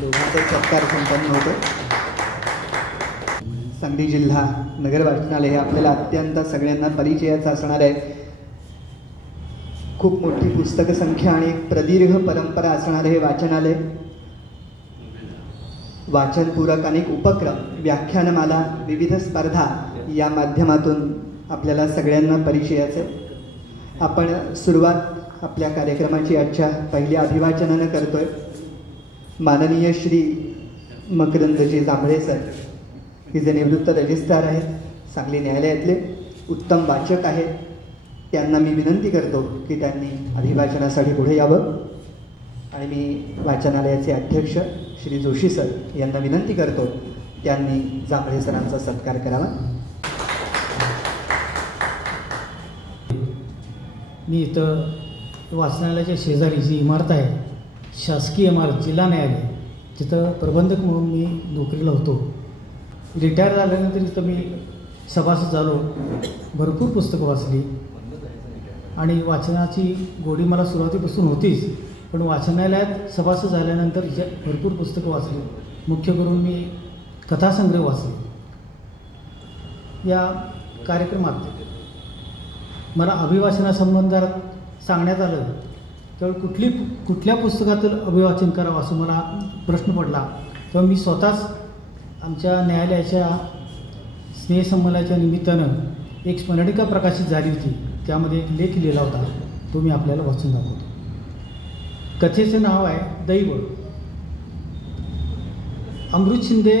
दोघांचा सत्कार संपन्न होतो. सांगली जिल्हा नगर वाचनालय हे आपल्याला अत्यंत सगळ्यांना परिचयाचं असणार आहे. खूप मोठी पुस्तक संख्या आणि एक प्रदीर्घ परंपरा असणारे हे वाचनालय. वाचनपूरक अनेक उपक्रम, व्याख्यानमाला, विविध स्पर्धा या माध्यमातून आपल्याला सगळ्यांना परिचयाचं. आपण सुरुवात आपल्या कार्यक्रमाची आजच्या पहिल्या अभिवाचनानं करतोय. माननीय श्री मकरंदजी जांभळे सर, हे जे निवृत्त रजिस्ट्रार आहेत, सांगली न्यायालयातले उत्तम वाचक आहेत, त्यांना मी विनंती करतो की त्यांनी अभिवाचनासाठी पुढे यावं. आणि मी वाचनालयाचे अध्यक्ष श्री जोशी सर यांना विनंती करतो त्यांनी जांभळे सरांचा सत्कार करावा. मी इथं वाचनालयाच्या शेजारी जी इमारत आहे, शासकीय इमारत, जिल्हा न्यायालय, तिथं प्रबंधक म्हणून मी नोकरीला होतो. रिटायर झाल्यानंतर इथं मी सभासद झालो. भरपूर पुस्तकं वाचली आणि वाचनाची गोडी मला सुरुवातीपासून होतीच, पण वाचनालयात सभासद झाल्यानंतर भरपूर पुस्तकं वाचली. मुख्य करून मी कथासंग्रह वाचले. या कार्यक्रमात मला अभिवाचनासंबंधात सांगण्यात आलं तर कुठल्या पुस्तकातील अभिवाचन करावं असं मला प्रश्न पडला. तेव्हा मी स्वतःच आमच्या न्यायालयाच्या स्नेहसंमेलनाच्या निमित्तानं एक स्मरणिका प्रकाशित झाली होती. त्यामध्ये एक लेख लिहिला होता, तो मी आपल्याला वाचून दाखवतो. कथेचं नाव आहे दैव. अमृत शिंदे,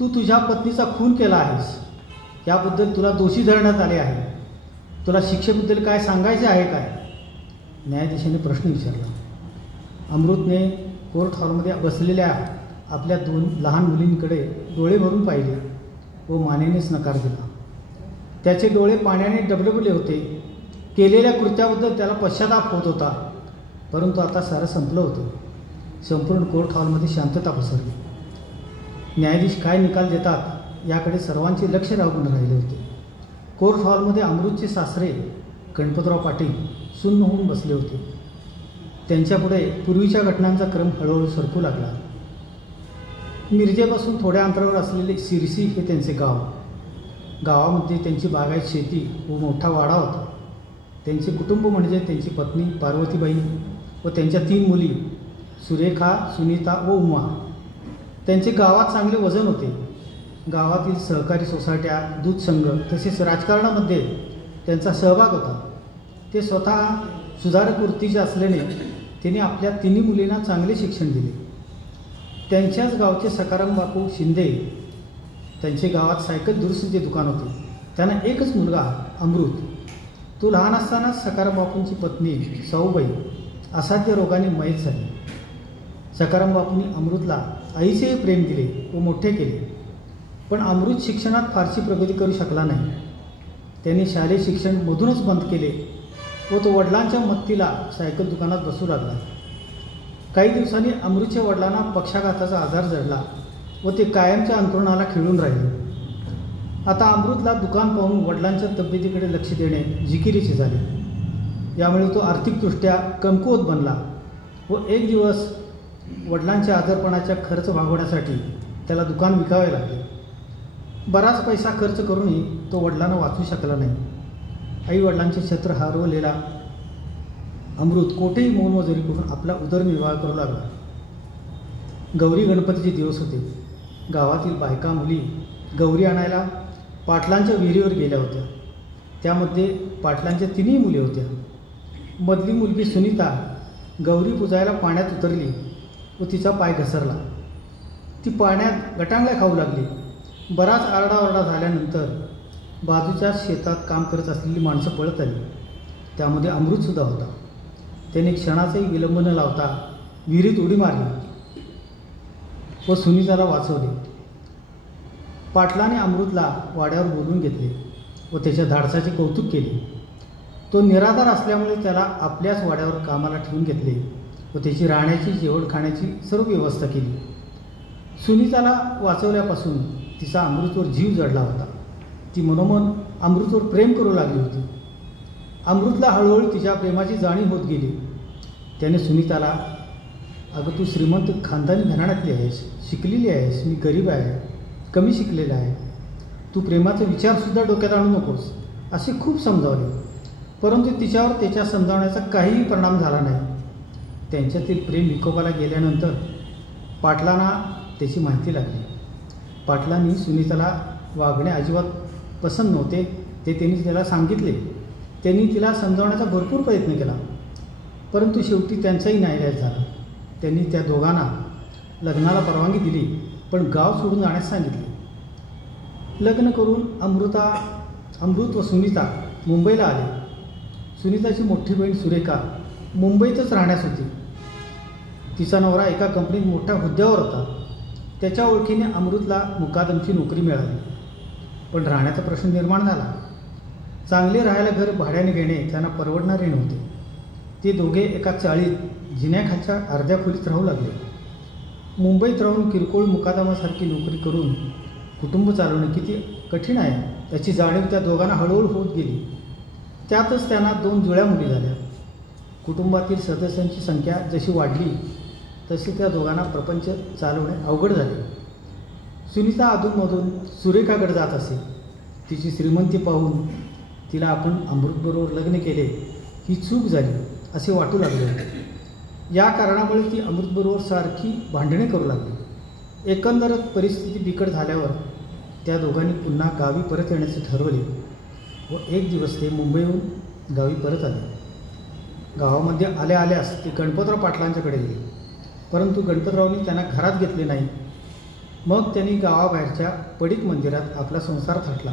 तू तुझ्या पत्नीचा खून केला आहेस, याबद्दल तुला दोषी धरण्यात आले आहे. तुला शिक्षेबद्दल काय सांगायचे आहे काय? न्यायाधीशाने प्रश्न विचारला. अमृतने कोर्ट हॉलमध्ये बसलेल्या आपल्या 2 लहान मुलींकडे डोळे भरून पाहिले व मानेनेच नकार दिला. त्याचे डोळे पाण्याने डबडबले होते. केलेल्या कृत्याबद्दल त्याला पश्चाताप होत होता, परंतु आता सारं संपलं होतं. संपूर्ण कोर्ट हॉलमध्ये शांतता पसरली. न्यायाधीश काय निकाल देतात याकडे सर्वांचे लक्ष लागून राहिले होते. कोर्ट हॉलमध्ये अमृतचे सासरे गणपतराव पाटील सुन्न होऊन बसले होते. त्यांच्यापुढे पूर्वीच्या घटनांचा क्रम हळूहळू सरकू लागला. मिरजेपासून थोड्या अंतरावर असलेले सिरसी हे त्यांचे गाव. गावामध्ये त्यांची बागायत शेती व मोठा वाडा होता. त्यांचे कुटुंब म्हणजे त्यांची पत्नी पार्वतीबाई व त्यांच्या 3 मुली सुरेखा, सुनीता व उमा. त्यांचे गावात चांगले वजन होते. गावातील सहकारी सोसायट्या, दूध संघ तसेच राजकारणामध्ये त्यांचा सहभाग होता. ते स्वतः सुधारक वृत्तीचे असल्याने त्यांनी आपल्या 3 मुलींना चांगले शिक्षण दिले. त्यांच्याच गावचे सकाराम बापू शिंदे, त्यांचे गावात सायकल दुरुस्तीचे दुकान होते. त्यांना एकच मुलगा अमृत. तो लहान असतानाच सकाराम बापूंची पत्नी सौबाई असाध्य रोगाने मयत झाली. सकाराम बापूंनी अमृतला आईचेही प्रेम दिले व मोठे केले, पण अमृत शिक्षणात फारशी प्रगती करू शकला नाही. त्यांनी शालेय शिक्षण मधूनच बंद केले व तो वडिलांच्या मदतीला सायकल दुकानात बसू लागला. काही दिवसांनी अमृतच्या वडिलांना पक्षाघाताचा आजार जडला व ते कायमच्या अंथरुणाला खिळून राहिले. आता अमृतला दुकान पाहून वडिलांच्या तब्येतीकडे लक्ष देणे जिकिरीचे झाले. यामुळे तो आर्थिकदृष्ट्या कमकुवत बनला व एक दिवस वडिलांच्या आजारपणाचा खर्च भागवण्यासाठी त्याला दुकान विकावे लागले. बराच पैसा खर्च करूनही तो वडिलांना वाचू शकला नाही. आई वडिलांचे छत्र हरवलेला अमृत कोठेही मोलमजुरी करून आपला उदरनिर्वाह करू लागला. गौरी गणपतीचे दिवस होते. गावातील बायका मुली गौरी आणायला पाटलांच्या विहिरीवर गेल्या होत्या. त्यामध्ये पाटलांच्या 3 मुली होत्या. मधली मुलगी सुनीता गौरी पुजायला पाण्यात उतरली व तिचा पाय घसरला. ती पाण्यात गटांगळ्या खाऊ लागली. बराच आरडाओरडा झाल्यानंतर बाजूच्या शेतात काम करत असलेली माणसं पळत आली. त्यामध्ये अमृतसुद्धा होता. त्याने क्षणाचाही विलंब न लावता विहिरीत उडी मारली व सुनीताला वाचवले. पाटलाने अमृतला वाड्यावर बोलवून घेतले व त्याच्या धाडसाचे कौतुक केले. तो निराधार असल्यामुळे त्याला आपल्याच वाड्यावर कामाला ठेवून घेतले व त्याची राहण्याची, जेवण खाण्याची सर्व व्यवस्था केली. सुनीताला वाचवल्यापासून तिचा अमृतवर जीव जडला होता. ती मनोमन अमृतवर प्रेम करू लागली होती. अमृतला हळूहळू तिच्या प्रेमाची जाणीव होत गेली. त्याने सुनीताला अगं तू श्रीमंत खानदानी घराण्यातली आहेस, शिकलेली आहेस, मी गरीब आहे, कमी शिकलेला आहे, तू प्रेमाचे विचारसुद्धा डोक्यात आणू नकोस असे खूप समजावले. परंतु तिच्यावर त्याच्या समजावण्याचा काहीही परिणाम झाला नाही. त्यांच्यातील प्रेम विकोपाला गेल्यानंतर पाटलांना त्याची माहिती लागली. पाटलांनी सुनीताला वागणे अजिबात पसंत नव्हते ते त्यांनी त्याला सांगितले. त्यांनी तिला समजावण्याचा भरपूर प्रयत्न केला, परंतु शेवटी त्यांचाही नाईलाज झाला. त्यांनी त्या दोघांना लग्नाला परवानगी दिली, पण गाव सोडून जाण्यास सांगितले. लग्न करून अमृत व सुनीता मुंबईला आले. सुनीताची मोठी बहीण सुरेखा मुंबईतच राहण्यास होती. तिचा नवरा एका कंपनीत मोठ्या हुद्द्यावर होता. त्याच्या ओळखीने अमृतला मुकादमची नोकरी मिळाली. पण राहण्याचा प्रश्न निर्माण झाला. चांगले राहायला घर भाड्याने घेणे त्यांना परवडणारे नव्हते. ते दोघे एका चाळीत जिन्याखालच्या अर्ध्या खोलीत राहू लागले. मुंबईत राहून किरकोळ मुकादमासारखी नोकरी करून कुटुंब चालवणे किती कठीण आहे याची जाणीव त्या दोघांना हळूहळू होत गेली. त्यातच त्यांना 2 जुळ्या मुली झाल्या. कुटुंबातील सदस्यांची संख्या जशी वाढली तशी त्या दोघांना प्रपंच चालवणे अवघड झाले. सुनीता अधूनमधून सुरेखाकडे जात असे. तिची श्रीमंती पाहून तिला आपण अमृतबरोबर लग्न केले ही चूक झाली असे वाटू लागले. या कारणामुळे ती अमृतबरोबर सारखी भांडणे करू लागली. एकंदरच परिस्थिती बिकट झाल्यावर त्या दोघांनी पुन्हा गावी परत येण्याचे ठरवले व एक दिवस ते मुंबईहून गावी परत आले. गावामध्ये आल्यास ते गणपतराव पाटलांच्याकडे गेले, परंतु गणपतरावनी त्यांना घरात घेतले नाही. मग त्यांनी गावाबाहेरच्या पडीक मंदिरात आपला संसार थाटला.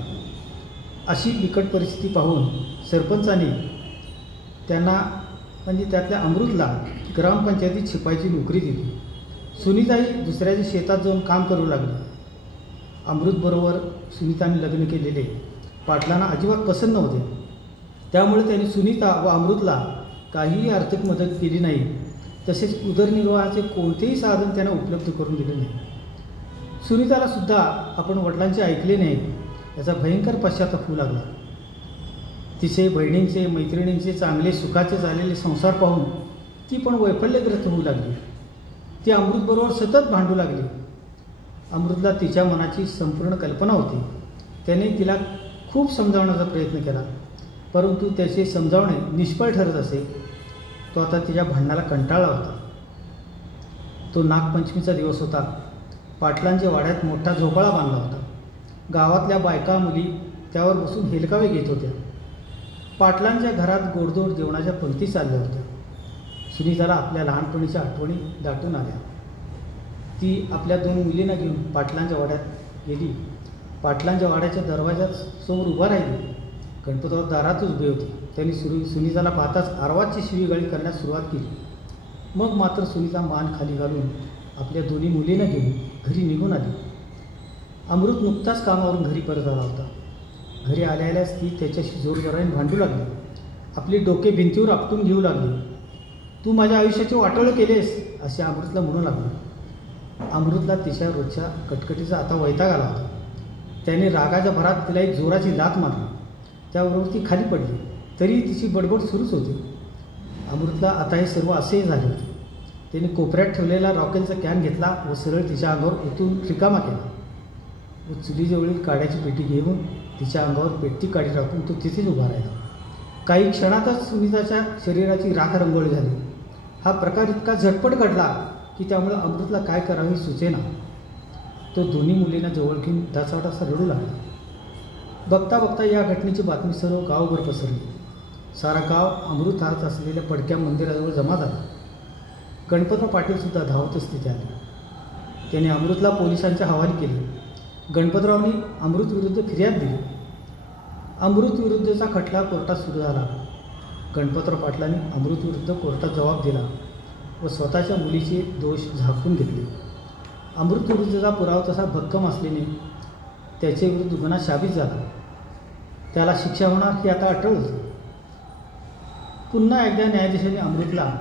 अशी बिकट परिस्थिती पाहून सरपंचाने त्यांना म्हणजे त्यातल्या अमृतला ग्रामपंचायतीत शिपाईची नोकरी दिली. सुनीताही दुसऱ्याच्या शेतात जाऊन काम करू लागली. अमृतबरोबर सुनीताने लग्न केलेले पाटलांना अजिबात पसंत नव्हते. त्यामुळे त्यांनी सुनीता व अमृतला काहीही आर्थिक मदत केली नाही. तसेच उदरनिर्वाहाचे कोणतेही साधन त्यांना उपलब्ध करून दिले नाही. सुनीताला सुद्धा आपण वडिलांचे ऐकले नाही याचा भयंकर पश्चाताप होऊ लागला. तिचे बहिणींचे मैत्रिणींचे चांगले सुखाचे झालेले संसार पाहून ती पण वैफल्यग्रस्त होऊ लागली. ती अमृतबरोबर सतत भांडू लागली. अमृतला तिच्या मनाची संपूर्ण कल्पना होती. त्याने तिला खूप समजावण्याचा प्रयत्न केला, परंतु त्याचे समजावणे निष्फळ ठरत असे. तो आता तिच्या भांडणाला कंटाळला होता. तो नागपंचमीचा दिवस होता. पाटलांच्या वाड्यात मोठा झोपाळा बांधला होता. गावातल्या बायका मुली त्यावर बसून हेलकावे घेत होत्या. पाटलांच्या घरात गोडधोड जेवणाच्या पंक्ती चालल्या होत्या. सुनीताला आपल्या लहानपणीच्या आठवणी दाटून आल्या. ती आपल्या 2 मुलींना घेऊन पाटलांच्या वाड्यात गेली. पाटलांच्या वाड्याच्या दरवाजात समोर उभा राहिली. गणपतराव दारातच उभे होते. त्यांनी सुनीताला पाहताच आरवाची शिवीगाळी करण्यास सुरुवात केली. मग मात्र सुनीता मान खाली घालून आपल्या 2 मुलींना घेऊन घरी निघून आली. अमृत नुकताच कामावरून घरी परत आला होता. घरी आल्यास ती त्याच्याशी जोरजोराने भांडू लागली. आपली डोके भिंतीवर आपटून घेऊ लागली. तू माझ्या आयुष्याचे वाटोळे केलेस असे अमृतला म्हणू लागला. अमृतला तिच्या रोजच्या कटकटीचा आता वैताग आला होता. त्याने रागाच्या भरात तिला एक जोराची लाथ मारली. त्याबरोबर ती खाली पडली. तरी तिची बडबड सुरूच होती. अमृतला आता हे सर्व असेही झाले होते. त्याने कोपऱ्यात ठेवलेला रॉकेलचा कॅन घेतला व सरळ तिच्या अंगावर ओतून रिकामा केला व चुलीजवळील काड्याची पेटी घेऊन तिच्या अंगावर पेटी काढी टाकून तो तिथेच उभा राहिला. काही क्षणातच सुनीताच्या शरीराची राख रंगोळी झाली. हा प्रकार इतका झटपट घडला की त्यामुळे अमृतला काय करावे सुचेना. तो 2 मुलींना जवळ घेऊन डासाडासा रडू लागला. बघता बघता या घटनेची बातमी सर्व गावभर पसरली. सारा गाव अमृत राहत असलेल्या पडक्या मंदिराजवळ जमा झाला. गणपतराव पाटीलसुद्धा धावतच तिथे आले. त्याने अमृतला पोलिसांच्या हवाली केले. गणपतरावनी अमृतविरुद्ध फिर्याद दिली. अमृतविरुद्धचा खटला कोर्टात सुरू झाला. गणपतराव पाटलांनी अमृतविरुद्ध कोर्टात जबाब दिला व स्वतःच्या मुलीचे दोष झाकून घेतले. अमृतविरुद्धचा पुरावा तसा भक्कम असल्याने त्याच्या विरुद्ध गुन्हा साबित झाला. त्याला शिक्षा होणार हे आता अटळ होते. पुन्हा एकदा न्यायाधीशांनी अमृतला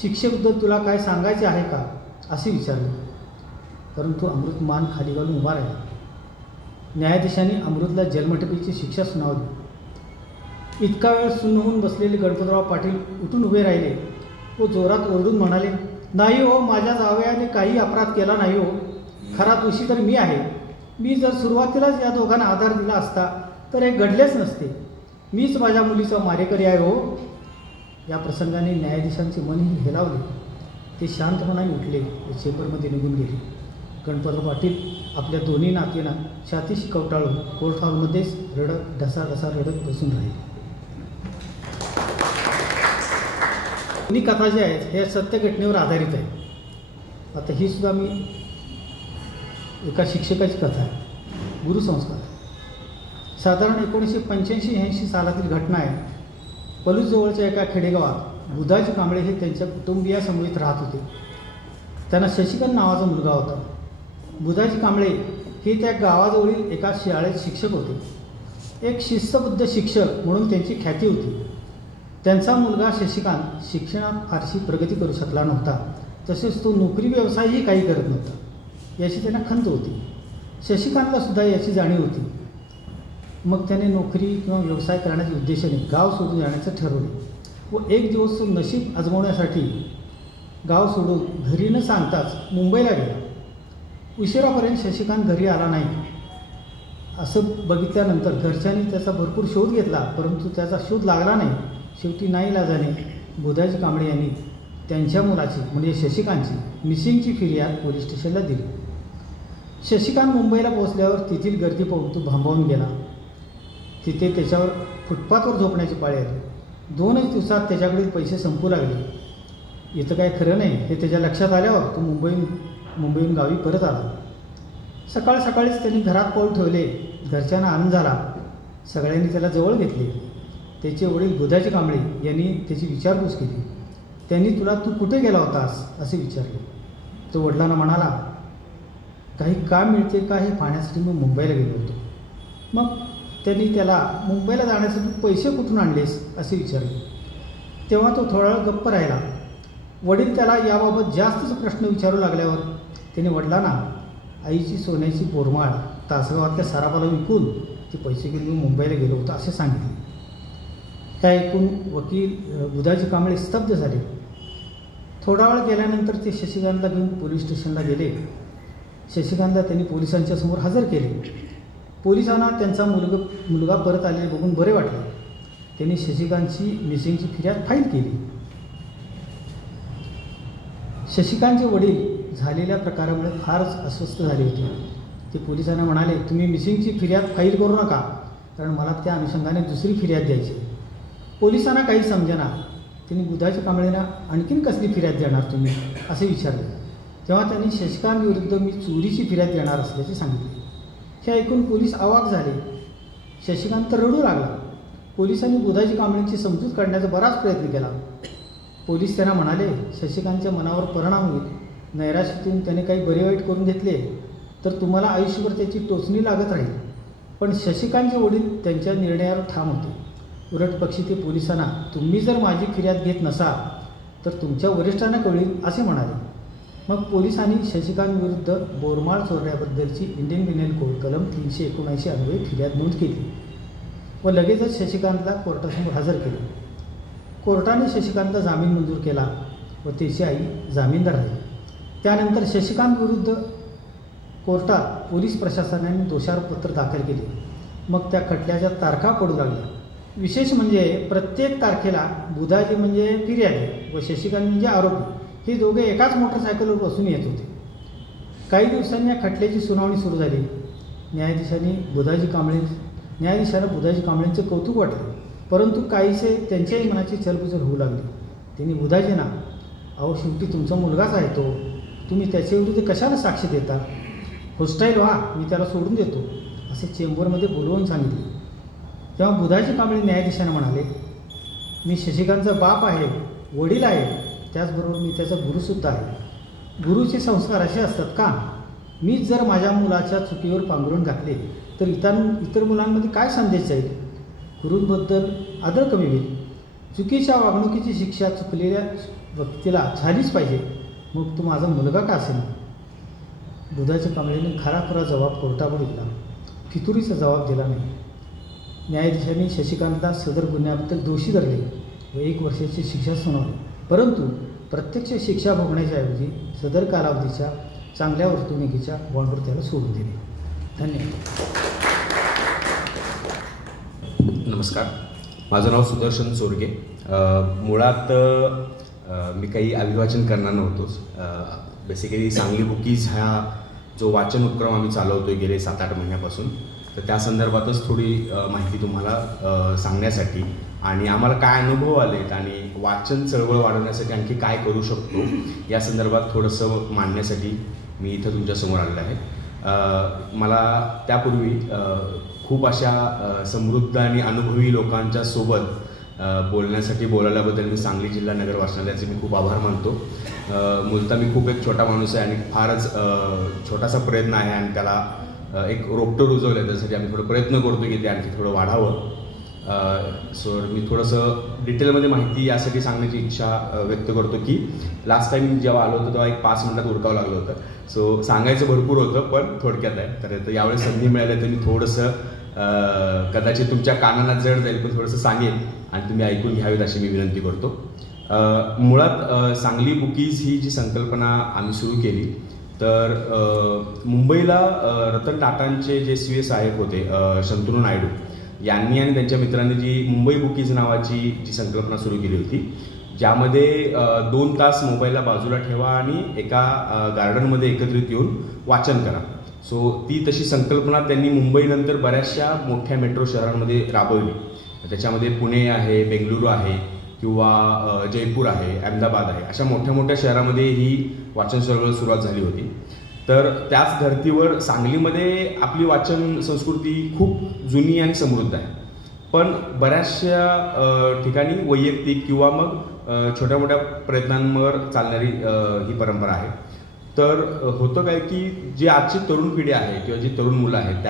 शिक्षेबद्दल तुला काय सांगायचे आहे का असे विचारले, परंतु अमृत मान खाली घालून उभा राहिला. न्यायाधीशांनी अमृतला जन्मठेपेची शिक्षा सुनावली. इतका वेळ सुन्न होऊन बसलेले गणपतराव पाटील उठून उभे राहिले व जोरात ओरडून म्हणाले, नाही हो, माझ्या जावयाने काही अपराध केला नाही हो. खरा दोषी तर मी आहे. मी जर सुरुवातीलाच या दोघांना आधार दिला असता तर हे घडलेच नसते. मीच माझ्या मुलीचा मारेकरी आहे हो. या प्रसंगाने न्यायाधीशांचे मनही हेलावले. ते शांतपणाने उठले व चेंबरमध्ये निघून गेले. गणपतराव पाटील आपल्या दोन्ही नातींना छातीशी कवटाळून कोर्ट हॉलमध्येच रडत ढसाढसा रडत बसून राहिले. दोन्ही कथा ज्या आहेत ह्या सत्य घटनेवर आधारित आहेत. आता ही सुद्धा मी एका शिक्षकाची कथा आहे. गुरुसंस्कार. साधारण 1985-86 सालातील घटना आहे. पलूसजवळच्या एका खेडेगावात बुधाजी कांबळे हे त्यांच्या कुटुंबियासमवेत राहत होते. त्यांना शशिकांत नावाचा मुलगा होता. बुधाजी कांबळे हे त्या गावाजवळील एका शाळेत शिक्षक होते. एक शिस्तबद्ध शिक्षक म्हणून त्यांची ख्याती होती. त्यांचा मुलगा शशिकांत शिक्षणात फारशी प्रगती करू शकला नव्हता. तसेच तो नोकरी व्यवसायही काही करत नव्हता. याची त्यांना खंत होती. शशिकांतला सुद्धा याची जाणीव होती. मग त्याने नोकरी किंवा व्यवसाय करण्याच्या उद्देशाने गाव सोडून जाण्याचं ठरवले व एक दिवस तो नशीब आजमावण्यासाठी गाव सोडून घरी न सांगताच मुंबईला गेला. उशिरापर्यंत शशिकांत घरी आला नाही. असं बघितल्यानंतर घरच्यांनी त्याचा भरपूर शोध घेतला, परंतु त्याचा शोध लागला नाही. शेवटी नाईलाजाने बुधाजी कांबळे यांनी त्यांच्या मुलाची म्हणजे शशिकांतची मिसिंगची फिर्याद पोलीस स्टेशनला दिली. शशिकांत मुंबईला पोहोचल्यावर तेथील गर्दी पाहून तो भांबावून गेला. तिथे त्याच्यावर फुटपाथवर झोपण्याची पाळी आली. 2च दिवसात त्याच्याकडील पैसे संपू लागले. इथं काय खरं नाही हे त्याच्या लक्षात आल्यावर तो मुंबईहून गावी परत आला. सकाळीच त्यांनी घरात पाऊल ठेवले. घरच्यांना आनंद झाला. सगळ्यांनी त्याला जवळ घेतले. त्याचे वडील बुधाजी कांबळे यांनी त्याची विचारपूस केली. त्यांनी तू कुठे गेला होतास असे विचारले. तो वडिलांना म्हणाला, काही काम मिळते का हे पाहण्यासाठी मी मुंबईला गेलो होतो. मग त्यांनी त्याला मुंबईला जाण्यासाठी पैसे कुठून आणलेस असे विचारले. तेव्हा तो थोडा वेळ गप्प राहिला. वडील त्याला याबाबत जास्तच प्रश्न विचारू लागल्यावर त्याने वडिलांना आईची सोन्याची बोरमाळ तासगावातल्या सराफाला विकून ते पैसे घेऊन मी मुंबईला गेलो होतो असे सांगितले. हे ऐकून वकील बुधाजी कांबळे स्तब्ध झाले. थोडा वेळ गेल्यानंतर ते शशिकांतला घेऊन पोलीस स्टेशनला गेले. शशिकांतला त्यांनी पोलिसांच्या समोर हजर केले. पोलिसांना त्यांचा मुलगा परत आलेले बघून बरे वाटले. त्यांनी शशिकांतची मिसिंगची फिर्याद फाईल केली. शशिकांतचे वडील झालेल्या प्रकारामुळे फारच अस्वस्थ झाले होते. ते पोलिसांना म्हणाले, तुम्ही मिसिंगची फिर्याद फाईल करू नका, कारण मला त्या अनुषंगाने दुसरी फिर्याद द्यायची. पोलिसांना काही समजेना. त्यांनी बुधाजी कांबळेंना आणखीन कसली फिर्याद देणार तुम्ही असे विचारले. तेव्हा त्यांनी शशिकांत विरुद्ध मी चोरीची फिर्याद देणार असल्याचे सांगितले. हे ऐकून पोलीस अवाक झाले. शशिकांत रडू लागला. पोलिसांनी बुधाजी कांबळेंची समजूत काढण्याचा बराच प्रयत्न केला. पोलीस त्यांना म्हणाले, शशिकांतच्या मनावर परिणाम होईल. नैराश्यातून त्याने काही बरे वाईट करून घेतले तर तुम्हाला आयुष्यभर त्याची टोचणी लागत राहील. पण शशिकांतचे वडील त्यांच्या निर्णयावर ठाम होते. उलटपक्षी ते पोलिसांना तुम्ही जर माझी फिर्याद घेत नसाल तर तुमच्या वरिष्ठांना कळेल असे म्हणाले. मग पोलिसांनी शशिकांत विरुद्ध बोरमाळ चोरण्याबद्दलची इंडियन पिनल कोड कलम 379 अन्वये फिर्याद नोंद केली व लगेचच शशिकांतला कोर्टासमोर हजर केले. कोर्टाने शशिकांतला जामीन मंजूर केला व त्याची आई जामीनदार राहिली. त्यानंतर शशिकांत विरुद्ध कोर्टात पोलीस प्रशासनाने दोषारोपपत्र दाखल केले. मग त्या खटल्याच्या तारखा पडू लागल्या. विशेष म्हणजे प्रत्येक तारखेला बुधाजी म्हणजे फिर्यादी व शशिकांत म्हणजे आरोपी हे दोघे एकाच मोटरसायकलवर बसून येत होते. काही दिवसांनी या खटल्याची सुनावणी सुरू झाली. न्यायाधीशाला बुधाजी कांबळेंचे कौतुक वाटले, परंतु काहीसे त्यांच्याही मनाची चलबिचल होऊ लागली. त्यांनी बुधाजींना, अहो शेवटी तुमचा मुलगाच आहे तो, तुम्ही त्याच्याविरुद्ध कशाला साक्ष देता? होस्टाईल व्हा, मी त्याला सोडून देतो असे चेंबरमध्ये बोलवून सांगितले. तेव्हा बुधाजी कांबळे न्यायाधीशांना म्हणाले, मी शशिकांतचा बाप आहे, वडील आहे, त्याचबरोबर मी त्याचा गुरुसुद्धा आहे. गुरुचे संस्कार असे असतात का? मीच जर माझ्या मुलाच्या चुकीवर पांघरून घातले तर इतर मुलांमध्ये काय संदेश जाईल? गुरूंबद्दल आदर कमी होईल. चुकीच्या वागणुकीची शिक्षा चुकलेल्या व्यक्तीला झालीच पाहिजे, मग तो माझा मुलगा का असेल? बुधाजी कांबळेने खराखुरा जबाब कोर्टाकडे दिला. फितुरीचा जबाब दिला नाही. न्यायाधीशांनी शशिकांतला सदर गुन्ह्याबद्दल दोषी धरले व 1 वर्षाची शिक्षा सुनावली. परंतु प्रत्यक्ष शिक्षा भोगण्याच्या ऐवजी सदर कालावधीच्या चांगल्या वर्तणुकीच्या बॉन्डवर त्याला सोडून दिले. धन्यवाद. नमस्कार, माझं नाव सुदर्शन चोरगे. मुळात मी काही अभिवाचन करणार नव्हतोच. बेसिकली सांगली बुकीज हा जो वाचन उपक्रम आम्ही चालवतो आहे गेले 7-8 महिन्यापासून, तर त्या संदर्भातच थोडी माहिती तुम्हाला सांगण्यासाठी आणि आम्हाला काय अनुभव आलेत आणि वाचन चळवळ वाढवण्यासाठी आणखी काय करू शकतो या संदर्भात थोडंसं मांडण्यासाठी मी इथं तुमच्यासमोर आलेलं आहे. मला त्यापूर्वी खूप अशा समृद्ध आणि अनुभवी लोकांच्या सोबत बोलायल्याबद्दल मी सांगली जिल्हा नगर वाचनालयाचे मी खूप आभार मानतो. मूलतः मी खूप एक छोटा माणूस आहे आणि फारच छोटासा प्रयत्न आहे आणि त्याला एक रोपटं रुजवलं आहे. त्यासाठी आम्ही थोडं प्रयत्न करतो की ते आणखी थोडं वाढावं. सो मी थोडंसं डिटेलमध्ये माहिती यासाठी सांगण्याची इच्छा व्यक्त करतो की लास्ट टाईम जेव्हा आलो होतो तेव्हा एक 5 मिनिटात उरकावं लागलं होतं. सो सांगायचं भरपूर होतं पण थोडक्यात आहे. तर यावेळेस संधी मिळाली तर मी थोडंसं कदाचित तुमच्या कानांना जड जाईल पण थोडंसं सांगेन आणि तुम्ही ऐकून घ्यावीत अशी मी विनंती करतो. मुळात सांगली बुकीज ही जी संकल्पना आम्ही सुरू केली तर मुंबईला रतन टाटांचे जे स्वीय सहाय्यक होते शंतनू नायडू यांनी आणि त्यांच्या मित्रांनी जी मुंबई बुकीज नावाची जी संकल्पना सुरू केली होती, ज्यामध्ये 2 तास मोबाईलला बाजूला ठेवा आणि एका गार्डनमध्ये एकत्रित येऊन वाचन करा. सो ती तशी संकल्पना त्यांनी मुंबईनंतर बऱ्याचशा मोठ्या मेट्रो शहरांमध्ये राबवली. त्याच्यामध्ये पुणे आहे, बेंगलुरू आहे किंवा जयपूर आहे, अहमदाबाद आहे, अशा मोठ्या मोठ्या शहरामध्ये ही वाचन चळवळ सुरुवात झाली होती. तर त्याच धर्तीवर सांगलीमध्ये आपली वाचन संस्कृती खूप जुनी आणि समृद्ध आहे. पण बऱ्याचशा ठिकाणी वैयक्तिक किंवा मग छोट्या मोठ्या प्रयत्नांवर चालणारी ही परंपरा आहे. तर होतं काय की जी आजची तरुण पिढी आहे किंवा जी तरुण मुलं आहेत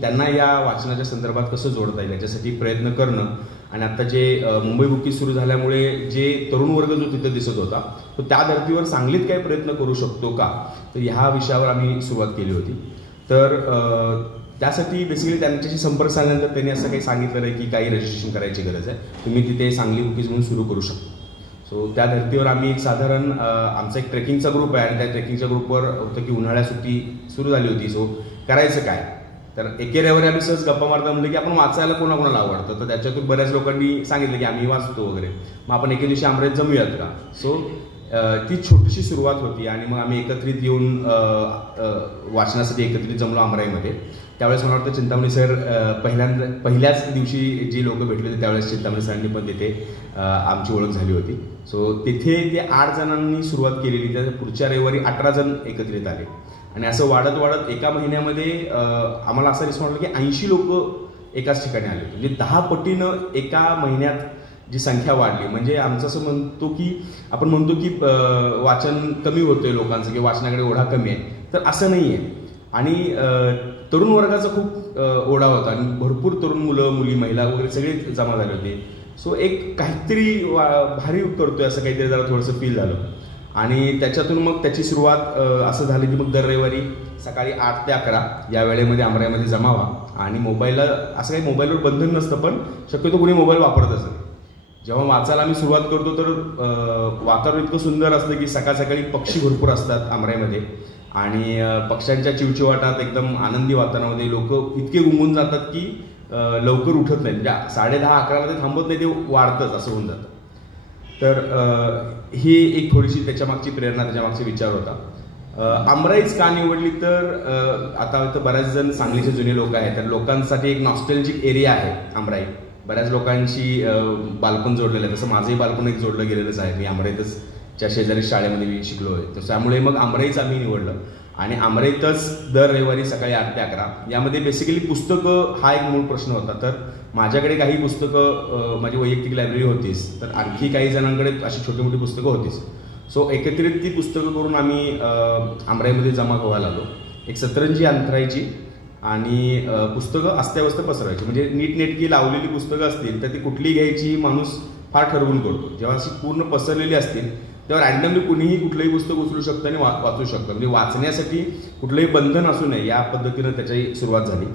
त्यांना या वाचनाच्या संदर्भात कसं जोडता येईल याच्यासाठी प्रयत्न करणं आणि आता जे मुंबई बुकीज सुरू झाल्यामुळे जे तरुण वर्ग जो तिथे दिसत होता तो त्या धर्तीवर सांगलीत काही प्रयत्न करू शकतो का, तर ह्या विषयावर आम्ही सुरुवात केली होती. तर त्यासाठी बेसिकली त्यांच्याशी संपर्क साधल्यानंतर त्यांनी असं काही सांगितलं आहे की काही रजिस्ट्रेशन करायची गरज आहे, तुम्ही तिथे सांगली बुकीज म्हणून सुरू करू शकता. सो त्या धर्तीवर आम्ही एक साधारण आमचा एक ट्रेकिंगचा ग्रुप आहे आणि त्या ट्रेकिंगच्या ग्रुपवर होतं की उन्हाळ्यात सुट्टी सुरू झाली होती. सो करायचं काय, तर एके रविवारी आम्ही सहज गप्पा मारता म्हणलं की आपण वाचायला कोणाकोणाला आवडतं, तर त्याच्यातून बऱ्याच लोकांनी सांगितलं की आम्ही वाचतो वगैरे, मग आपण एके दिवशी अमरावतीत जमूयात का. सो ती छोटीशी सुरुवात होती आणि मग आम्ही एकत्रित येऊन वाचनासाठी एकत्रित जमलो अमराईमध्ये. त्यावेळेस मला वाटतं चिंतामणी सर पहिल्याच दिवशी जी लोक भेटले होते त्यावेळेस चिंतामणी सरांनी पण तिथे आमची ओळख झाली होती. सो तिथे ते 8 जणांनी सुरुवात केलेली, त्या पुढच्या रविवारी 18 जण एकत्रित आले आणि असं वाढत वाढत एका महिन्यामध्ये आम्हाला असा रिस्पॉन्स आला की 80 लोक एकाच ठिकाणी आले. म्हणजे 10 पटीनं एका महिन्यात जी संख्या वाढली. म्हणजे आमचं असं म्हणतो की आपण म्हणतो की वाचन कमी होतंय लोकांचं किंवा वाचनाकडे ओढा कमी आहे, तर असं नाही आहे. आणि तरुण वर्गाचा खूप ओढा होता आणि भरपूर तरुण मुलं मुली महिला वगैरे सगळे जमा झाले होते. सो एक काहीतरी भारी करतोय असं काहीतरी जरा थोडंसं फील झालं आणि त्याच्यातून मग त्याची सुरुवात असं झाली की मग दर रविवारी सकाळी 8 ते 11 या वेळेमध्ये अमराईमध्ये जमा व्हा. आणि मोबाईलला असं काही मोबाईलवर बंधन नसतं पण शक्यतो कोणी मोबाईल वापरत असेल. जेव्हा वाचायला आम्ही सुरुवात करतो तर वातावरण इतकं सुंदर असतं की सकाळ सकाळी पक्षी भरपूर असतात अमराईमध्ये आणि पक्ष्यांच्या चिवचिवाटात एकदम आनंदी वातावरणामध्ये लोक इतके गुंगून जातात की लवकर उठत नाहीत. म्हणजे 10:30-11 ते थांबत नाही, ते वाढतंच असं होऊन जातं. तर ही एक थोडीशी त्याच्यामागची प्रेरणा, त्याच्यामागचे विचार होता. अमराईच का निवडली तर आता बऱ्याच जण सांगलीचे जुने लोक आहेत, तर लोकांसाठी एक नॉस्टॅल्जिक एरिया आहे अमराई. बऱ्याच लोकांशी बालपण जोडलेलं आहे, तसं माझंही बालपण एक जोडलं गेलेलंच आहे. मी अमराईतच च्या शेजारी शाळेमध्ये मी शिकलो आहे, तर त्यामुळे मग अमराईच आम्ही निवडलं आणि अमराईतच दर रविवारी सकाळी 8 ते 11. यामध्ये बेसिकली पुस्तकं हा एक मूळ प्रश्न होता. तर माझ्याकडे काही पुस्तकं माझी वैयक्तिक लायब्ररी होतीच, तर आणखी काही जणांकडे अशी छोटी मोठी पुस्तकं होतीच. सो एकत्रित ती पुस्तकं करून आम्ही अमराईमध्ये जमा व्हायला लागलो. एक सतरंजी अंतरायची आणि पुस्तकं अस्ताव्यस्त पसरवायची. म्हणजे नीटनेटकी लावलेली पुस्तकं असतील तर ती कुठलीही घ्यायची माणूस फार ठरवून करतो. जेव्हा अशी पूर्ण पसरलेली असतील तेव्हा रॅन्डमली कुणीही कुठलंही पुस्तक उचलू शकतं आणि वाचू शकतं. म्हणजे वाचण्यासाठी कुठलंही बंधन असू नये या पद्धतीनं त्याची सुरुवात झाली.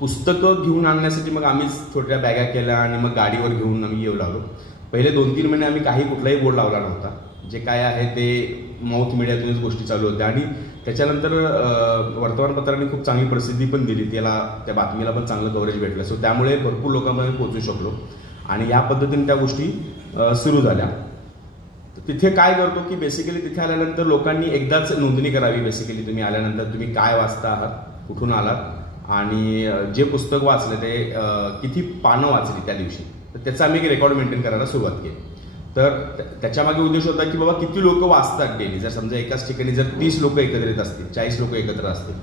पुस्तकं घेऊन आणण्यासाठी मग आम्हीच छोट्या बॅगा केल्या आणि मग गाडीवर घेऊन आम्ही येऊ लागलो. पहिले 2-3 महिने आम्ही कुठलाही बोर्ड लावला नव्हता. जे काय आहे ते माउथ मीडियातूनच गोष्टी चालू होत्या आणि त्याच्यानंतर वर्तमानपत्रांनी खूप चांगली प्रसिद्धी पण दिली, त्या बातमीला पण चांगलं कव्हरेज भेटलं. सो त्यामुळे भरपूर लोकांपर्यंत पोहोचू शकलो आणि या पद्धतीने त्या गोष्टी सुरू झाल्या. तिथे काय करतो की बेसिकली तिथे आल्यानंतर लोकांनी एकदाच नोंदणी करावी. बेसिकली तुम्ही आल्यानंतर तुम्ही काय वाचता आहात, कुठून आलात आणि जे पुस्तक वाचलं ते किती पानं वाचली त्या दिवशी, तर त्याचा आम्ही एक रेकॉर्ड मेंटेन करायला सुरुवात केली. तर त्याच्यामागे उद्देश होता की बाबा किती लोक वाचतात डेली. जर समजा एकाच ठिकाणी जर 30 लोक एकत्रित असतील, 40 लोक एकत्र असतील,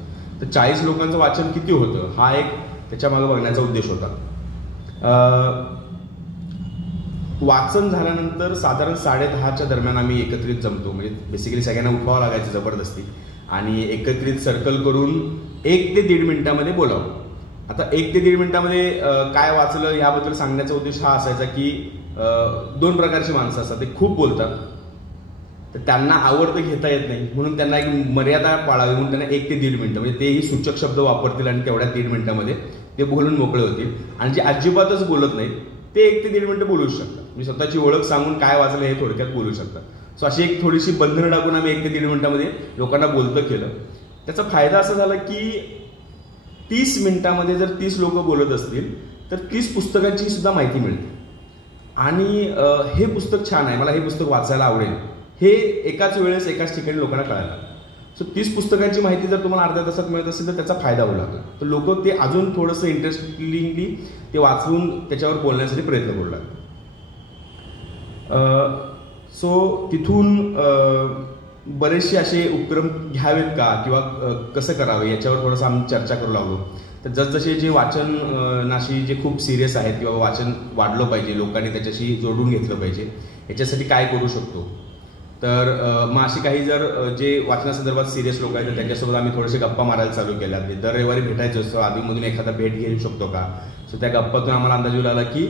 तर 40 लोकांचं वाचन किती होतं हा एक त्याच्यामागे बघण्याचा उद्देश होता. वाचन झाल्यानंतर साधारण 10:30च्या दरम्यान आम्ही एकत्रित जमतो. म्हणजे बेसिकली सगळ्यांना उठवावं लागायचं जबरदस्ती आणि एकत्रित सर्कल करून 1 ते 1.5 मिनिटामध्ये बोलावं. आता 1 ते 1.5 मिनिटामध्ये काय वाचलं याबद्दल सांगण्याचा उद्देश हा असायचा की 2 प्रकारची माणसं असतात. ते खूप बोलतात, तर त्यांना आवडतं घेता येत नाही, म्हणून त्यांना एक मर्यादा पाळावी म्हणून त्यांना 1 ते 1.5 मिनिटं म्हणजे तेही सूचक शब्द वापरतील आणि तेवढ्या 1.5 मिनिटामध्ये ते बोलून मोकळे होतील. आणि जे अजिबातच बोलत नाहीत ते 1 ते 1.5 मिनिटं बोलू शकतात. म्हणजे स्वतःची ओळख सांगून काय वाचलं हे थोडक्यात बोलू शकतात. सो अशी एक थोडीशी बंधनं टाकून आम्ही 1 ते 1.5 मिनिटामध्ये लोकांना बोलतं केलं. त्याचा फायदा असा झाला की 30 मिनिटामध्ये जर 30 लोक बोलत असतील तर 30 पुस्तकांची सुद्धा माहिती मिळते आणि हे पुस्तक छान आहे, मला हे पुस्तक वाचायला आवडेल, हे एकाच वेळेस एकाच ठिकाणी लोकांना कळायला. सो 30 पुस्तकांची माहिती जर तुम्हाला अर्ध्या तासात मिळत असेल तर त्याचा फायदा होऊ लागतो. तर लोक ते अजून थोडंसं इंटरेस्टिंगली ते वाचून त्याच्यावर बोलण्यासाठी प्रयत्न करू लागतात. सो तिथून बरेचसे असे उपक्रम घ्यावेत का किंवा कसं करावं याच्यावर थोडंसं आम्ही चर्चा करू लागलो. तर जसजसे जे वाचनाशी जे खूप सिरियस आहेत किंवा वाचन वाढलं पाहिजे, लोकांनी त्याच्याशी जोडून घेतलं पाहिजे, याच्यासाठी काय करू शकतो. तर मग अशी काही जर जे वाचनासंदर्भात सिरियस लोक आहेत तर त्यांच्यासोबत आम्ही थोडेसे गप्पा मारायला चालू केल्या. दर रविवारी भेटायचं असतं, आधीमधून एखादा भेट घेऊ शकतो का. सो त्या गप्पातून आम्हाला अंदाज येऊ लागला की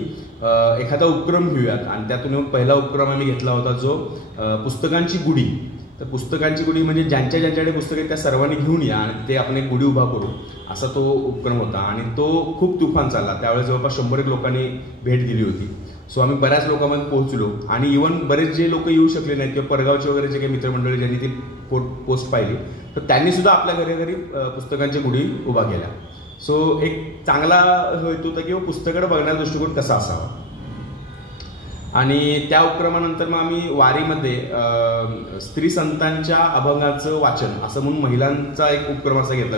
एखादा उपक्रम घेऊयात आणि त्यातून पहिला उपक्रम आम्ही घेतला होता जो पुस्तकांची गुढी. तर पुस्तकांची गुढी म्हणजे ज्यांच्याकडे पुस्तक आहेत त्या सर्वांनी घेऊन या आणि ते आपण एक गुढी उभा करू, असा तो उपक्रम होता आणि तो खूप तुफान चालला. त्यावेळेस जवळपास 100 लोकांनी भेट दिली होती. सो आम्ही बऱ्याच लोकांमध्ये पोहोचलो आणि इव्हन बरेच जे लोक येऊ शकले नाहीत किंवा परगावचे वगैरे जे काही मित्रमंडळी ज्यांनी ती पोस्ट पाहिली तर त्यांनी सुद्धा आपल्या घरी पुस्तकांची गुढी उभा केल्या. सो एक चांगला हेतू होता की पुस्तकाकडे बघण्याचा दृष्टिकोन कसा असावा. आणि त्या उपक्रमानंतर मग आम्ही वारीमध्ये स्त्री संतांच्या अभंगाचं वाचन असं म्हणून महिलांचा एक उपक्रम असा घेतला.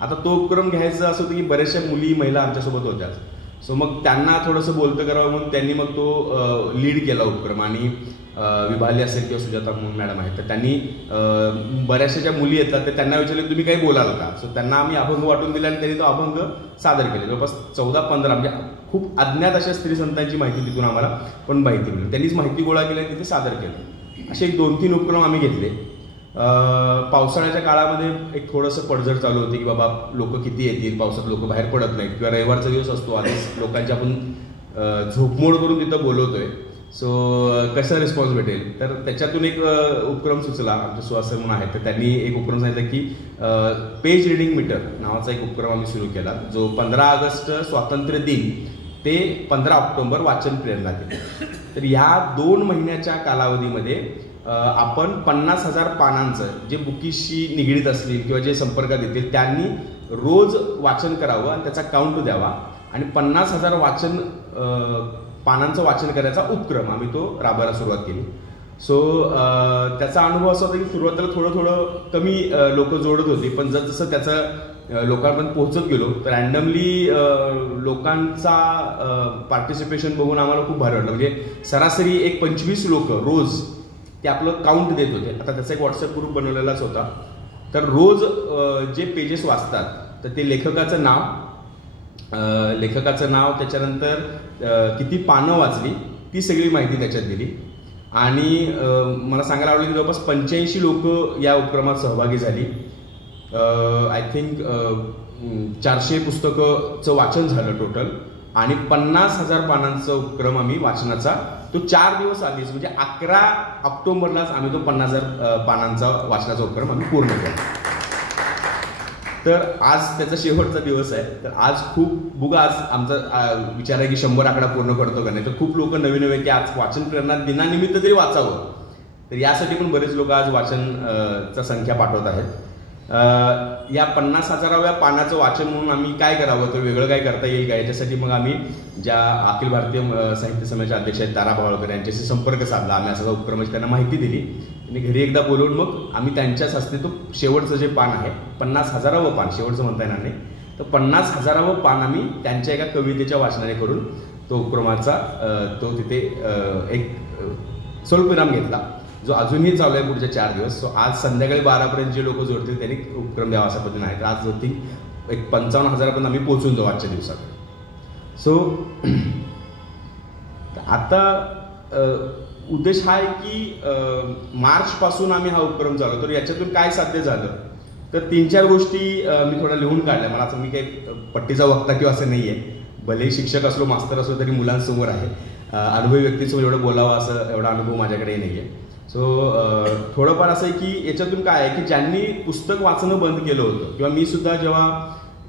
आता तो उपक्रम घ्यायचा असं होतं की बऱ्याचशा मुली-महिला आमच्यासोबत होत्या. सो मग त्यांना थोडंसं बोलतं करावं म्हणून त्यांनी मग तो लीड केला उपक्रम आणि विभाली असेल किंवा सुजाता मॅडम आहेत तर त्यांनी बऱ्याचशा ज्या मुली येतात तर त्यांना विचारलं तुम्ही काही बोलाल का. सो त्यांना आम्ही अभंग वाटून दिला आणि त्यांनी तो अभंग सादर केले. जवळपास 14-15 म्हणजे खूप अज्ञात अशा स्त्री संतांची माहिती तिथून आम्हाला पण माहिती मिळाली. त्यांनीच माहिती गोळा केली आणि तिथे सादर केलं. असे 2-3 उपक्रम आम्ही घेतले. पावसाळ्याच्या काळामध्ये एक थोडंसं पडझड चालू होती की बाबा लोक किती येतील, पावसात लोक बाहेर पडत नाहीत किंवा रविवारचा दिवस असतो आधीच लोकांची आपण झोपमोड करून तिथं बोलवतोय. सो कसा रिस्पॉन्स भेटेल तर त्याच्यातून एक उपक्रम सुचला. आमचे सुहास म्हणून आहेत तर त्यांनी एक उपक्रम सांगितलं की पेज रिडिंग मीटर नावाचा एक उपक्रम आम्ही सुरू केला जो 15 ऑगस्ट स्वातंत्र्य दिन ते 15 ऑक्टोबर वाचन प्रेरणा दिन. तर या 2 महिन्याच्या कालावधीमध्ये आपण 50,000 पानांचं जे बुकीशी निगडीत असतील किंवा जे संपर्कात येतील त्यांनी रोज वाचन करावं आणि त्याचा काउंट द्यावा आणि 50,000 पानांचं वाचन करायचा उपक्रम आम्ही तो राबवायला सुरुवात केली. सो त्याचा अनुभव असा होता की सुरुवातीला थोडं कमी लोक जोडत होती पण जसं त्याचं लोकांपर्यंत पोहोचत गेलो तर रॅन्डमली लोकांचा पार्टिसिपेशन बघून आम्हाला खूप भारी वाटलं. म्हणजे सरासरी एक 25 लोक रोज ते आपलं काउंट देत होते. आता त्याचा एक व्हॉट्सअप ग्रुप बनवलेलाच होता. तर रोज जे पेजेस वाचतात तर ते लेखकाचं नाव त्याच्यानंतर किती पानं वाचली ती सगळी माहिती त्याच्यात दिली. आणि मला सांगायला आवडेल की जवळपास 85 लोक या उपक्रमात सहभागी झाली. आय थिंक 400 पुस्तकाचं वाचन झालं टोटल आणि 50,000 पानांचा उपक्रम आम्ही वाचनाचा तो 4 दिवस आधीच म्हणजे 11 ऑक्टोबरलाच आम्ही तो 50,000 पानांचा वाचनाचा उपक्रम आम्ही पूर्ण केला. तर आज त्याचा शेवटचा दिवस आहे. तर आज खूप बुगा आज आमचा विचार आहे की 100 आकडा पूर्ण करतो का नाही. तर खूप लोक नवीन नवे की आज वाचन प्रेरणा दिनानिमित्त तरी वाचावं, तर यासाठी पण बरेच लोक आज वाचनचा संख्या पाठवत आहेत. या 50,000व्या पानाचं वाचन म्हणून आम्ही काय करावं, तर वेगळं काय करता येईल का, याच्यासाठी मग आम्ही ज्या अखिल भारतीय साहित्य समाजाचे अध्यक्ष आहेत तारा भावळकर यांच्याशी संपर्क साधला. आम्ही असा उपक्रमाची त्यांना माहिती दिली आणि घरी एकदा बोलवून मग आम्ही त्यांच्याच हस्ते तो शेवटचं जे पान आहे 50,000वं पान, शेवटचं म्हणता येणार नाही, तर 50,000वं पान आम्ही त्यांच्या एका कवितेच्या वाचनाने करून तो उपक्रमाचा तो तिथे एक स्वल्पविराम घेतला, जो अजूनही चालू आहे पुढच्या 4 दिवस. सो आज संध्याकाळी 12पर्यंत जे लोक जोडतील त्यांनी उपक्रम द्यावा अशा पद्धतीने आहे. तर आज होती एक 55,000पर्यंत आम्ही पोहोचून जाऊ आजच्या दिवसात. सो आता उद्देश हा आहे की मार्चपासून आम्ही हा उपक्रम चालवतो. तर याच्यातून काय साध्य झालं, तर 3-4 गोष्टी मी थोड्या लिहून काढल्या. मला असं मी काही पट्टीचा वक्ता किंवा असं नाही आहे, भले शिक्षक असलो मास्तर असलो तरी मुलांसमोर आहे, अनुभवी व्यक्तीसमोर एवढं बोलावं असं एवढा अनुभव माझ्याकडे नाही आहे. सो थोडंफार असं आहे की याच्यातून काय आहे की ज्यांनी पुस्तक वाचणं बंद केलं होतं, किंवा मी सुद्धा जेव्हा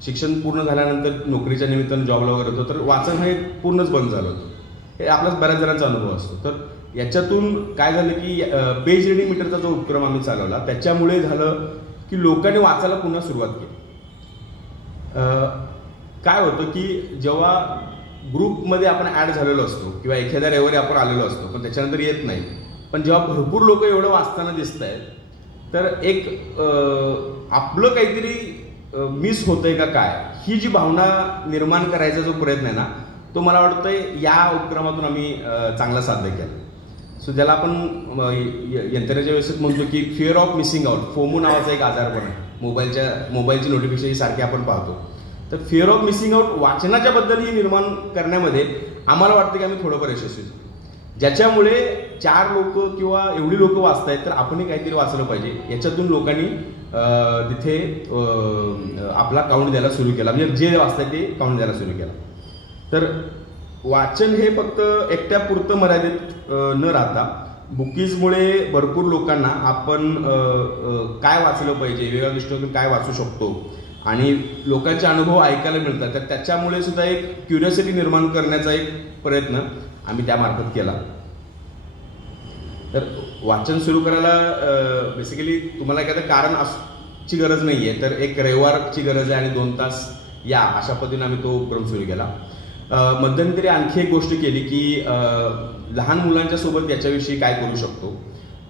शिक्षण पूर्ण झाल्यानंतर नोकरीच्या निमित्तानं जॉबला वगैरे होतो, तर वाचन हे पूर्णच बंद झालं होतं. हे आपल्याच बऱ्याच जणांचा अनुभव असतो. तर याच्यातून काय झालं की पेज रिडिंग मीटरचा जो उपक्रम आम्ही चालवला त्याच्यामुळे झालं की लोकांनी वाचायला पुन्हा सुरुवात केली. काय होतं की जेव्हा ग्रुपमध्ये आपण ऍड झालेलो असतो किंवा एखाद्या रविवारी आपण आलेलो असतो पण त्याच्यानंतर येत नाही, पण जेव्हा भरपूर लोक एवढं वाचताना दिसत आहेत, तर एक आपलं काहीतरी मिस होतंय का काय, ही जी भावना निर्माण करायचा जो प्रयत्न आहे ना, तो मला वाटतंय या उपक्रमातून आम्ही चांगला साध्य केला. सो ज्याला आपण यंत्रणेच्या व्यवस्थेत म्हणतो की fear of missing out, FOMO नावाचा एक आजारपण आहे. मोबाईलची नोटिफिकेशन सारखी आपण पाहतो. तर फिअर ऑफ मिसिंग आउट वाचनाच्या बद्दल ही निर्माण करण्यामध्ये आम्हाला वाटतं की आम्ही थोडंफार यशस्वी झालो. ज्याच्यामुळे 4 लोक किंवा एवढी लोक वाचतायत, तर आपणही काहीतरी वाचलं पाहिजे. याच्यातून लोकांनी तिथे आपला काउंट द्यायला सुरू केला, म्हणजे जे वाचताय ते काउंट द्यायला सुरू केला. तर वाचन हे फक्त एकट्यापुरतं मर्यादित न राहता बुकीजमुळे भरपूर लोकांना आपण काय वाचलं पाहिजे, वेगळ्या दृष्टीकोनातून काय वाचू शकतो आणि लोकांचे अनुभव ऐकायला मिळतात, तर त्याच्यामुळे सुद्धा एक क्युरिओसिटी निर्माण करण्याचा एक प्रयत्न आम्ही त्यामार्फत केला. तर वाचन सुरू करायला बेसिकली तुम्हाला एखादं कारण ची गरज नाही आहे, तर एक रविवारची गरज आहे आणि 2 तास या अशा पद्धतीने आम्ही तो उपक्रम सुरू केला. मध्यंतरी आणखी एक गोष्ट केली की लहान मुलांच्या सोबत याच्याविषयी काय करू शकतो.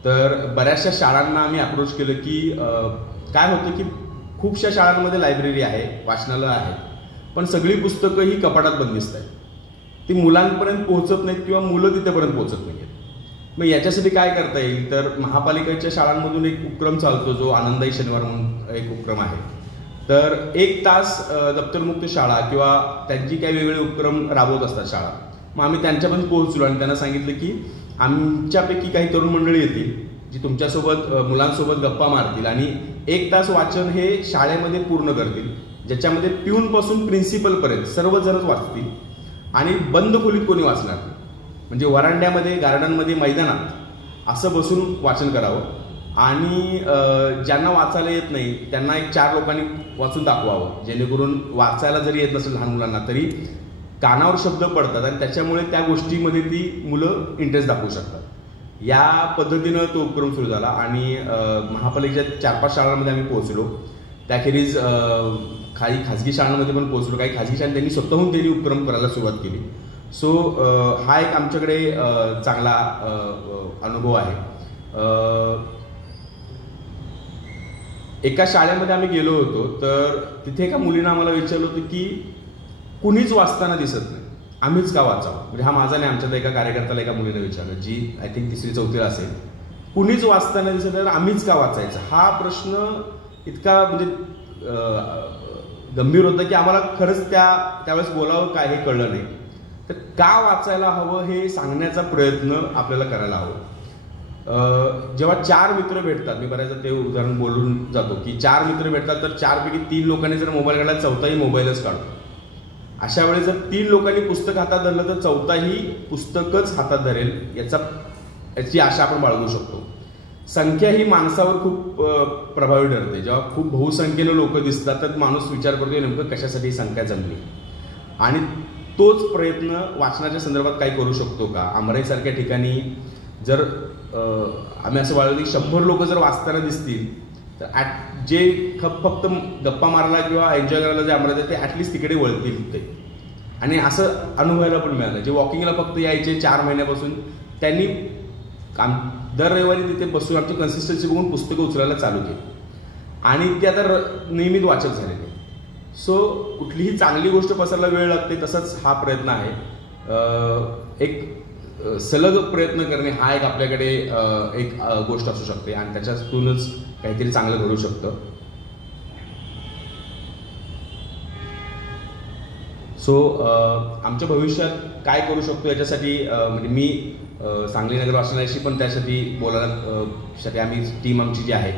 तर बऱ्याचशा शाळांना आम्ही अप्रोच केलं की काय होतं की खूपशा शाळांमध्ये लायब्ररी आहे, वाचनालय आहे, पण सगळी पुस्तकं ही कपाटात बंदिस्त आहेत, ती मुलांपर्यंत पोहोचत नाहीत किंवा मुलं तिथेपर्यंत पोहोचत नाहीत. मग याच्यासाठी काय करता येईल, तर महापालिकेच्या शाळांमधून एक उपक्रम चालतो जो आनंदाई शनिवार म्हणून एक उपक्रम आहे. तर 1 तास दप्तरमुक्त शाळा किंवा त्यांची काही वेगळे उपक्रम राबवत असतात शाळा. मग आम्ही त्यांच्यापर्यंत पोहोचलो आणि त्यांना सांगितलं की आमच्यापैकी काही तरुण मंडळी येतील जी तुमच्यासोबत मुलांसोबत गप्पा मारतील आणि 1 तास वाचन हे शाळेमध्ये पूर्ण करतील, ज्याच्यामध्ये पिऊनपासून प्रिन्सिपलपर्यंत सर्वजणच वाचतील आणि बंद खोलीत कोणी वाचणार नाही. म्हणजे वरांड्यामध्ये, गार्डनमध्ये, मैदानात असं बसून वाचन करावं आणि ज्यांना वाचायला येत नाही त्यांना एक 4 लोकांनी वाचून दाखवावं, जेणेकरून वाचायला जरी येत नसेल लहान मुलांना तरी कानावर शब्द पडतात आणि त्याच्यामुळे त्या गोष्टीमध्ये ती मुलं इंटरेस्ट दाखवू शकतात. या पद्धतीनं तो उपक्रम सुरू झाला आणि महापालिकेच्या 4-5 शाळांमध्ये आम्ही पोहोचलो. त्याखेरीज काही खाजगी शाळांमध्ये पण पोहोचलो. काही खाजगी शाळांनी त्यांनी स्वतःहून त्यांनी उपक्रम करायला सुरुवात केली. सो हा एक आमच्याकडे चांगला अनुभव आहे. एका शाळेमध्ये आम्ही गेलो होतो, तर तिथे एका मुलीनं आम्हाला विचारलं होतं की कुणीच वाचताना दिसत नाही, आम्हीच का वाचावं. म्हणजे हा माझा नाही, आमच्यात एका कार्यकर्त्याला एका मुलीनं विचारलं, जी आय थिंक 3री-4थीला असेल. कुणीच वाचताना दिसत तर आम्हीच का वाचायचं, हा प्रश्न इतका म्हणजे गंभीर होता की आम्हाला खरंच त्यावेळेस बोलावं काय हे कळलं नाही. तर का वाचायला हवं हे सांगण्याचा प्रयत्न आपल्याला करायला हवं. जेव्हा 4 मित्र भेटतात, मी बऱ्याचदा ते उदाहरण बोलून जातो की 4 मित्र भेटतात तर 4पैकी 3 लोकांनी जर मोबाईल काढला, 4थाही मोबाईलच काढतो. अशा वेळेस जर 3 लोकांनी पुस्तक हातात धरलं तर 4थाही पुस्तकच हातात धरेल याची आशा आपण बाळगू शकतो. संख्या ही माणसावर खूप प्रभावी ठरते. जेव्हा खूप बहुसंख्येनं लोक दिसतात तर माणूस विचार करतो नेमकं कशासाठी ही संख्या जमली, आणि तोच प्रयत्न वाचनाच्या संदर्भात काही करू शकतो का. आमराईसारख्या ठिकाणी जर आम्ही असं वाढवलं की 100 लोक जर वाचताना दिसतील तर जे फक्त गप्पा मारायला किंवा एन्जॉय करायला जे अमरावती ते ॲटलिस्ट तिकडे वळतील ते. आणि असं अनुभवायला पण मिळालं. जे वॉकिंगला फक्त यायचे 4 महिन्यापासून त्यांनी दर रविवारी तिथे बसून आमची कन्सिस्टन्सी बघून पुस्तकं उचलायला चालू केली आणि ते आता नियमित वाचक झालेले. सो कुठलीही चांगली गोष्ट पसरायला वेळ लागते, तसंच हा प्रयत्न आहे. एक सलग प्रयत्न करणे हा एक आपल्याकडे एक गोष्ट असू शकते आणि त्याच्यातूनच काहीतरी चांगलं घडू शकतं. सो आमच्या भविष्यात काय करू शकतो याच्यासाठी म्हणजे मी सांगली नगर वाचनालयाशी पण त्यासाठी बोलायला साठी आम्ही टीम आमची जी आहे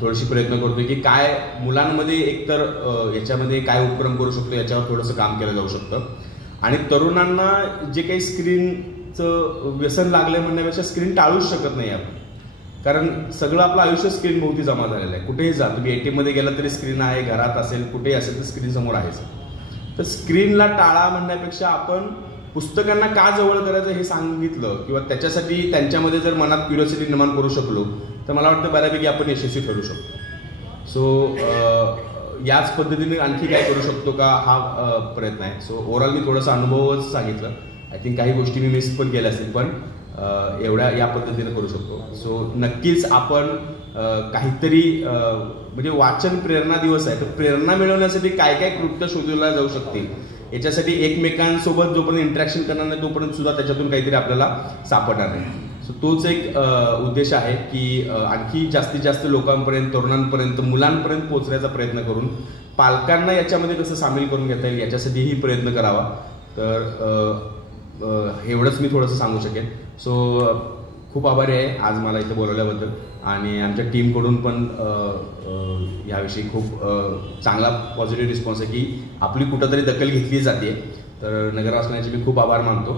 थोडीशी प्रयत्न करतोय की काय मुलांमध्ये एकतर याच्यामध्ये काय उपक्रम करू शकतो याच्यावर थोडंसं काम केलं जाऊ शकतं. आणि तरुणांना जे काही स्क्रीनचं व्यसन लागलं म्हणण्यापेक्षा स्क्रीन टाळूच शकत नाही आपण, कारण सगळं आपलं आयुष्य स्क्रीन भोवती जमा झालेलं आहे. कुठेही जा तुम्ही ATM मध्ये गेला तरी स्क्रीन आहे, घरात असेल कुठेही असेल तर स्क्रीन समोर आहेच. तर स्क्रीनला टाळा म्हणण्यापेक्षा आपण पुस्तकांना का जवळ करायचं हे सांगितलं किंवा त्याच्यासाठी त्यांच्यामध्ये जर मनात क्युरिओसिटी निर्माण करू शकलो तर मला वाटतं बऱ्यापैकी आपण यशस्वी ठरू शकतो. सो याच पद्धतीने आणखी काय करू शकतो का हा प्रयत्न आहे. सो ओव्हरऑल मी थोडासा अनुभवच सांगितलं. आय थिंक काही गोष्टी मी मिस पण केल्या असतील, पण एवढ्या या पद्धतीने करू शकतो. सो नक्कीच आपण काहीतरी म्हणजे वाचन प्रेरणा दिवस आहे, तर प्रेरणा मिळवण्यासाठी काय काय कृत्य शोधल्या जाऊ शकतील याच्यासाठी एकमेकांसोबत जोपर्यंत इंटरॅक्शन करणार नाही तोपर्यंत सुद्धा त्याच्यातून काहीतरी आपल्याला सापडणार नाही. सो तोच एक उद्देश आहे की आणखी जास्तीत जास्त लोकांपर्यंत, तरुणांपर्यंत, मुलांपर्यंत पोहोचण्याचा प्रयत्न करून पालकांना याच्यामध्ये कसं सामील करून घेता येईल याच्यासाठीही प्रयत्न करावा. तर एवढंच मी थोडंसं सांगू शकेन. सो खूप आभारी आहे आज मला इथे बोलवल्याबद्दल आणि आमच्या टीमकडून पण याविषयी खूप चांगला पॉझिटिव्ह रिस्पॉन्स आहे की आपली कुठंतरी दखल घेतली जाते. तर नगर वाचनालयाचे मी खूप आभार मानतो.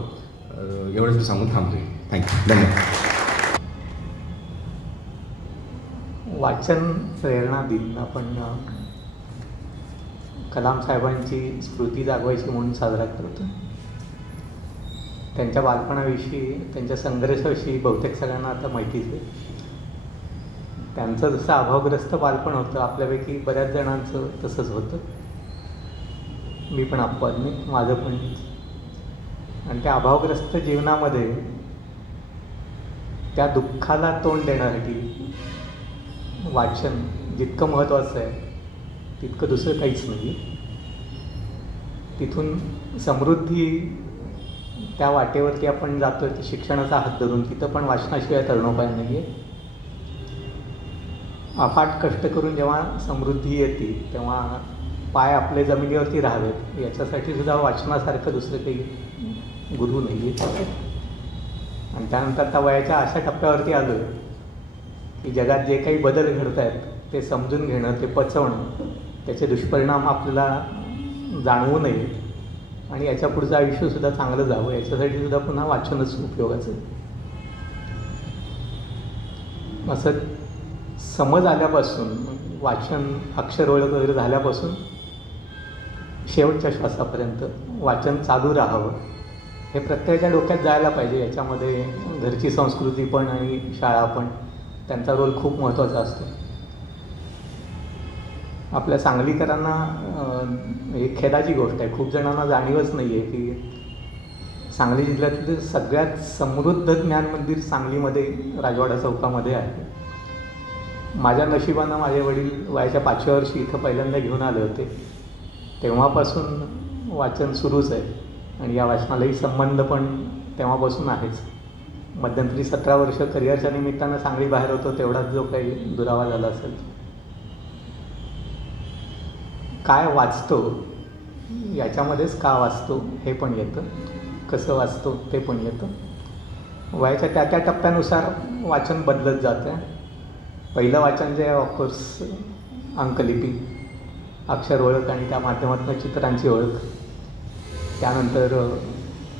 एवढंच मी सांगून थांबतोय. थँक्यू. धन्यवाद. वाचन प्रेरणा दिन आपण कलाम साहेबांची स्मृती जागवायची म्हणून साजरा करतो. त्यांच्या बालपणाविषयी, त्यांच्या संघर्षाविषयी बहुतेक सगळ्यांना आता माहितीच आहे. त्यांचं जसं अभावग्रस्त बालपण होतं, आपल्यापैकी बऱ्याच जणांचं तसंच होतं. मी पण अपवाद नाही, माझं पण. आणि त्या अभावग्रस्त जीवनामध्ये त्या दुःखाला तोंड देण्यासाठी वाचन जितकं महत्त्वाचं आहे तितकं दुसरं काहीच नाही. तिथून समृद्धी त्या वाटेवरती आपण जातोय ते शिक्षणाचा हात धरून, तिथं पण वाचनाशिवाय तरणोपाय नाही आहे. अफाट कष्ट करून जेव्हा समृद्धी येते तेव्हा पाय आपले जमिनीवरती राहावेत याच्यासाठी सुद्धा वाचनासारखं दुसरं काही गुरु नाही आहे. आणि त्यानंतर आता वयाच्या अशा टप्प्यावरती आलो की जगात जे काही बदल घडत आहेत ते समजून घेणं, ते पचवणं, त्याचे दुष्परिणाम आपल्याला जाणवू नये आणि याच्या पुढचं आयुष्यसुद्धा चांगलं जावं याच्यासाठी सुद्धा पुन्हा वाचनच उपयोगाचं. असं समज आल्यापासून, वाचन अक्षर ओळख वगैरे झाल्यापासून शेवटच्या श्वासापर्यंत वाचन चालू राहावं हे प्रत्येकाच्या डोक्यात जायला पाहिजे. याच्यामध्ये घरची संस्कृती पण आणि शाळा पण, त्यांचा रोल खूप महत्त्वाचा असतो. आपल्या सांगलीकरांना एक खेदाची गोष्ट आहे, खूप जणांना जाणीवच नाही आहे की सांगली जिल्ह्यातील सगळ्यात समृद्ध ज्ञान मंदिर सांगलीमध्ये राजवाडा चौकामध्ये आहे. माझ्या नशिबानं माझे वडील वयाच्या 5व्या वर्षी इथं पहिल्यांदा घेऊन आले होते. तेव्हापासून वाचन सुरूच आहे आणि या वाचनालाही संबंध पण तेव्हापासून आहेच. मध्यंतरी 17 वर्ष करिअरच्या निमित्तानं सांगली बाहेर होतो, तेवढाच जो काही दुरावा झाला असेल. काय वाचतो याच्यामध्येच का वाचतो हे पण येतं, कसं वाचतो ते पण येतं. वयाच्या त्या त्या टप्प्यानुसार वाचन बदलत जातं. पहिलं वाचन जे आहे ऑफकोर्स अंकलिपी, अक्षर ओळख आणि त्या माध्यमातून चित्रांची ओळख. त्यानंतर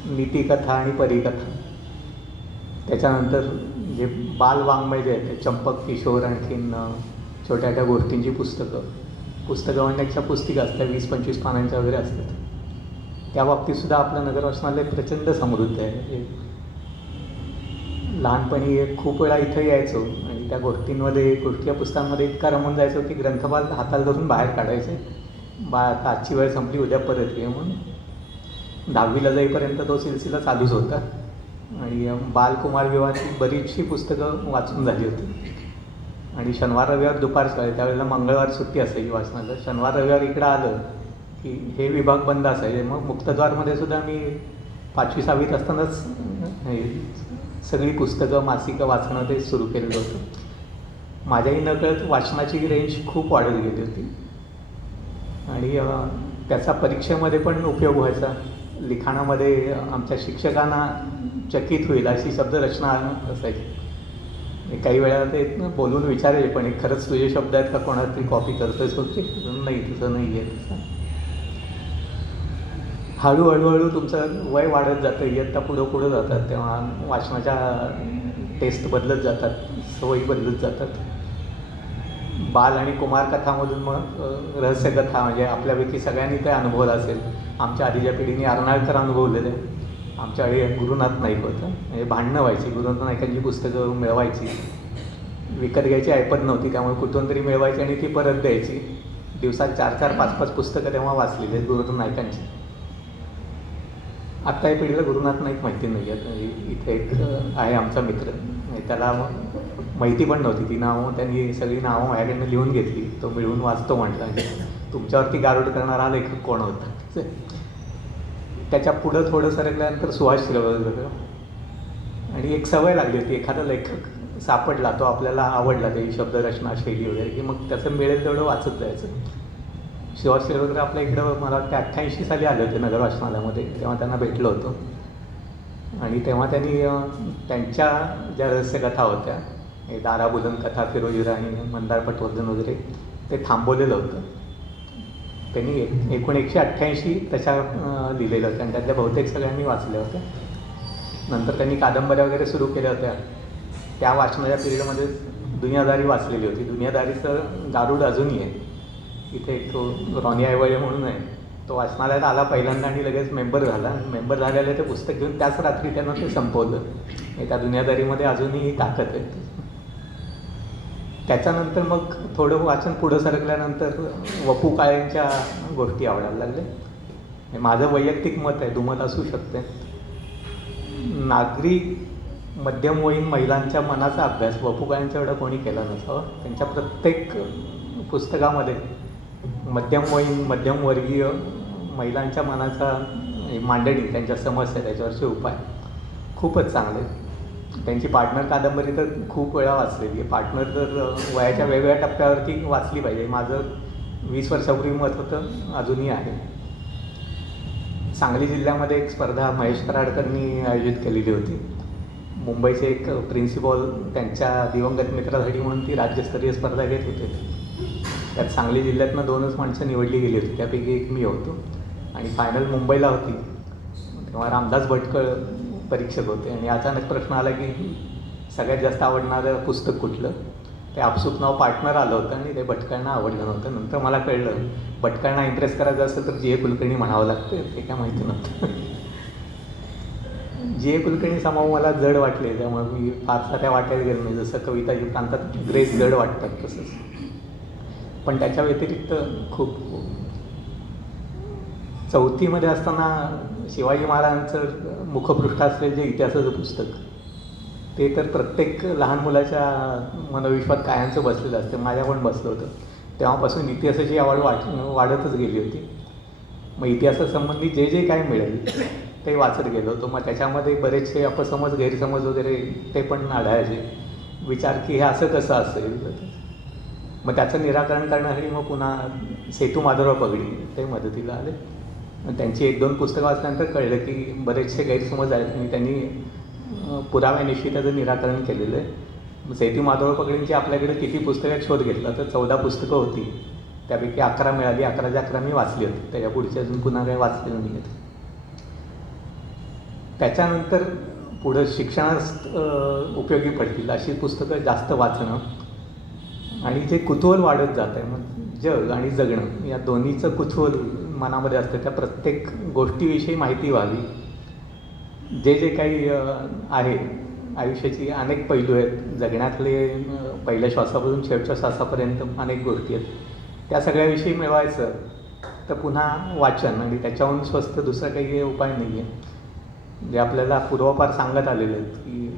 नीतिकथा आणि परिकथा. त्याच्यानंतर जे बालवाङ्मय जे आहे ते चंपक किशोर, आणखीन छोट्या छोट्या गोष्टींची पुस्तकं म्हणण्यापेक्षा पुस्तिका असतात 20-25 पानांच्या वगैरे असतात. त्या बाबतीतसुद्धा आपलं नगर वाचनालय प्रचंड समृद्ध आहे. लहानपणी खूप वेळा इथं यायचो आणि त्या गोष्टी या पुस्तकांमध्ये इतका रमून जायचो की ग्रंथपाल हाताला धरून बाहेर काढायचे. आता आजची वेळ संपली, उद्या परत ये म्हणून. 10वीला जाईपर्यंत तो सिलसिला चालूच होता आणि बालकुमार विवाहाची बरीचशी पुस्तकं वाचून झाली होती. आणि शनिवार रविवार दुपारचं आहे, त्यावेळेला मंगळवार सुट्टी असायची वाचनाला. शनिवार रविवार इकडं आलं की हे विभाग बंद असायचे. मग मुक्तद्वारमध्ये सुद्धा मी 5वी-6वीत असतानाच सगळी पुस्तकं मासिकं वाचणं ते सुरू केलेलं होतं. माझ्याही नकळत वाचनाची रेंज खूप वाढत गेली होती आणि त्याचा परीक्षेमध्ये पण उपयोग व्हायचा. लिखाणामध्ये आमच्या शिक्षकांना चकित होईल अशी शब्दरचना असायची. काही वेळा ते बोलून विचारायचे, पण हे खरंच तुझे शब्द आहेत का, कोणाला तरी कॉपी करतोयस होते? नाही, तुझं नाही आहे तसं. हळूहळू तुमचं वय वाढत जातं, इयत्ता पुढं जातात, तेव्हा वाचनाच्या टेस्ट बदलत जातात, सवयी बदलत जातात. बाल आणि कुमार कथामधून मग रहस्यकथा, म्हणजे आपल्यापैकी सगळ्यांनी ते अनुभवलं असेल. आमच्या आधीच्या पिढीने अर्नाळकर अनुभवलेले. आमच्या वेळी गुरुनाथ नाईक होतं, म्हणजे भांडणं व्हायची. गुरुनाथ नाईकांची पुस्तकं मिळवायची, विकत घ्यायची ऐपत नव्हती, त्यामुळे कुठून तरी मिळवायची आणि ती परत द्यायची. दिवसात 4-4, 5-5 पुस्तकं तेव्हा वाचलेली आहेत गुरुनाथ नाईकांची. आत्ता या पिढीला गुरुनाथ नाईक माहिती नाही आहेत. इथे एक आहे आमचा मित्र, त्याला माहिती पण नव्हती ती नावं. त्यांनी सगळी नावं माझ्याकडनं लिहून घेतली. तो मिळवून वाचतो म्हटला. तुमच्यावरती गारुड करणारा लेखक कोण होता? त्याच्या पुढं थोडं सरकल्यानंतर सुहास शिरवाळकर. आणि एक सवय लागली होती, एखादा लेखक सापडला, तो आपल्याला आवडला, त्याची शब्दरचना शैली वगैरे, की मग त्याचं मिळेल तेवढं वाचत जायचं. सुहास शिरवाळकर आपल्या इकडं मला वाटतं 88 साली आले होते नगर वाचनालयामध्ये. तेव्हा त्यांना भेटलो होतो आणि तेव्हा त्यांनी त्यांच्या ज्या रहस्यकथा होत्या, दाराबुलन कथा, फिरोजी राणी, मंदार पटवर्धन वगैरे, ते थांबवलेलं होतं. त्यांनी एकूण 188 तशा लिहिलेल्या होत्या आणि त्यातल्या बहुतेक सगळ्यांनी वाचल्या होत्या. नंतर त्यांनी कादंबऱ्या वगैरे सुरू केल्या होत्या. त्या वाचनाच्या पिरियडमध्ये दुनियादारी वाचलेली होती. दुनियादारीचं गारुड अजूनही आहे. इथे एक तो रॉनी आयवळे म्हणून आहे, तो वाचनालयात आला पहिल्यांदा आणि लगेच मेंबर झाला. मेंबर झालेलं ते पुस्तक घेऊन त्याच रात्री त्यानं ते संपवलं. त्या दुनियादारीमध्ये अजूनही ताकद आहे. त्याच्यानंतर मग थोडं वाचन पुढं सरकल्यानंतर वपू काळेंच्या गोष्टी आवडायला लागल्या. माझं वैयक्तिक मत आहे, दुमत असू शकते. नागरी मध्यमवयीन महिलांच्या मनाचा अभ्यास वपू काळेंच्या एवढा कोणी केला नसावा. त्यांच्या प्रत्येक पुस्तकामध्ये मध्यमवर्गीय महिलांच्या मनाचा मांडणी, त्यांच्या समस्या, त्याच्यावरचे उपाय खूपच चांगले. त्यांची पार्टनर कादंबरी तर खूप वेळा वाचलेली आहे. पार्टनर तर वयाच्या वेगवेगळ्या टप्प्यावरती वाचली पाहिजे. माझं 20 वर्षापूर्वी मत होतं, अजूनही आहे. सांगली जिल्ह्यामध्ये एक स्पर्धा महेश कराडकरनी आयोजित केलेली होती. मुंबईचे एक प्रिन्सिपॉल त्यांच्या दिवंगत मित्रासाठी म्हणून ती राज्यस्तरीय स्पर्धा घेत होते. त्यात सांगली जिल्ह्यातनं 2च माणसं निवडली गेली होती, त्यापैकी एक मी होतो. आणि फायनल मुंबईला होती. तेव्हा रामदास भटकळ परीक्षक होते आणि अचानक प्रश्न आला की सगळ्यात जास्त आवडणारं पुस्तक कुठलं. ते आपसूक नाव पार्टनर आलं होतं आणि ते भटकळांना आवडलं नव्हतं. नंतर मला कळलं भटकळांना इम्प्रेस करायचं असेल तर जी ए कुलकर्णी म्हणावं लागतं. ते काय माहिती नव्हतं. जी ए कुलकर्णी समाव मला जड वाटले, त्यामुळे मी फारसा त्या वाटायला गेलो नाही. जसं कविता युक्तांतात ग्रेस जड वाटतात तसंच. पण त्याच्या व्यतिरिक्त खूप 4थीमध्ये असताना शिवाजी महाराजांचं मुखपृष्ठ असलेलं जे इतिहासाचं पुस्तक, ते तर प्रत्येक लहान मुलाच्या मनोविश्वात कायमचं बसलेलं असतं. माझ्या पण बसलं होतं. तेव्हापासून इतिहासाची आवड वाढतच गेली होती. मग इतिहासासंबंधी जे जे काय मिळेल ते वाचत गेलो होतो. मग त्याच्यामध्ये बरेचसे अपसमज, गैरसमज वगैरे ते पण आढळायचे. विचार की हे असं कसं असेल. मग त्याचं निराकरण करण्यासाठी मग पुन्हा सेतू माधवराव पगडी ते मदतीला आले. त्यांची 1-2 पुस्तकं वाचल्यानंतर कळलं की बरेचसे गैरसमज आहेत आणि त्यांनी पुराव्यानिशी त्याचं निराकरण केलेलं आहे. सेतू माधवराव पगडींची आपल्याकडे किती पुस्तकात शोध घेतला तर 14 पुस्तकं होती. त्यापैकी 11 मिळाली. 11च्या 11 मी वाचली होती. त्याच्या पुढची अजून पुन्हा काही वाचलेलं नाही आहेत. त्याच्यानंतर पुढं शिक्षणात उपयोगी पडतील अशी पुस्तकं जास्त वाचणं आणि जे कुतूहल वाढत जात आहे, मग जग आणि जगणं या दोन्हीचं कुतूहल मनामध्ये असतं. त्या प्रत्येक गोष्टीविषयी माहिती व्हावी. जे जे काही आहे आयुष्याची अनेक पैलू आहेत, जगण्यातले पहिल्या श्वासापासून शेवटच्या श्वासापर्यंत अनेक गोष्टी आहेत, त्या सगळ्याविषयी मिळवायचं तर पुन्हा वाचन आणि त्याच्याहून स्वस्त दुसरा काही उपाय नाही आहे. जे आपल्याला पूर्वापार सांगत आलेलं आहे की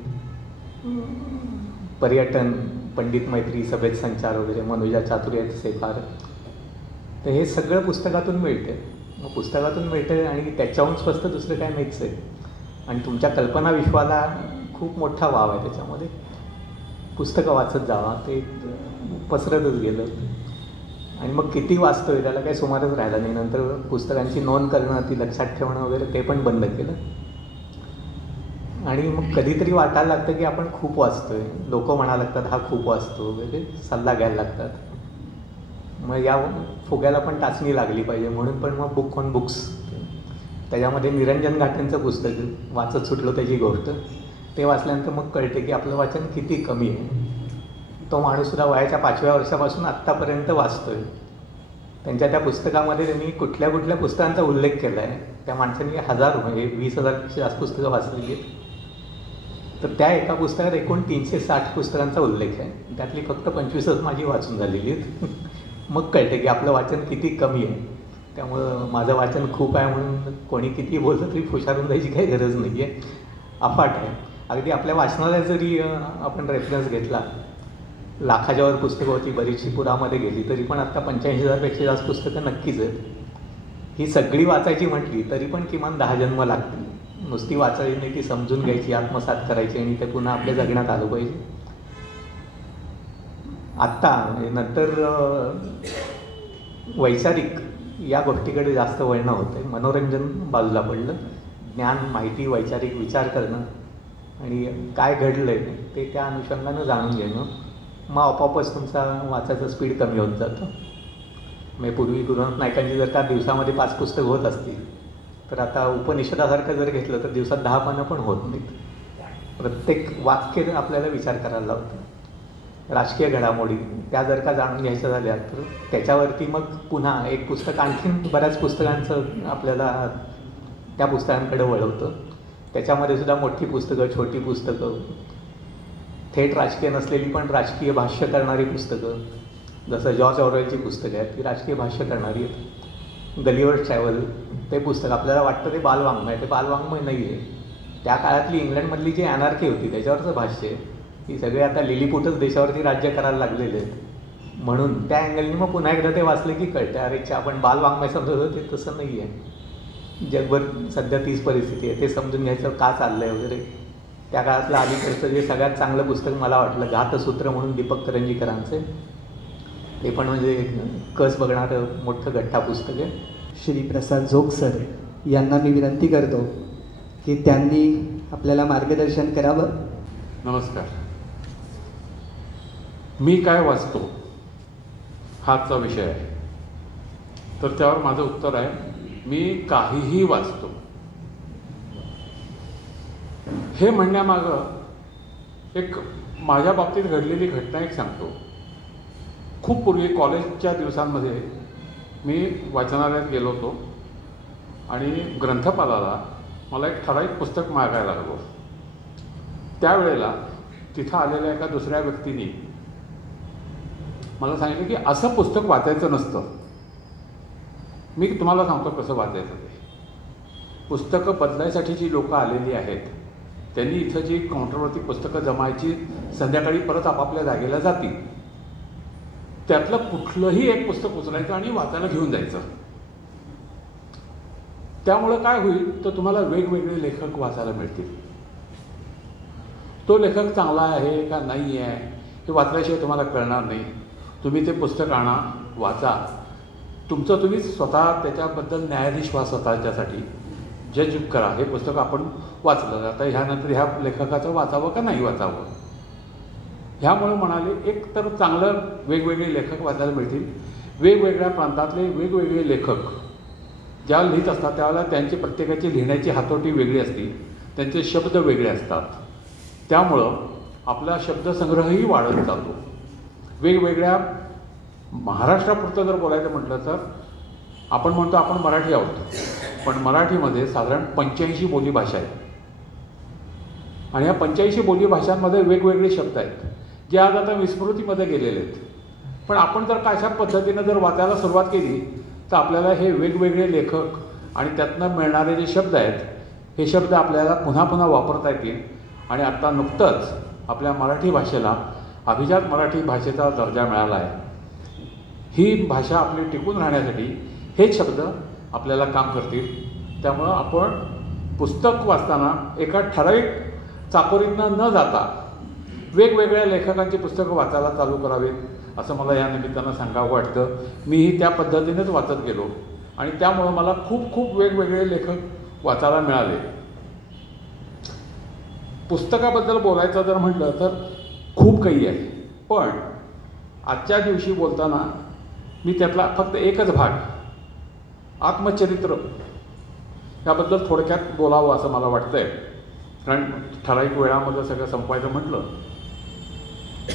पर्यटन, पंडित मैत्री, सभेत संचार वगैरे, मनुजा चातुर्याचे फार, तर हे सगळं पुस्तकातून मिळते. मग पुस्तकातून मिळते आणि त्याच्याहून स्वस्त दुसरं काय नाहीच आहे. आणि तुमच्या कल्पना विश्वाला खूप मोठा वाव आहे त्याच्यामध्ये. पुस्तकं वाचत जावा, ते पसरतच गेलं. आणि मग किती वाचतोय त्याला काही सुमारच राहिला नाही. नंतर पुस्तकांची नोंद करणं, ती लक्षात ठेवणं वगैरे ते पण बंद केलं. आणि मग कधीतरी वाटायला लागतं की आपण खूप वाचतोय. लोक म्हणायला लागतात हा खूप वाचतो वगैरे, सल्ला घ्यायला लागतात. मग या फुग्याला पण टाचणी लागली पाहिजे. म्हणून पण मग बुक ऑन बुक्स, त्याच्यामध्ये निरंजन घाटेंचं पुस्तक वाचत सुटलो त्याची गोष्ट, ते वाचल्यानंतर मग कळते की आपलं वाचन किती कमी आहे. तो माणूससुद्धा वयाच्या 5व्या वर्षापासून आत्तापर्यंत वाचतोय. त्यांच्या त्या पुस्तकामध्ये त्यांनी कुठल्या कुठल्या पुस्तकांचा उल्लेख केला आहे. त्या माणसांनी 20,000 जास्त पुस्तकं वाचलेली आहेत. तर त्या एका पुस्तकात एकूण 360 पुस्तकांचा उल्लेख आहे. त्यातली फक्त 25च माझी वाचून झालेली आहेत. मग कळते की आपलं वाचन किती कमी आहे. त्यामुळं माझं वाचन खूप आहे म्हणून कोणी किती बोललं तरी हुशारून जायची काही गरज नाही आहे. अफाट आहे. अगदी आपल्या वाचनाला जरी आपण रेफरन्स घेतला, लाखाच्या वर पुस्तकं होती, बरीचशी पुरामध्ये गेली, तरी पण आत्ता 85,000पेक्षा जास्त पुस्तकं नक्कीच आहेत. ही सगळी वाचायची म्हटली तरी पण किमान 10 जन्म लागतील. नुसती वाचायची नाही, ती समजून घ्यायची, आत्मसात करायची आणि ते पुन्हा आपल्या जगण्यात आलं पाहिजे. आत्ता नंतर वैचारिक या गोष्टीकडे जास्त वळणं होतं. मनोरंजन बाजूला पडलं. ज्ञान, माहिती, वैचारिक विचार करणं आणि काय घडलं आहे ते त्या अनुषंगानं जाणून घेणं, मग आपोआपच तुमचा वाचायचं स्पीड कमी होत जातं. म्हणजे पूर्वी गुरुनाथ नायकांची जर का दिवसामध्ये 5 पुस्तकं होत असतील, तर आता उपनिषदासारखं जर घेतलं तर दिवसात 10 पानं पण होत नाहीत. प्रत्येक वाक्य आपल्याला विचार करायला लावतं. राजकीय घडामोडी त्या जर का जाणून घ्यायच्या झाल्या तर त्याच्यावरती मग पुन्हा एक पुस्तक आणखीन बऱ्याच पुस्तकांचं आपल्याला त्या पुस्तकांकडे वळवतं. त्याच्यामध्ये सुद्धा मोठी पुस्तकं, छोटी पुस्तकं, थेट राजकीय नसलेली पण राजकीय भाष्य करणारी पुस्तकं, जसं जॉर्ज ऑरवेलची पुस्तकं आहेत ती राजकीय भाष्य करणारी आहेत. गलिवर ट्रॅव्हल ते पुस्तक आपल्याला वाटतं ते बालवाङ्मय, ते बालवाङ्मय नाही आहे. त्या काळातली इंग्लंडमधली जी अनार्की होती त्याच्यावरचं भाष्य आहे. ही सगळे आता लिलीपुटच देशावरती राज्य करायला लागलेले आहेत. म्हणून त्या अँगलनी मग पुन्हा एकदा ते वाचले की कळते, अरे आपण बालवाङ्मय समजत होतो ते तसं नाही आहे. जगभर सध्या तीच परिस्थिती आहे, ते समजून घ्यायचं का चाललं आहे वगैरे. त्या काळातलं अलीकडचं जे सगळ्यात चांगलं पुस्तक मला वाटलं घातसूत्र म्हणून दीपक करंजीकरांचे, ते पण म्हणजे कस बघणारं मोठं गठ्ठा पुस्तक आहे. श्री प्रसाद जोग सर यांना मी विनंती करतो की त्यांनी आपल्याला मार्गदर्शन करावं. नमस्कार. मी काय वाचतो हाचा विषय आहे. तर त्यावर माझं उत्तर आहे, मी काहीही वाचतो. हे म्हणण्यामागं एक माझ्या बाबतीत घडलेली घटना एक सांगतो. खूप पूर्वी कॉलेजच्या दिवसांमध्ये मी वाचनालयात गेलो होतो आणि ग्रंथपालाला मला एक ठराविक पुस्तक मागायला लागलो. त्यावेळेला तिथं आलेल्या एका दुसऱ्या व्यक्तीने मला सांगितलं की असं पुस्तक वाचायचं नसतं. मी तुम्हाला सांगतो कसं वाचायचं ते. पुस्तकं बदलायसाठी जी लोकं आलेली आहेत त्यांनी इथं जी काउंटरवरती पुस्तकं जमायची, संध्याकाळी परत आपापल्या जागेला जातील, त्यातलं कुठलंही एक पुस्तक उचलायचं आणि वाचायला घेऊन जायचं. त्यामुळं काय होईल तर तुम्हाला वेगवेगळे लेखक वाचायला मिळतील. तो लेखक चांगला आहे का नाही आहे हे वाचल्याशिवाय तुम्हाला कळणार नाही. तुम्ही ते पुस्तक आणा, वाचा, तुमचं तुम्ही स्वतः त्याच्याबद्दल न्यायाधीश व्हा स्वतःच्यासाठी, जज करा. हे पुस्तक आपण वाचलं, आता ह्यानंतर ह्या लेखकाचं वाचावं का नाही वाचावं. ह्यामुळे म्हणाले एक तर चांगलं वेगवेगळे लेखक वाचायला मिळतील. वेगवेगळ्या प्रांतातले वेगवेगळे लेखक ज्यावेळेला लिहित असतात त्यावेळेला त्यांची प्रत्येकाची लिहिण्याची हातोटी वेगळी असते. त्यांचे शब्द वेगळे असतात. त्यामुळं आपला शब्दसंग्रहही वाढत जातो. वेगवेगळ्या महाराष्ट्रापुरतं जर बोलायचं म्हटलं तर आपण म्हणतो आपण मराठी आहोत, पण मराठीमध्ये साधारण 85 बोलीभाषा आहेत आणि या 85 बोलीभाषांमध्ये वेगवेगळे शब्द आहेत जे आज आता विस्मृतीमध्ये गेलेले आहेत. पण आपण जर अशा पद्धतीनं जर वाचायला सुरुवात केली तर आपल्याला हे वेगवेगळे लेखक आणि त्यातनं मिळणारे जे शब्द आहेत हे शब्द आपल्याला पुन्हा पुन्हा वापरता येतील. आणि आत्ता नुकतंच आपल्या मराठी भाषेला अभिजात मराठी भाषेचा दर्जा मिळाला आहे. ही भाषा आपली टिकून राहण्यासाठी हे शब्द आपल्याला काम करतील. त्यामुळं आपण पुस्तक वाचताना एका ठराविक चाकोरीतनं न जाता वेगवेगळ्या लेखकांची पुस्तकं वाचायला चालू करावीत असं मला या निमित्तानं सांगावं वाटतं. मीही त्या पद्धतीनेच वाचत गेलो आणि त्यामुळं मला खूप खूप वेगवेगळे लेखक वाचायला मिळाले. पुस्तकाबद्दल बोलायचं जर म्हटलं तर खूप काही आहे, पण आजच्या दिवशी बोलताना मी त्यातला फक्त एकच भाग आत्मचरित्र याबद्दल थोडक्यात बोलावं असं मला वाटतं आहे. कारण ठराविक वेळामध्ये सगळं संपवायचं म्हटलं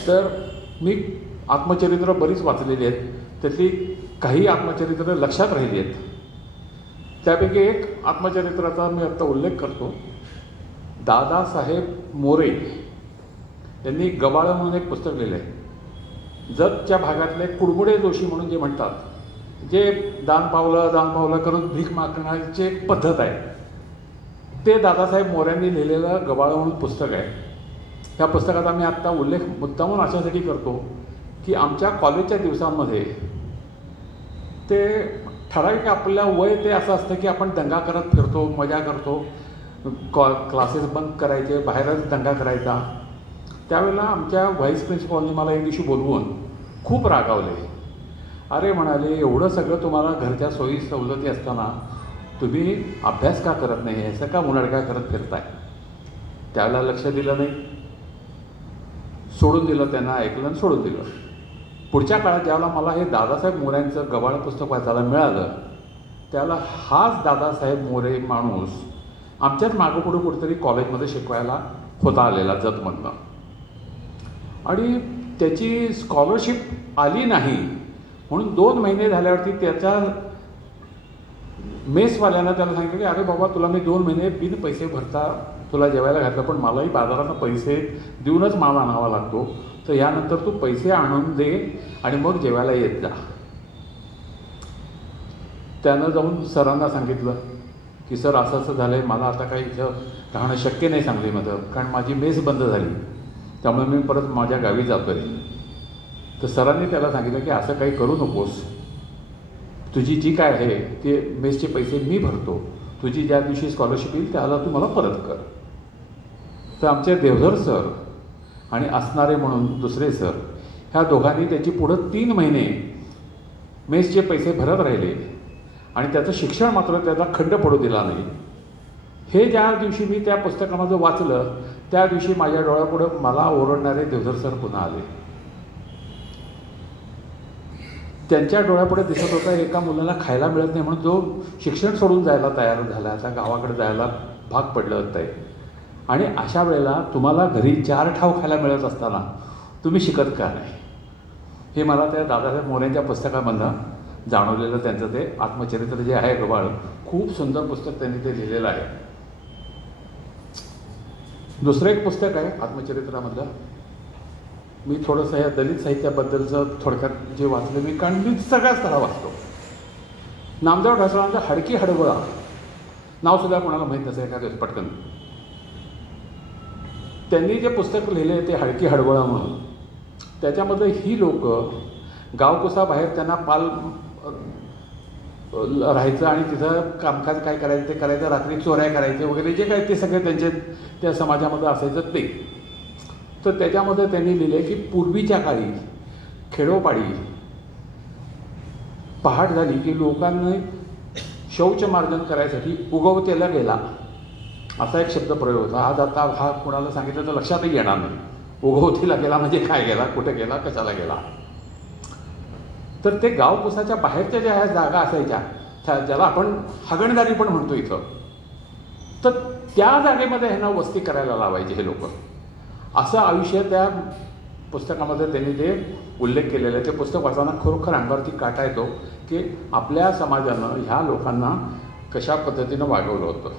तर मी आत्मचरित्र बरीच वाचलेली आहेत. त्यातली काही आत्मचरित्र लक्षात राहिली आहेत. त्यापैकी एक आत्मचरित्राचा मी आत्ता उल्लेख करतो. दादासाहेब मोरे यांनी गबाळ म्हणून एक पुस्तक लिहिलं आहे. जतच्या भागातले कुडमुडे जोशी म्हणून जे म्हणतात, जे दान पावलं करून भीक मागण्याची एक पद्धत आहे, ते दादासाहेब मोऱ्यांनी लिहिलेलं गबाळ म्हणून पुस्तक आहे. ह्या पुस्तकाचा मी आत्ता उल्लेख मुद्दामून अशासाठी करतो की आमच्या कॉलेजच्या दिवसांमध्ये ते ठराविक आपल्या वय ते असं असतं की आपण दंगा करत फिरतो, मजा करतो, क्लासेस बंक करायचे, बाहेरच दंगा करायचा. त्यावेळेला आमच्या व्हाईस प्रिन्सिपॉलनी मला एक दिवशी बोलवून खूप रागावले. अरे म्हणाले, एवढं सगळं तुम्हाला घरच्या सोयी सवलती असताना तुम्ही अभ्यास का करत नाही, असं का उन्हाळका करत फिरताय. त्यावेळेला लक्ष दिलं नाही, सोडून दिलं, त्यांना ऐकलं आणि सोडून दिलं. पुढच्या काळात ज्यावेळेला मला हे दादासाहेब मोऱ्यांचं गबाळ पुस्तक वाचायला मिळालं त्यावेळेला हाच दादासाहेब मोरे माणूस आमच्याच मागोपुढं कुठेतरी कॉलेजमध्ये शिकवायला होता आलेला जतमधनं. आणि त्याची स्कॉलरशिप आली नाही म्हणून 2 महिने झाल्यावरती त्याच्या मेसवाल्यानं त्याला सांगितलं की अरे बाबा, तुला मी 2 महिने बिन पैसे भरता तुला जेवायला घातलं, पण मलाही बाजारानं पैसे देऊनच माल आणावा लागतो, तर यानंतर तू पैसे आणून दे आणि मग जेवायला येत जा. त्यानं जाऊन सरांना सांगितलं की सर असं असं झालं आहे, मला आता काही इथं राहणं शक्य नाही सांगलीमध्ये, कारण माझी मेस बंद झाली, त्यामुळे मी परत माझ्या गावी जातो आहे. तर सरांनी त्याला सांगितलं की असं काही करू नकोस, तुझी जी काय आहे ते मेसचे पैसे मी भरतो, तुझी ज्या दिवशी स्कॉलरशिप येईल त्याला तू मला परत कर. तर आमचे देवधर सर आणि असणारे म्हणून दुसरे सर, ह्या दोघांनी त्याची पुढं 3 महिने मेसचे पैसे भरत राहिले आणि त्याचं शिक्षण मात्र त्याचा खंड पडू दिला नाही. हे ज्या दिवशी मी त्या पुस्तकामध्ये वाचलं त्या दिवशी माझ्या डोळ्यापुढं मला ओरडणारे देवधर सर पुन्हा आले. त्यांच्या डोळ्यापुढे दिसत होता एका मुलाला खायला मिळत नाही म्हणून जो शिक्षण सोडून जायला तयार झाला, आता गावाकडे जायला भाग पडलं होतं. आणि अशा वेळेला तुम्हाला घरी 4 ठाव खायला मिळत असताना तुम्ही शिकत का नाही, हे मला त्या दादासाहेब मोऱ्यांच्या पुस्तकामधनं जाणवलेलं. त्यांचं ते आत्मचरित्र जे आहे गबाळ, खूप सुंदर पुस्तक त्यांनी ते लिहिलेलं आहे. दुसरं एक पुस्तक आहे आत्मचरित्रामधलं, मी थोडंसं या दलित साहित्याबद्दलचं थोडक्यात जे वाचलं मी, कारण मी सगळ्याच तरा वाचतो. नामदेव ढसाळांचं हडकी हडबळा, नावसुद्धा कोणाला माहीत नसेल एखाद्या पटकन. त्यांनी जे पुस्तक लिहिले ते हडकी हडबळा म्हणून, त्याच्यामध्ये ही लोक गावकुसा बाहेर त्यांना पाल राहायचं आणि तिथं कामकाज काय करायचं ते करायचं, रात्री चोऱ्या करायचे वगैरे जे काय ते सगळे त्यांचे त्या समाजामध्ये असायचं ते. तर त्याच्यामध्ये त्यांनी लिहिले की पूर्वीच्या काळी खेडोपाडी पहाट झाली की लोकांनी शौचमार्जन करायसाठी उगवतेला गेला असा एक शब्द प्रयोग होता. आज आता हा कोणाला सांगितलं तर लक्षातही येणार नाही. उगवतीला गेला म्हणजे काय गेला, कुठे गेला, कशाला गेला. तर ते गावकुसाच्या बाहेरच्या ज्या ह्या जागा असायच्या ज्याला आपण हागणदारी पण म्हणतो इथं, तर त्या जागेमध्ये ह्यांना वस्ती करायला लावायचे हे लोक. असं आयुष्य त्या पुस्तकामध्ये त्यांनी जे उल्लेख केलेला आहे ते पुस्तक वाचताना खरोखर अंगावरती काटा येतो की आपल्या समाजानं ह्या लोकांना कशा पद्धतीनं वागवलं होतं.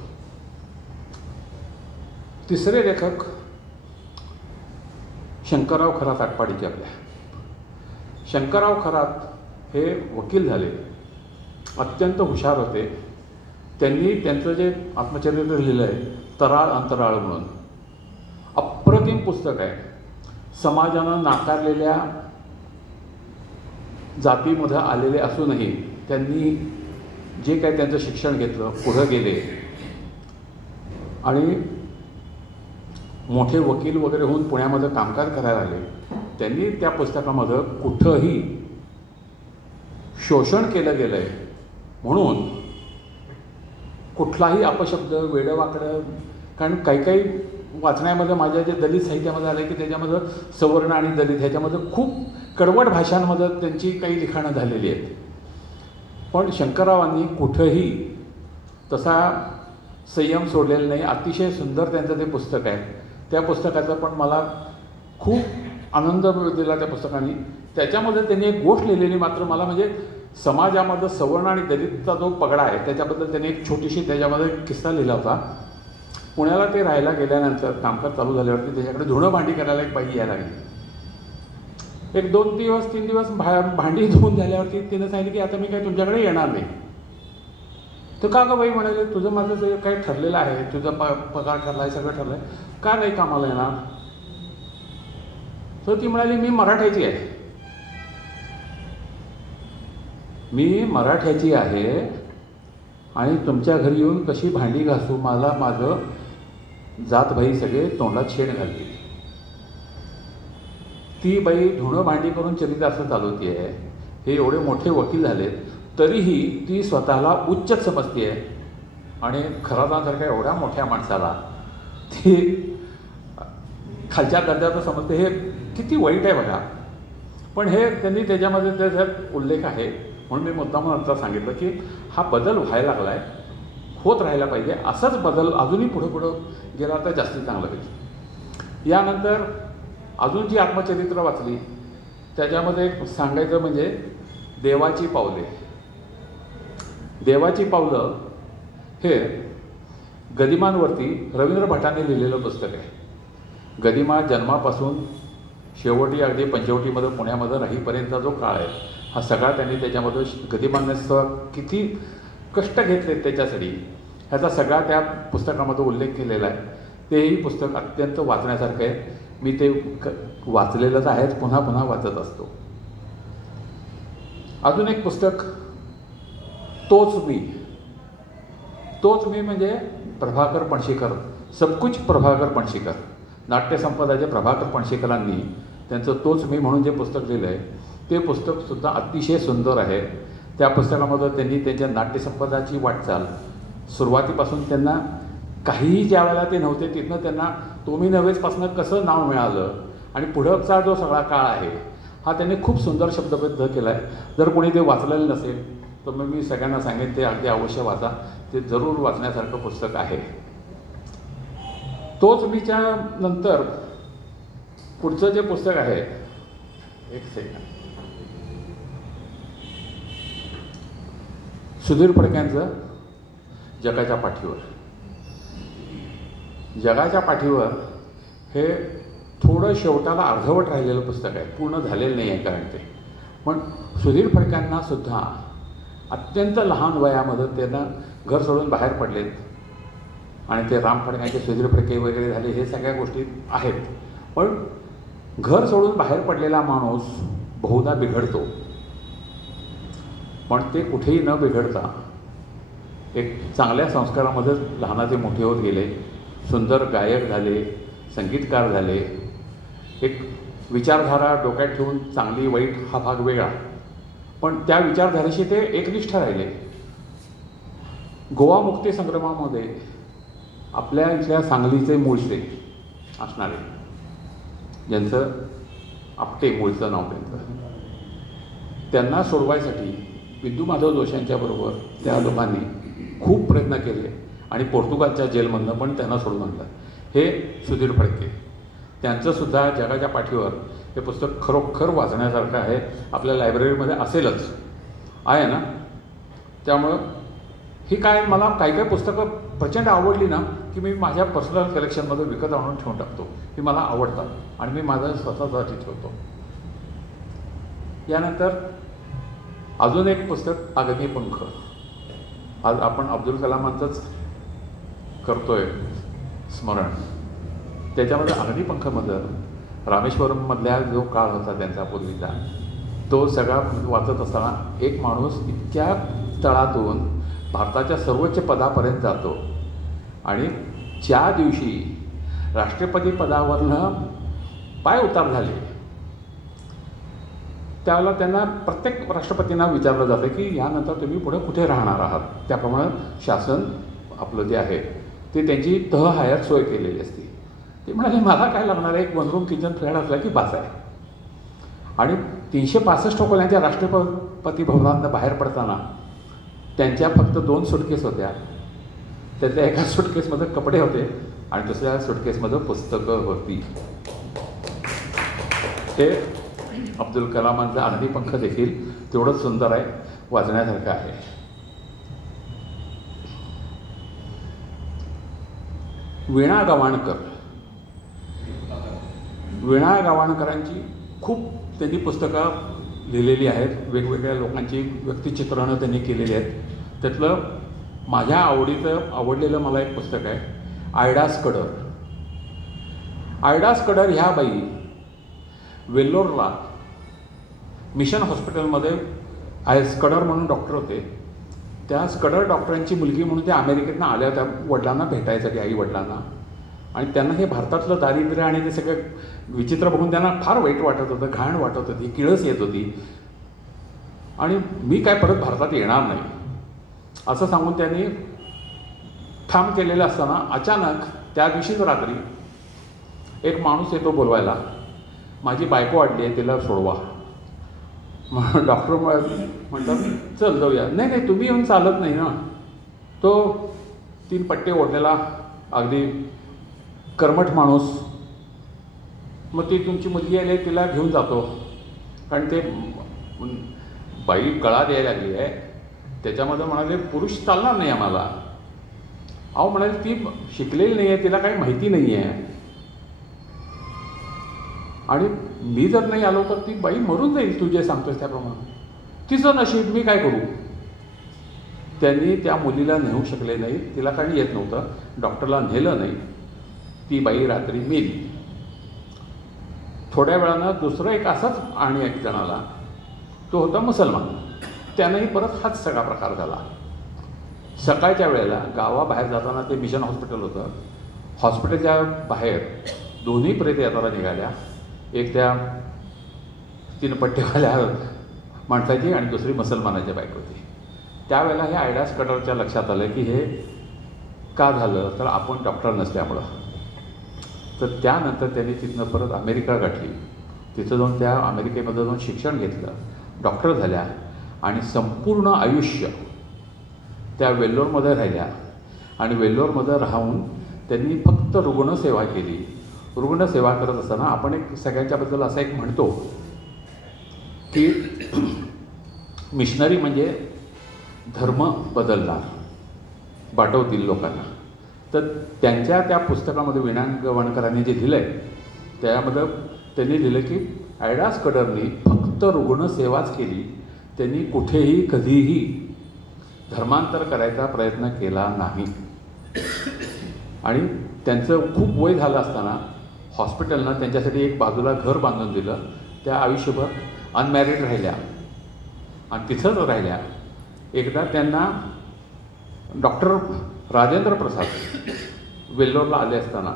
तिसरे लेखक शंकरराव खरात आटपाडीचे. आपल्या शंकरराव खरात हे वकील झाले, अत्यंत हुशार होते. त्यांनी त्यांचं जे आत्मचरित्र लिहिलं आहे तराळ अंतराळ म्हणून, अप्रतिम पुस्तक आहे. समाजानं नाकारलेल्या जातीमध्ये आलेले असूनही त्यांनी जे काही त्यांचं शिक्षण घेतलं, पुढं गेले आणि मोठे वकील वगैरे होऊन पुण्यामध्ये कामकाज करायला आले. त्यांनी त्या पुस्तकामध्ये कुठंही शोषण केलं गेलं आहे म्हणून कुठलाही अपशब्द, वेडवाकडं, कारण काही काही वाचण्यामध्ये माझ्या जे दलित साहित्यामध्ये आलं की त्याच्यामध्ये सवर्ण आणि दलित ह्याच्यामध्ये खूप कडवट भाषांमध्ये त्यांची काही लिखाणं झालेली आहेत. पण शंकररावांनी कुठंही तसा संयम सोडलेला नाही. अतिशय सुंदर त्यांचं ते पुस्तक आहे. त्या पुस्तकाचा पण मला खूप आनंद दिला त्या पुस्तकाने. त्याच्यामध्ये त्यांनी एक गोष्ट लिहिलेली मात्र मला म्हणजे समाजामध्ये सवर्ण आणि दलितचा जो पगडा आहे त्याच्याबद्दल त्यांनी एक छोटीशी त्याच्यामध्ये किस्सा लिहिला होता. पुण्याला ते राहायला गेल्यानंतर कामकाज चालू झाल्यावरती त्याच्याकडे धुणं भांडी करायला एक बाई यायला लागली. एक 2 दिवस 3 दिवस भांडी धुवून झाल्यावरती तिने सांगितलं की आता मी काय तुमच्याकडे येणार नाही. तर का बाई म्हणाले, तुझं माझं जे काही ठरलेलं आहे, तुझा पगार ठरला आहे, सगळं ठरलं आहे, का नाही कामाला येणार? तर ती म्हणाली मी मराठ्याची आहे, मी मराठ्याची आहे आणि तुमच्या घरी येऊन कशी भांडी घासू, मला माझं जातभाई सगळे तोंडात शेण घालते. ती बाई धुणं भांडी करून चरितार्थ चालवती आहे. हे एवढे मोठे वकील झाले तरीही ती स्वतःला उच्च समजते आहे आणि खरातांसारख्या एवढ्या मोठ्या माणसाला ती खालच्या दर्जाचं समजते. हे किती वाईट आहे बघा. पण हे त्यांनी त्याच्यामध्ये त्याच्यात उल्लेख आहे म्हणून मी मुद्दाम आता सांगितलं की हा बदल व्हायला लागला आहे, होत राहायला पाहिजे. असाच बदल अजूनही पुढं गेला तर जास्ती चांगलं पाहिजे. यानंतर अजून जी आत्मचरित्र वाचली त्याच्यामध्ये एक सांगायचं म्हणजे देवाची पावले. देवाची पावलं हे गदिमांवरती रवींद्र भटांनी लिहिलेलं पुस्तक आहे. गदिमा जन्मापासून शेवटी अगदी पंचवटीमध्ये पुण्यामध्ये राहीपर्यंतचा जो काळ आहे हा सगळा त्यांनी त्याच्यामध्ये गदिमांनी किती कष्ट घेतले त्याच्यासाठी ह्याचा सगळा त्या पुस्तकामध्ये उल्लेख केलेला आहे. तेही पुस्तक अत्यंत वाचण्यासारखं आहे. मी ते वाचलेलंच आहेच, पुन्हा पुन्हा वाचत असतो. अजून एक पुस्तक तोच मी म्हणजे प्रभाकर पणशीकर, सबकुच प्रभाकर पणशीकर. नाट्यसंपदाचे प्रभाकर पणशीकरांनी त्यांचं तोच मी म्हणून जे पुस्तक लिहिलं आहे ते पुस्तकसुद्धा अतिशय सुंदर आहे. त्या पुस्तकामध्ये त्यांनी त्यांच्या नाट्यसंपदाची वाटचाल सुरुवातीपासून त्यांना काहीही ज्या वेळेला ते नव्हते तिथनं त्यांना तुम्ही नव्हेचपासनं कसं नाव मिळालं आणि पुढचा जो सगळा काळ आहे हा त्यांनी खूप सुंदर शब्दबद्ध केला आहे. जर कोणी ते वाचलेलं नसेल तर मग मी सगळ्यांना सांगेन ते अगदी अवश्य वाचा. ते जरूर वाचण्यासारखं पुस्तक आहे. तोच मीच्या नंतर पुढचं जे पुस्तक आहे, एक सेकंड, सुधीर फडक्यांचं जगाच्या पाठीवर. जगाच्या पाठीवर हे थोडं शेवटाला अर्धवट राहिलेलं पुस्तक आहे, पूर्ण झालेलं नाही आहे कारण ते. पण सुधीर फडक्यांना सुद्धा अत्यंत लहान वयामध्ये त्यांना घर सोडून बाहेर पडलेत आणि ते राम फडक्यांचे सुधीर फडके वगैरे झाले, हे सगळ्या गोष्टी आहेत. पण घर सोडून बाहेर पडलेला माणूस बहुधा बिघडतो, पण ते कुठेही न बिघडता एक चांगल्या संस्कारामध्ये लहानाचे मोठे होत गेले, सुंदर गायक झाले, संगीतकार झाले. एक विचारधारा डोक्यात ठेवून चांगली वाईट हा भाग वेगळा, पण त्या विचारधारेशी ते एकनिष्ठ राहिले. गोवा मुक्ती संग्रामामध्ये आपल्या इथल्या सांगलीचे मूळचे असणारे, ज्यांचं आपटे मूळचं नाव त्यांना सोडवायसाठी विंदू माधव जोशांच्याबरोबर त्या लोकांनी खूप प्रयत्न केले आणि पोर्तुगालच्या जेलमधनं पण त्यांना सोडून आणलं. हे सुधीर फडके, त्यांचंसुद्धा जगाच्या पाठीवर हे पुस्तक खरोखर वाचण्यासारखं आहे. आपल्या लायब्ररीमध्ये असेलच, आहे ना. त्यामुळं ही काय, मला काही काही पुस्तकं प्रचंड आवडली ना की मी माझ्या पर्सनल कलेक्शनमध्ये विकत आणून ठेवून टाकतो. ही मला आवडतात आणि मी माझं स्वतःसाठी ठेवतो. यानंतर अजून एक पुस्तक अग्निपंख. आज आपण अब्दुल कलामांचंच करतोय स्मरण. त्याच्यामध्ये अग्निपंखमधलं रामेश्वरममधल्या जो काळ होता त्यांचा पूर्वीचा, तो सगळा वाचत असताना एक माणूस इतक्या तळातून भारताच्या सर्वोच्च पदापर्यंत जातो आणि ज्या दिवशी राष्ट्रपती पदावरनं पाय उतार झाले त्यावेळेला त्यांना प्रत्येक राष्ट्रपतींना विचारलं जातं की यानंतर तुम्ही पुढे कुठे राहणार आहात. त्याप्रमाणे शासन आपलं जे आहे ते त्यांची हयात सोय केलेली असते. ते म्हणाले मला काय लागणार आहे, एक वन रूम किचन फ्लॅट असला की बास आहे. आणि 365 खोल्यांच्या राष्ट्रपती भवनातनं बाहेर पडताना त्यांच्या फक्त 2 सुटकेस होत्या. त्यातल्या एका सुटकेसमध्ये कपडे होते आणि दुसऱ्या सुटकेसमध्ये पुस्तकं होती. ते अब्दुल कलामांचा अग्निपंख देखील तेवढंच सुंदर आहे, वाचण्यासारखं आहे. वीणा गवाणकरांची खूप त्यांनी पुस्तकं लिहिलेली आहेत. वेगवेगळ्या लोकांची व्यक्तिचित्रणं त्यांनी केलेली आहेत. त्यातलं माझ्या आवडलेलं मला एक पुस्तक आहे आयडास कडर. आयडास कडर ह्या बाई वेल्लोरला मिशन हॉस्पिटलमध्ये स्कडर म्हणून डॉक्टर होते. त्या स्कडर डॉक्टरांची मुलगी म्हणून त्या अमेरिकेतनं आल्या त्या वडिलांना भेटायसाठी, आई वडिलांना. आणि त्यांना हे भारतातलं दारिद्र्य आणि ते सगळं विचित्र बघून त्यांना फार वाईट वाटत होतं, घाण वाटत होती, किळस येत होती. आणि मी काय परत भारतात येणार नाही असं सांगून त्यांनी ठाम केलेलं असताना अचानक त्या दिवशीच रात्री एक माणूस येतो बोलवायला, माझी बायको अडली आहे, तिला सोडवा. डॉक्टर म्हणतात चल जाऊया. नाही नाही तुम्ही येऊन चालत नाही ना. तो 3 पट्टे ओढलेला अगदी कर्मठ माणूस, मग ती तुमची मुलगी आली तिला घेऊन जातो. कारण ते बाई कळा द्यायला लागली आहे. त्याच्यामध्ये म्हणाले पुरुष चालणार नाही आम्हाला. अहो म्हणाले ती शिकलेली नाही आहे, तिला काही माहिती नाही आहे आणि मी जर नाही आलो तर ती बाई मरून जाईल, तू जे सांगतोस त्याप्रमाणे. तिचं नशीब, मी काय करू. त्यांनी त्या मुलीला नेऊ शकले नाही, तिला काही येत नव्हतं. डॉक्टरला नेलं नाही. ती बाई रात्री मेली. थोड्या वेळानं दुसरं एक असाच आणि एक जणाला, तो होता मुसलमान, त्यानंही परत हाच सगळा प्रकार झाला. सकाळच्या वेळेला गावाबाहेर जाताना ते मिशन हॉस्पिटल होतं. हॉस्पिटलच्या बाहेर दोन्ही प्रेत यात्रा निघाल्या. एक त्या 3 पट्टेवाल्या माणसाची आणि दुसरी मुसलमानाची बाईक होती. त्यावेळेला हे आयडास कडरच्या लक्षात आलं की हे का झालं, तर आपण डॉक्टर नसल्यामुळं. तर त्यानंतर त्यांनी तिथनं परत अमेरिका गाठली. तिथं जाऊन त्या अमेरिकेमध्ये जाऊन शिक्षण घेतलं, डॉक्टर झाल्या आणि संपूर्ण आयुष्य त्या वेल्लोरमध्ये राहिल्या. आणि वेल्लोरमध्ये राहून त्यांनी फक्त रुग्णसेवा केली. रुग्णसेवा करत असताना आपण एक सगळ्यांच्याबद्दल असं एक म्हणतो की मिशनरी म्हणजे धर्म बदलणार, पाठवतील लोकांना. तर त्यांच्या त्या पुस्तकामध्ये वीणा गवाणकरांनी जे लिहिलं आहे त्यामध्ये त्यांनी लिहिलं की आयडास कडरनी फक्त रुग्णसेवाच केली. त्यांनी कुठेही कधीही धर्मांतर करायचा प्रयत्न केला नाही. आणि त्यांचं खूप वय झालं असताना हॉस्पिटलनं त्यांच्यासाठी एक बाजूला घर बांधून दिलं. त्या आयुष्यभर अनमॅरिड राहिल्या आणि तिथंच राहिल्या. एकदा त्यांना डॉक्टर राजेंद्र प्रसाद वेल्लोरला आले असताना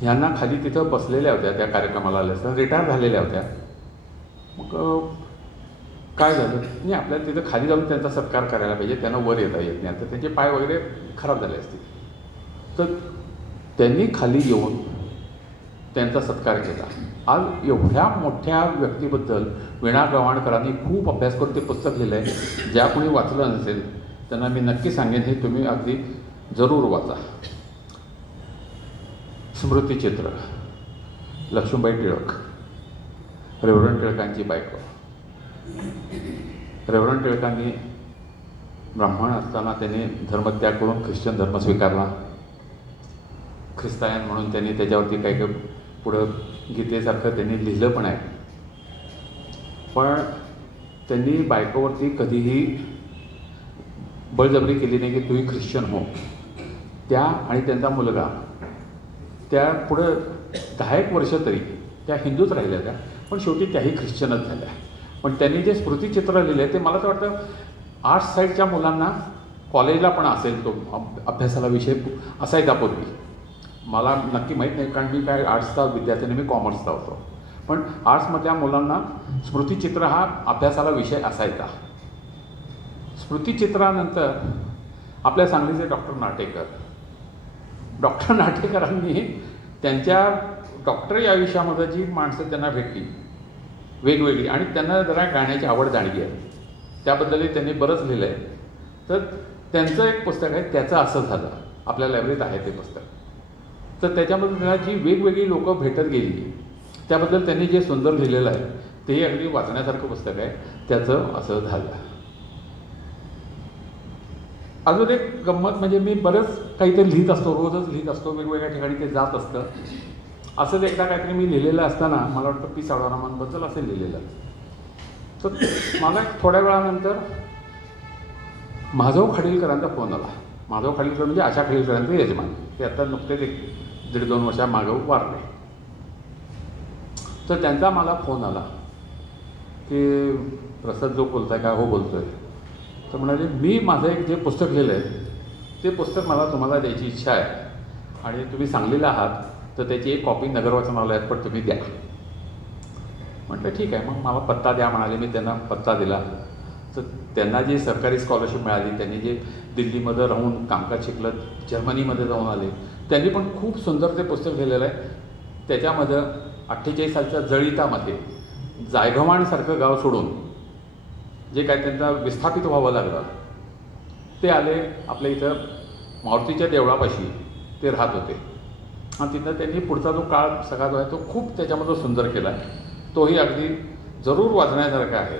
ह्यांना खाली तिथं बसलेल्या होत्या, त्या कार्यक्रमाला आल्या असताना रिटायर झालेल्या होत्या. मग काय झालं नाही, आपल्याला तिथं खाली जाऊन त्यांचा सत्कार करायला पाहिजे, त्यांना वर येता येत नाही. तर त्यांचे पाय वगैरे खराब झाले असतील. तर त्यांनी खाली येऊन त्यांचा सत्कार केला. आज एवढ्या मोठ्या व्यक्तीबद्दल वीणा गवाणकरांनी खूप अभ्यास करून ते पुस्तक लिहिलं आहे. ज्या कोणी वाचलं नसेल त्यांना मी नक्की सांगेन, हे तुम्ही अगदी जरूर वाचा. स्मृतिचित्र, लक्ष्मीबाई टिळक, रेव्हरंड टिळकांची बायको. रेव्हरंड टिळकांनी ब्राह्मण असताना त्यांनी धर्मत्याग करून ख्रिश्चन धर्म स्वीकारला. ख्रिस्तायन म्हणून त्यांनी त्याच्यावरती काही काही पुढं गीतेसारखं त्यांनी लिहिलं पण आहे. पण त्यांनी बायकोवरती कधीही बळजबरी केली नाही की तूही ख्रिश्चन हो. त्या आणि त्यांचा मुलगा त्या पुढं 10 वर्ष तरी त्या हिंदूच राहिल्या त्या, पण शेवटी त्याही ख्रिश्चनच झाल्या. पण त्यांनी जे स्मृतिचित्र लिहिले ते मला तर वाटतं आर्ट्स साईडच्या मुलांना कॉलेजला पण असेल तो अभ्यासाला विषय असायचा पूर्वी. मला नक्की माहीत नाही कारण मी काय आर्ट्सचा विद्यार्थी नाही, मी कॉमर्सचा होतो. पण आर्ट्समधल्या मुलांना स्मृतिचित्र हा अभ्यासाला विषय असायचा. स्मृतिचित्रानंतर आपल्या सांगलीचे डॉक्टर नाटेकरांनी त्यांच्या डॉक्टरी आयुष्यामध्ये जी माणसं त्यांना भेटली वेगवेगळी आणि त्यांना जरा गाण्याची आवड जाणली आहे, त्याबद्दलही त्यांनी बरंच लिहिलं आहे. तर त्यांचं एक पुस्तक आहे, त्याचं असं झालं, आपल्या लायब्ररीत आहे ते पुस्तक. तर त्याच्यामध्ये त्यांना जी वेगवेगळी लोकं भेटत गेली त्याबद्दल त्यांनी जे सुंदर लिहिलेलं आहे तेही अगदी वाचण्यासारखं पुस्तक आहे, त्याचं असं झालं. अजून एक गंमत म्हणजे मी बरंच काहीतरी लिहित असतो, रोजच लिहित असतो, वेगवेगळ्या ठिकाणी ते जात असतं. असंच एकदा काहीतरी मी लिहिलेलं असताना मला वाटतं पी सावळारामांबद्दल असं लिहिलेलं. तर मला थोड्या वेळानंतर माधव खाडीलकरांचा फोन आला. माधव खाडीलकर म्हणजे आशा खाडीलकरांचे यजमान, ते आता नुकतेच 1.5-2 वर्षा मागं वारले. तर त्यांचा मला फोन आला की प्रसाद जो बोलताय का? हो बोलतोय. तर म्हणाले मी माझं एक जे पुस्तक लिहिलं आहे ते पुस्तक मला तुम्हाला द्यायची इच्छा आहे आणि तुम्ही सांगलीला आहात तर त्याची एक कॉपी नगर वाचनालयात पण तुम्ही द्या. म्हटलं ठीक आहे. मग मला पत्ता द्या म्हणाले. मी त्यांना पत्ता दिला. तर त्यांना जी सरकारी स्कॉलरशिप मिळाली, त्यांनी जे दिल्लीमध्ये राहून कामकाज शिकलं, जर्मनीमध्ये जाऊन आले, त्यांनी पण खूप सुंदर ते पुस्तक लिहिलेलं आहे. त्याच्यामध्ये 48 सालच्या जळितामध्ये जायगव्हाणसारखं गाव सोडून जे काय त्यांचा विस्थापित व्हावं लागलं ते आले आपल्या इथं मारुतीच्या देवळापाशी ते राहत होते आणि तिथं त्यांनी पुढचा जो काळ सगळा जो आहे तो खूप त्याच्यामध्ये सुंदर केला आहे. तोही अगदी जरूर वाचण्यासारखा आहे.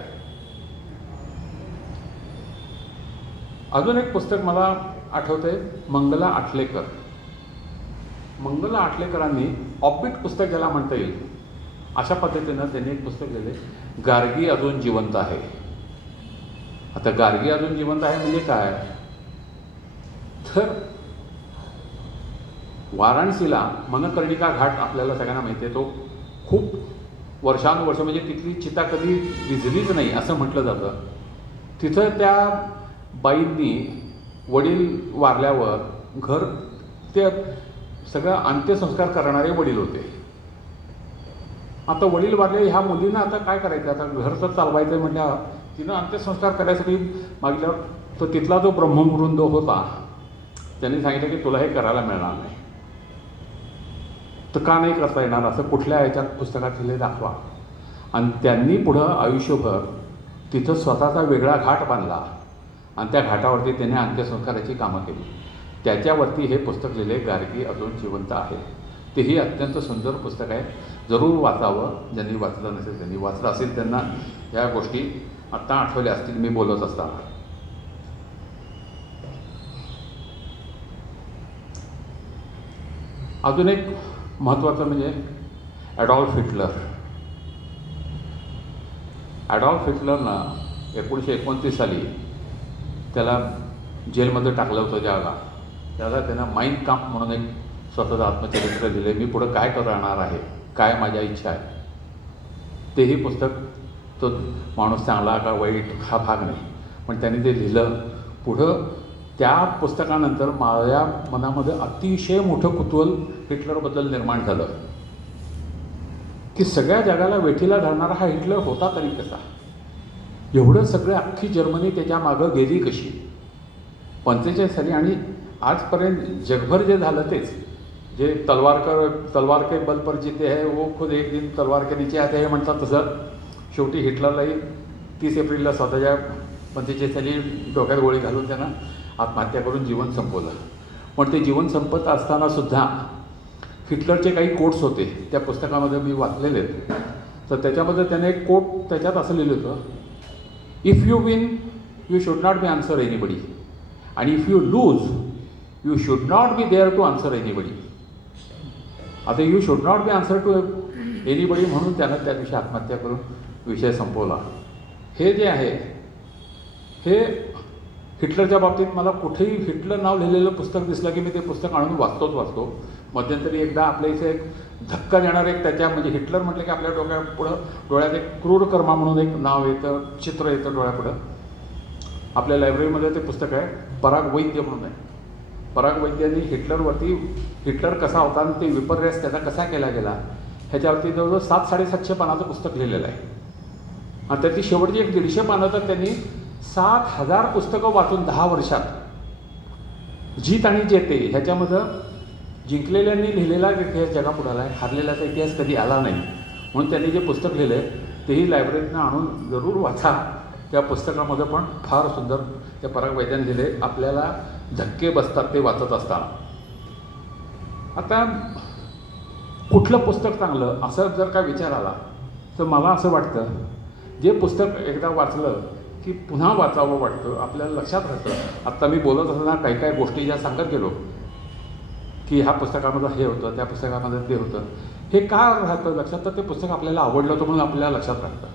अजून एक पुस्तक मला आठवतंय, मंगला आठलेकर. मंगला आठलेकरांनी ऑफबीट पुस्तक ज्याला म्हणता येईल अशा पद्धतीनं त्यांनी एक पुस्तक लिहिले, गार्गी अजून जिवंत आहे. आता गार्गी अजून जिवंत आहे म्हणजे काय? तर वाराणसीला मनकर्णिका घाट आपल्याला सगळ्यांना माहिती आहे, तो खूप वर्षानुवर्ष म्हणजे तिथली चिता कधी विझलीच नाही असं म्हटलं जातं. तिथं त्या बाईंनी वडील वारल्यावर घर ते सगळं अंत्यसंस्कार करणारे वडील होते. आता वडील वारले, ह्या मुलीनं आता काय करायचं, आता घर तर चालवायचं म्हटलं, तिनं अंत्यसंस्कार करायसाठी मागितल्यावर तो तिथला जो ब्रह्मवृंद होता त्यांनी सांगितलं की तुला हे करायला मिळणार नाही. तर का नाही करता येणार असं कुठल्या ह्याच्यात पुस्तकात लिहिले दाखवा. आणि त्यांनी पुढं आयुष्यभर तिथं स्वतःचा वेगळा घाट बांधला आणि त्या घाटावरती त्यांनी अंत्यसंस्काराची कामं केली. त्याच्यावरती हे पुस्तक लिहिले, गार्गी अजून जिवंत आहे. तेही अत्यंत सुंदर पुस्तक आहे, जरूर वाचावं. ज्यांनी वाचलं नसेल, त्यांनी वाचलं असेल त्यांना ह्या गोष्टी आत्ता आठवल्या असतील मी बोलत असताना. अजून एक महत्त्वाचं म्हणजे ॲडॉल्फ हिटलर. ॲडॉल्फ हिटलरनं 1929 साली त्याला जेलमध्ये टाकलं होतं ज्याला, त्याला त्यानं माईन काम्प म्हणून एक स्वतःचं आत्मचरित्र दिले. मी पुढं काय करणार आहे, काय माझ्या इच्छा आहे. तेही पुस्तक, तो माणूस चांगला का वाईट हा भाग नाही, पण त्यांनी ते लिहिलं. पुढं त्या पुस्तकानंतर माझ्या मनामध्ये अतिशय मोठं कुतूहल हिटलरबद्दल निर्माण झालं की सगळ्या जगाला वेठीला धरणारा हा हिटलर होता तरी कसा. एवढं सगळं अख्खी जर्मनी त्याच्या मागं गेली कशी 45 साली. आणि आजपर्यंत जगभर जे झालं तेच, जे तलवार के बल पर जीते है वो खुद एक दिन तलवार के नीचे आते हे म्हणतात, तसं शेवटी हिटलरलाही 30 एप्रिलला स्वतःच्या 45 साली डोक्यात गोळी घालून त्यांना आत्महत्या करून जीवन संपवलं. पण ते जीवन संपत असतानासुद्धा हिटलरचे काही कोट्स होते, त्या पुस्तकामध्ये मी वाचलेले आहेत. तर त्याच्यामध्ये त्याने एक कोट त्याच्यात असं लिहिलं होतं, if you win you should not be answer anybody, आणि if you lose you should not be there to answer anybody. आता you should not be answer to anybody म्हणून त्यानं त्या दिवशी आत्महत्या करून विषय संपवला. हे जे आहे हे हिटलरच्या बाबतीत मला कुठेही हिटलर नाव लिहिलेलं पुस्तक दिसलं की मी ते पुस्तक आणून वाचतो. मध्यंतरी एकदा आपल्या इथे एक धक्का देणारं एक त्याच्या म्हणजे हिटलर म्हटलं की आपल्या डोळ्यात एक क्रूरकर्मा म्हणून एक नाव येतं, चित्र येतं डोळ्यापुढं. आपल्या लायब्ररीमध्ये ते पुस्तक आहे, पराग वैद्य म्हणून आहे. पराग वैद्यांनी हिटलर कसा होता आणि ते विपर्यास त्याचा कसा केला गेला ह्याच्यावरती जवळजवळ 700-750 पानाचं पुस्तक लिहिलेलं आहे. आणि त्याची शेवटची एक 150 पानं तर त्यांनी 7000 पुस्तकं वाचून 10 वर्षात जीत आणि जेते ह्याच्यामधं जिंकलेल्यांनी लिहिलेला इतिहास जगापुढाला आहे, हारलेल्याचा इतिहास कधी आला नाही. म्हणून त्यांनी जे पुस्तक लिहिलं आहे तेही लायब्ररीतनं आणून जरूर वाचा. त्या पुस्तकामध्ये पण फार सुंदर त्या पराग वैद्याने लिहिले, आपल्याला धक्के बसतात ते वाचत असताना. आता कुठलं पुस्तक चांगलं असं जर का विचार आला तर मला असं वाटतं जे पुस्तक एकदा वाचलं की पुन्हा वाचावं वाटतं, आपल्याला लक्षात राहतं. आत्ता मी बोलत असताना काही गोष्टी ज्या सांगत गेलो की ह्या पुस्तकामध्ये हे होतं, त्या पुस्तकामध्ये ते होतं, हे का राहतं लक्षात, तर ते पुस्तक आपल्याला आवडलं होतं म्हणून आपल्याला लक्षात राहतं.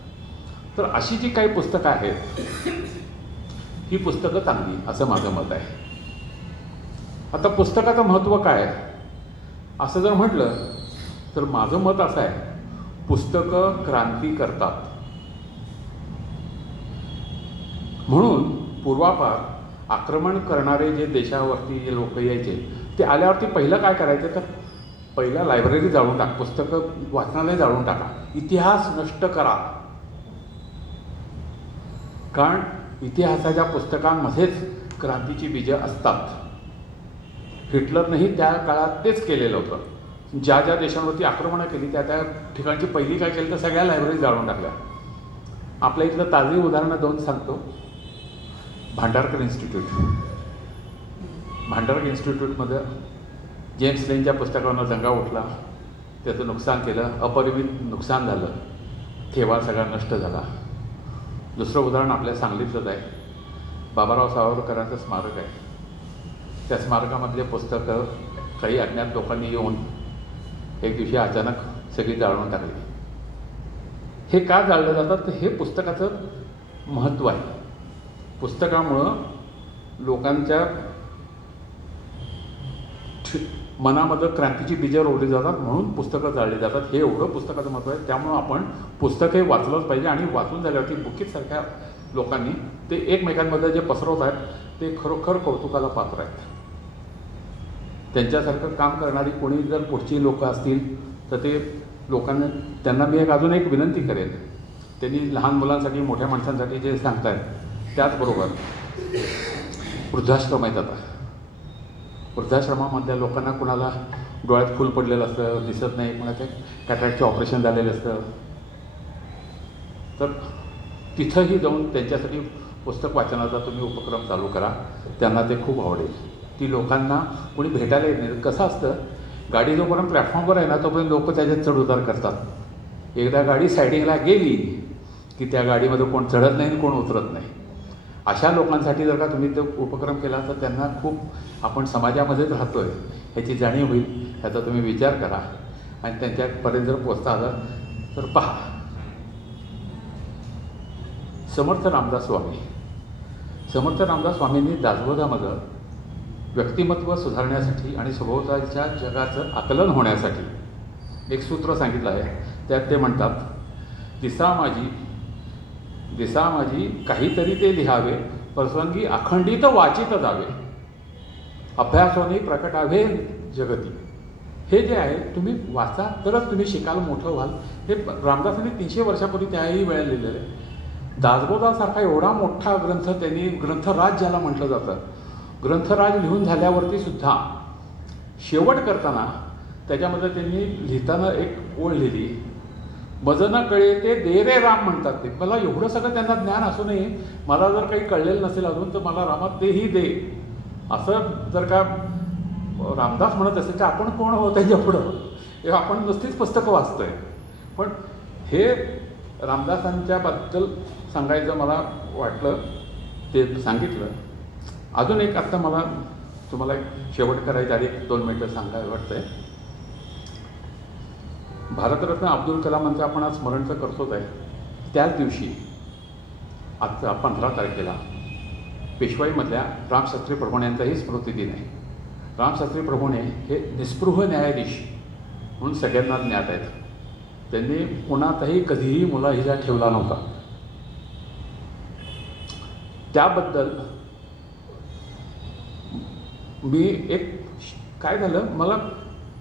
तर अशी जी काही पुस्तकं आहेत ही पुस्तकं चांगली असं माझं मत आहे. आता पुस्तकाचं महत्त्व काय असं जर म्हटलं तर माझं मत असं आहे, पुस्तकं क्रांती करतात. म्हणून पूर्वापार आक्रमण करणारे जे देशावरती जे लोक यायचे ते आल्यावरती पहिलं काय करायचं तर पहिल्या लायब्ररी जाळून टाक, पुस्तकं वाचनालय जाळून टाका, इतिहास नष्ट करा. कारण इतिहासाच्या पुस्तकांमध्येच क्रांतीची बीजं असतात. हिटलरनेही त्या काळात तेच केलेलं होतं. ज्या ज्या देशांवरती आक्रमणं केली त्या त्या ठिकाणची पहिली काय केली तर सगळ्या लायब्ररी जाळून टाकल्या. आपल्या इथलं ताजी उदाहरणं 2 सांगतो. भांडारकर इन्स्टिट्यूटमध्ये जेम्स लेनच्या पुस्तकांना दंगा उठला, त्याचं नुकसान केलं, अपरिमित नुकसान झालं, ठेवा सगळा नष्ट झाला. दुसरं उदाहरण आपल्या सांगलीतलंच आहे, बाबाराव सावरकरांचं स्मारक आहे. त्या स्मारकामधले पुस्तकं काही अज्ञात लोकांनी येऊन एक दिवशी अचानक सगळी जाळून टाकली. हे का जाळलं जातात तर हे पुस्तकाचं महत्त्व आहे. पुस्तकामुळं लोकांच्या मनामध्ये क्रांतीची बीजं रोवली जातात म्हणून पुस्तकं जाळली जातात. हे एवढं पुस्तकाचं महत्त्व आहे. त्यामुळं आपण पुस्तक हे वाचलंच पाहिजे आणि वाचून झाल्यावरती बुकीतसारख्या लोकांनी ते एकमेकांमध्ये जे पसरवत आहेत ते खरोखर कौतुकाला पात्र आहेत. त्यांच्यासारखं काम करणारी कोणी जर पुढची लोकं असतील तर ते लोकांना त्यांना मी अजून एक विनंती करेन, त्यांनी लहान मुलांसाठी मोठ्या माणसांसाठी जे सांगत आहेत त्याचबरोबर वृद्धाश्रम आहेत. आता वृद्धाश्रमामधल्या लोकांना कुणाला डोळ्यात फूल पडलेलं असतं, दिसत नाही, कोणाचं कॅटरॅक्टचं ऑपरेशन झालेलं असतं, तर तिथंही जाऊन त्यांच्यासाठी पुस्तक वाचनाचा तुम्ही उपक्रम चालू करा. त्यांना ते खूप आवडेल. ती लोकांना कोणी भेटायला येत नाही. कसं असतं, गाडी जोपर्यंत प्लॅटफॉर्मवर आहे ना तोपर्यंत लोक त्याच्यात चढ उतार करतात. एकदा गाडी सायडिंगला गेली की त्या गाडीमध्ये कोण चढत नाही आणि कोण उतरत नाही. अशा लोकांसाठी जर का तुम्ही तो उपक्रम केला तर त्यांना खूप आपण समाजामध्येच राहतो आहे ह्याची जाणीव होईल. ह्याचा तुम्ही विचार करा आणि त्यांच्यापर्यंत जर पोचता आलं तर पहा. समर्थ रामदास स्वामींनी दासबोधामध्ये व्यक्तिमत्व सुधारण्यासाठी आणि सभोवतालच्या जगाचं आकलन होण्यासाठी एक सूत्र सांगितलं आहे. त्यात ते म्हणतात, दिसा माझी काहीतरी ते लिहावे, प्रसंगी अखंडित वाचित जावे, अभ्यासोनी प्रकटावे जगती. हे जे आहे तुम्ही वाचा तरच तुम्ही शिकाल, मोठं व्हाल. हे रामदासांनी 300 वर्षापूर्वी त्याही वेळेला लिहिलेलं आहे. दासबोधासारखा एवढा मोठा ग्रंथ त्यांनी, ग्रंथराज ज्याला म्हटलं जातं, ग्रंथराज लिहून झाल्यावरती सुद्धा शेवट करताना त्याच्यामध्ये त्यांनी लिहिताना एक ओळ लिहिली, मज न कळे ते दे रे राम म्हणतात. ते मला एवढं सगळं त्यांना ज्ञान असूनही मला जर काही कळलेलं नसेल अजून तर मला रामा तेही दे. असं जर का रामदास म्हणत असेल की आपण कोण आहोत त्याच्या पुढं, हे आपण नुसतीच पुस्तकं वाचतोय. पण हे रामदासांच्याबद्दल सांगायचं मला वाटलं, ते सांगितलं. अजून एक आत्ता मला तुम्हाला शेवट करायच्या आधी 2 मिनटं सांगायला वाटतंय. भारतरत्न अब्दुल कलामांचं आपण आज स्मरण तर करतोच आहे. त्याच दिवशी आजचा 15 तारखेला पेशवाईमधल्या रामशास्त्री प्रभुणे यांचाही स्मृतिदिन आहे. रामशास्त्री प्रभुणे हे निस्पृह न्यायाधीश म्हणून सगळ्यांना ज्ञात आहेत. त्यांनी पुण्यातही कधीही मुलाहिजा ठेवला नव्हता. त्याबद्दल मी एक काय झालं मला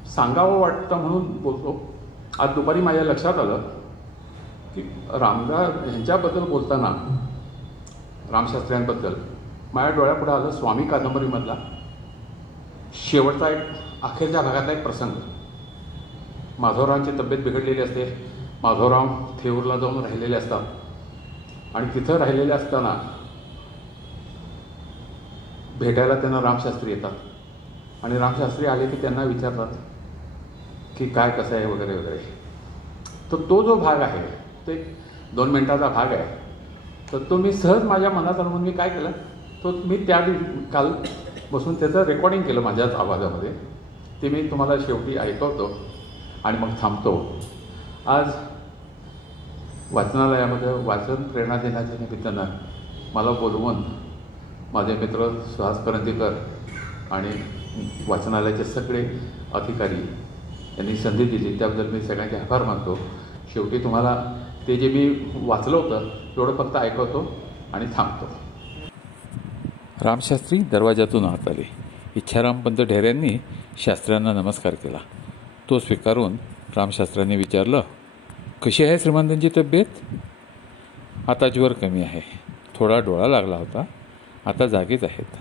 सांगावं वाटतं म्हणून बोलतो. आज दुपारी माझ्या लक्षात आलं की रामदास यांच्याबद्दल बोलताना, रामशास्त्र्यांबद्दल माझ्या डोळ्यापुढं आलं स्वामी कादंबरीमधला शेवटचा एक अखेरच्या भागातला एक प्रसंग. माधवरावांची तब्येत बिघडलेली असते. माधवराव थेऊरला जाऊन राहिलेले असतात आणि तिथं राहिलेले असताना भेटायला त्यांना रामशास्त्री येतात आणि रामशास्त्री आले की त्यांना विचारतात की काय कसं आहे वगैरे वगैरे. तर तो जो भाग आहे ते 2 मिनिटाचा भाग आहे. तर तो मी सहज माझ्या मनात आला म्हणून मी काय केलं, तो मी त्या काल बसून त्याचं रेकॉर्डिंग केलं माझ्याच आवाजामध्ये. ते मी तुम्हाला शेवटी ऐकवतो आणि मग थांबतो. आज वाचनालयामध्ये वाचन प्रेरणा दिनाच्या निमित्तानं मला बोलवून माझे मित्र सुहास करंदीकर आणि वाचनालयाचे सगळे अधिकारी यांनी संधी दिली, त्याबद्दल मी सगळ्यांचे आभार मानतो. शेवटी तुम्हाला ते जे मी वाचलं होतं तेवढं फक्त ऐकवतो आणि थांबतो. रामशास्त्री दरवाजातून आत आले. इच्छारामपंत ढेऱ्यांनी शास्त्र्यांना नमस्कार केला. तो स्वीकारून रामशास्त्र्यांनी विचारलं, कशी आहे श्रीमंतांची तब्येत? आता ज्वर कमी आहे. थोडा डोळा लागला होता. आता जागेच आहेत.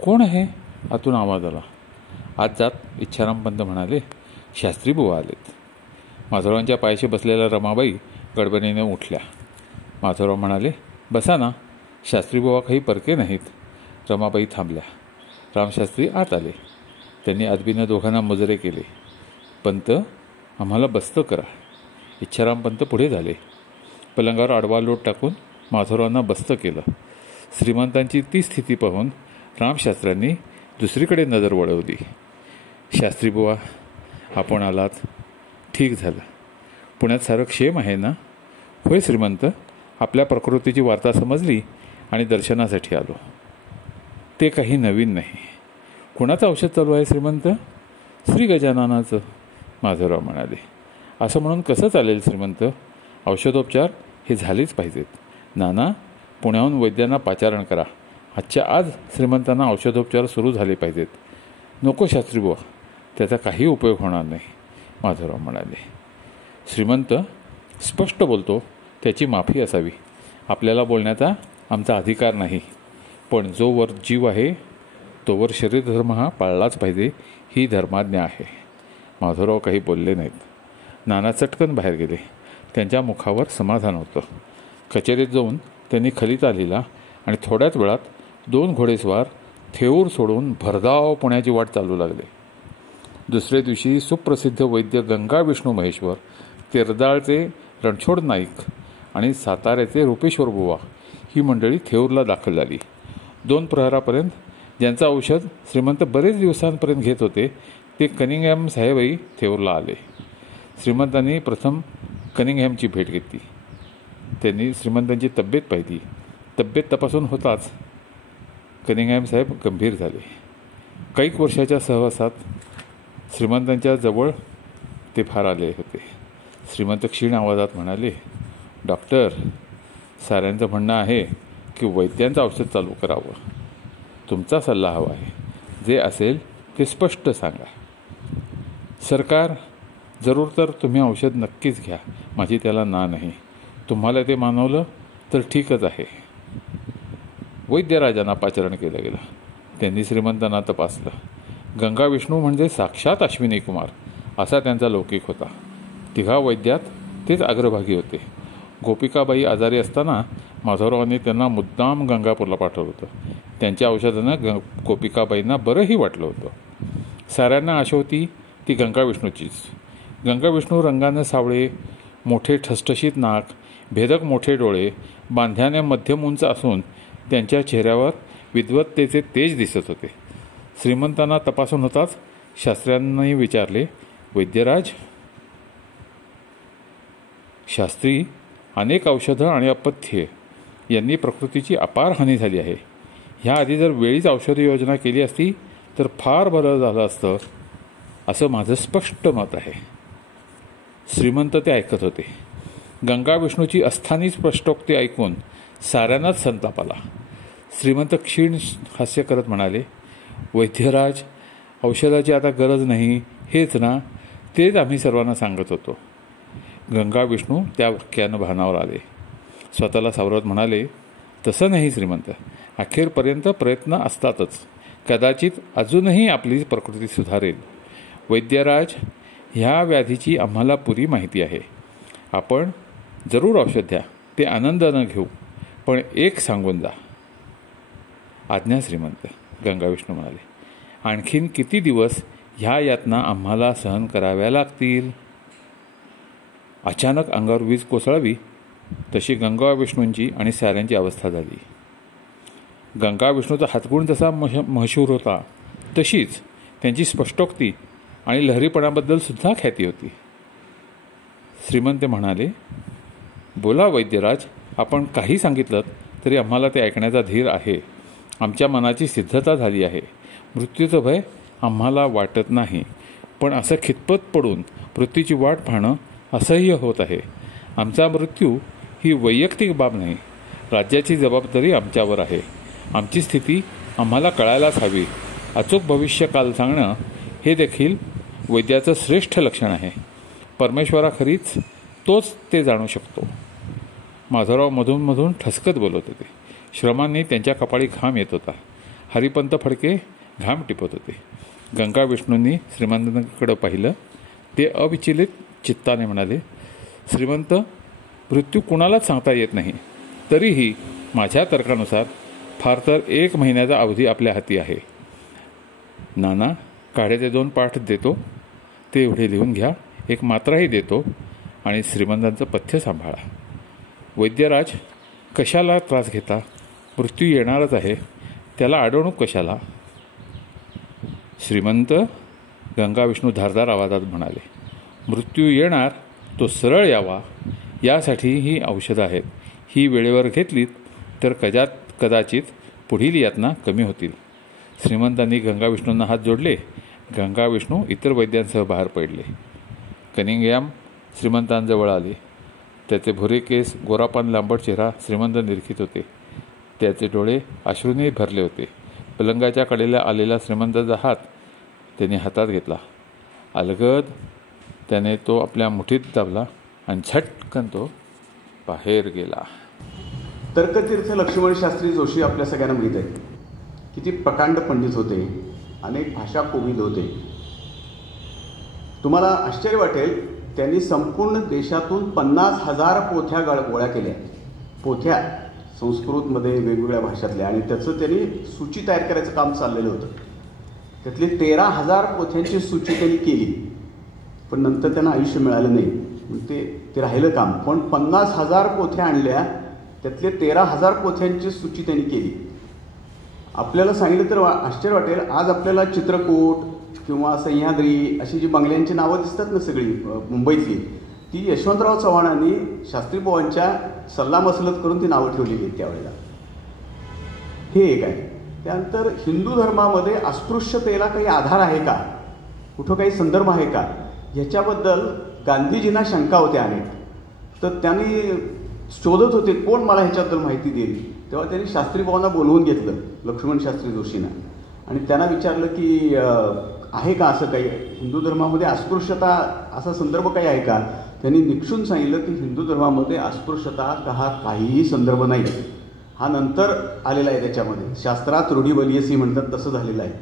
कोण आहे? आतून आवाज आला. आत जात इच्छारामपंत म्हणाले, शास्त्री बुवा आलेत. माधवरावांच्या पायाशी बसलेल्या रमाबाई गडबडीने उठल्या. माधवराव म्हणाले, बसा ना, शास्त्री बुवा काही परके नाहीत. रमाबाई थांबल्या. रामशास्त्री आत आले. त्यांनी अदबीनं दोघांना मुजरे केले. पंत, आम्हाला बसतं करा. इच्छारामपंत पुढे झाले. पलंगावर आडवा लोट टाकून माधवरावांना बसतं केलं. श्रीमंतांची ती स्थिती पाहून रामशास्त्र्यांनी दुसरीकडे नजर वळवली. शास्त्री बुवा, आपण आलात, ठीक झालं. पुण्यात सारं क्षेम आहे ना? होय श्रीमंत, आपल्या प्रकृतीची वार्ता समजली आणि दर्शनासाठी आलो. ते काही नवीन नाही. कुणाचं औषध चालू आहे श्रीमंत? श्री गजाननाचं, माधवराव म्हणाले. असं म्हणून कसं चालेल श्रीमंत? औषधोपचार हे झालेच पाहिजेत. नाना, पुण्याहून वैद्यांना पाचारण करा. आजच्या आज श्रीमंतांना औषधोपचार सुरू झाले पाहिजेत. नको शास्त्री बुवा, त्याचा काही उपयोग होणार नाही, माधवराव म्हणाले. श्रीमंत, स्पष्ट बोलतो, त्याची माफी असावी. आपल्याला बोलण्याचा आमचा अधिकार नाही. पण जोवर जीव आहे तोवर शरीरधर्म हा पाळलाच पाहिजे, ही धर्माज्ञा आहे. माधवराव काही बोलले नाहीत. नाना चटकन बाहेर गेले. त्यांच्या मुखावर समाधान होतं. कचेरीत जाऊन त्यांनी खलिता लिहिला आणि थोड्याच वेळात 2 घोडेस्वार थेऊर सोडून भरधाव पुण्याची वाट चालू लागले. दुसऱ्या दिवशी सुप्रसिद्ध वैद्य गंगा विष्णू महेश्वर, तेरदाळचे रणछोड नाईक आणि साताऱ्याचे रूपेश्वर बुवा ही मंडळी थेऊरला दाखल झाली. 2 प्रहरापर्यंत ज्यांचं औषध श्रीमंत बरेच दिवसांपर्यंत घेत होते ते कनिंगहॅम साहेबही थेऊरला आले. श्रीमंतांनी प्रथम कनिंगहॅमची भेट घेतली. त्यांनी श्रीमंतांची तब्येत पाहिली. तब्येत तपासून होताच कनिंगहॅम साहेब गंभीर झाले. कैक वर्षाच्या सहवासात श्रीमंतांच्या जवळ ते फार आले होते. श्रीमंत क्षीण आवाजात म्हणाले, डॉक्टर, साऱ्यांचं म्हणणं आहे की वैद्यांचं औषध चालू करावं. तुमचा सल्ला हवा आहे. जे असेल ते स्पष्ट सांगा. सरकार, जरूर तर तुम्ही औषध नक्कीच घ्या, माझी त्याला ना नाही. तुम्हाला ते मानवलं तर ठीकच आहे. वैद्यराजांना पाचारण केलं गेलं. त्यांनी श्रीमंतांना तपासलं. गंगा विष्णू म्हणजे साक्षात अश्विनी कुमार असा त्यांचा लौकिक होता. 3 वैद्यात तेच अग्रभागी होते. गोपिकाबाई आजारी असताना माधवरावांनी त्यांना मुद्दाम गंगापूरला पाठवलं होतं. त्यांच्या औषधानं गोपिकाबाईंना बरंही वाटलं होतं. साऱ्यांना आशा होती ती गंगा विष्णूचीच. गंगा विष्णू रंगानं सावळे, मोठे ठसठशीत नाक, भेदक मोठे डोळे, बांध्याने मध्यम उंच असून त्यांच्या चेहऱ्यावर विद्वत्तेचे तेज दिसत होते. श्रीमंतांना तपासून होताच शास्त्र्यांनी विचारले, वैद्यराज? शास्त्री, अनेक औषधं आणि अपथ्ये यांनी प्रकृतीची अपार हानी झाली आहे. ह्याआधी जर वेळीच औषध योजना केली असती तर फार बरं झालं असतं, असं माझं स्पष्ट मत आहे. श्रीमंत ते ऐकत होते. गंगा विष्णूची अस्थानी स्पष्टोक्ती ऐकून साऱ्यांनाच संताप आला. श्रीमंत क्षीण हास्य करत म्हणाले, वैद्यराज, औषधाची आता गरज नाही, हेच ना, तेच आम्ही सर्वांना सांगत होतो. गंगा विष्णू त्या वाक्यानं भानावर आले. स्वतःला सावरत म्हणाले, तसं नाही श्रीमंत, अखेरपर्यंत प्रयत्न असतातच. कदाचित अजूनही आपली प्रकृती सुधारेल. वैद्यराज, ह्या व्याधीची आम्हाला पुरी माहिती आहे. आपण जरूर औषध द्या, ते आनंदानं घेऊ, पण एक सांगून जा. आज्ञा श्रीमंत, गंगा विष्णू म्हणाले. आणखीन किती दिवस ह्या यातना आम्हाला सहन कराव्या लागतील? अचानक अंगावर वीज कोसळावी तशी गंगा विष्णूंची आणि साऱ्यांची अवस्था झाली. गंगा विष्णूचा हातगुण जसा मशहूर होता, तशीच त्यांची स्पष्टोक्ती आणि लहरीपणाबद्दल सुद्धा ख्याती होती. श्रीमंत म्हणाले, बोला वैद्यराज, आपण काही सांगितलं तरी आम्हाला ते ऐकण्याचा धीर आहे. आमच्या मनाची सिद्धता झाली आहे. मृत्यूचं भय आम्हाला वाटत नाही, पण असं खितपत पडून मृत्यूची वाट पाहणं असह्य होत आहे. आमचा मृत्यू ही वैयक्तिक बाब नाही, राज्याची जबाबदारी आमच्यावर आहे. आमची स्थिती आम्हाला कळायलाच हवी. अचूक भविष्यकाल सांगणं हे देखील वैद्याचं श्रेष्ठ लक्षण आहे. परमेश्वराखरीच तोच ते जाणू शकतो. माधवराव मधून ठसकत बोलत होते. श्रमांनी त्यांच्या कपाळी घाम येत होता. हरिपंत फडके घाम टिपत होते. गंगा विष्णूंनी श्रीमंतांकडे पाहिलं. ते अविचलित चित्ताने म्हणाले, श्रीमंत, मृत्यू कुणालाच सांगता येत नाही. तरीही माझ्या तर्कानुसार फार तर 1 महिन्याचा अवधी आपल्या हाती आहे. नाना, काढ्याचे 2 पाठ देतो, ते एवढे लिहून घ्या. 1 मात्राही देतो आणि श्रीमंतांचं पथ्य सांभाळा. वैद्यराज, कशाला त्रास घेता? मृत्यू येणारच आहे, त्याला अडवणूक कशाला? श्रीमंत, गंगा विष्णू धारदार आवाजात म्हणाले, मृत्यू येणार, तो सरळ यावा, यासाठी ही औषधं आहेत. ही वेळेवर घेतलीत तर कदाचित पुढील यातना कमी होतील. श्रीमंतांनी गंगा विष्णूंना हात जोडले. गंगा विष्णू इतर वैद्यांसह बाहेर पडले. कनिंगयाम श्रीमंतांजवळ आले. त्याचे भुरे केस, गोरापान लांबट चेहरा श्रीमंत निरखित होते. त्याचे डोळे अश्रूंनी भरले होते. पलंगाच्या कडेला आलेला श्रीमंताचा हात त्याने हातात घेतला. अलगद त्याने तो आपल्या मुठीत दाबला आणि झटकन तो बाहेर गेला. तर्कतीर्थ लक्ष्मण शास्त्री जोशी आपल्या सगळ्यांना माहीत आहे. किती प्रकांड पंडित होते, अनेक भाषा कोविद होते. तुम्हाला आश्चर्य वाटेल, त्यांनी संपूर्ण देशातून 50,000 पोथ्या गोळा केल्या. पोथ्या संस्कृतमध्ये वेगवेगळ्या भाषातल्या, आणि त्याचं त्यांनी सूची तयार करायचं काम चाललेलं होतं. त्यातली 13,000 पोथ्यांची सूची त्यांनी केली, पण नंतर त्यांना आयुष्य मिळालं नाही, ते राहिलं काम. पण 50,000 पोथ्या आणल्या, त्यातले 13,000 पोथ्यांची सूची त्यांनी केली. आपल्याला सांगितलं तर आश्चर्य वाटेल, आज आपल्याला चित्रकूट किंवा सह्याद्री अशी जी बंगल्यांची नावं दिसतात ना सगळी मुंबईतली, ती यशवंतराव चव्हाणांनी शास्त्रीबुवांच्या सल्लामसलत करून ती नावं ठेवलेली आहेत त्यावेळेला. हे एक आहे. त्यानंतर हिंदू धर्मामध्ये अस्पृश्यतेला काही आधार आहे का, कुठं काही संदर्भ आहे का, ह्याच्याबद्दल गांधीजींना शंका होत्या अनेक. तर त्यांनी शोधत होते कोण मला ह्याच्याबद्दल माहिती देईल. तेव्हा त्यांनी शास्त्रीबुवांना बोलवून घेतलं, लक्ष्मण शास्त्री जोशींना, आणि त्यांना विचारलं की आहे का असं काही हिंदू धर्मामध्ये अस्पृश्यता असा संदर्भ काही आहे का. त्यांनी निक्षून सांगितलं की हिंदू धर्मामध्ये अस्पृश्यता हा काहीही संदर्भ नाही, हा नंतर आलेला आहे. त्याच्यामध्ये शास्त्रात रूढीबलियसी म्हणतात तसं झालेलं आहे.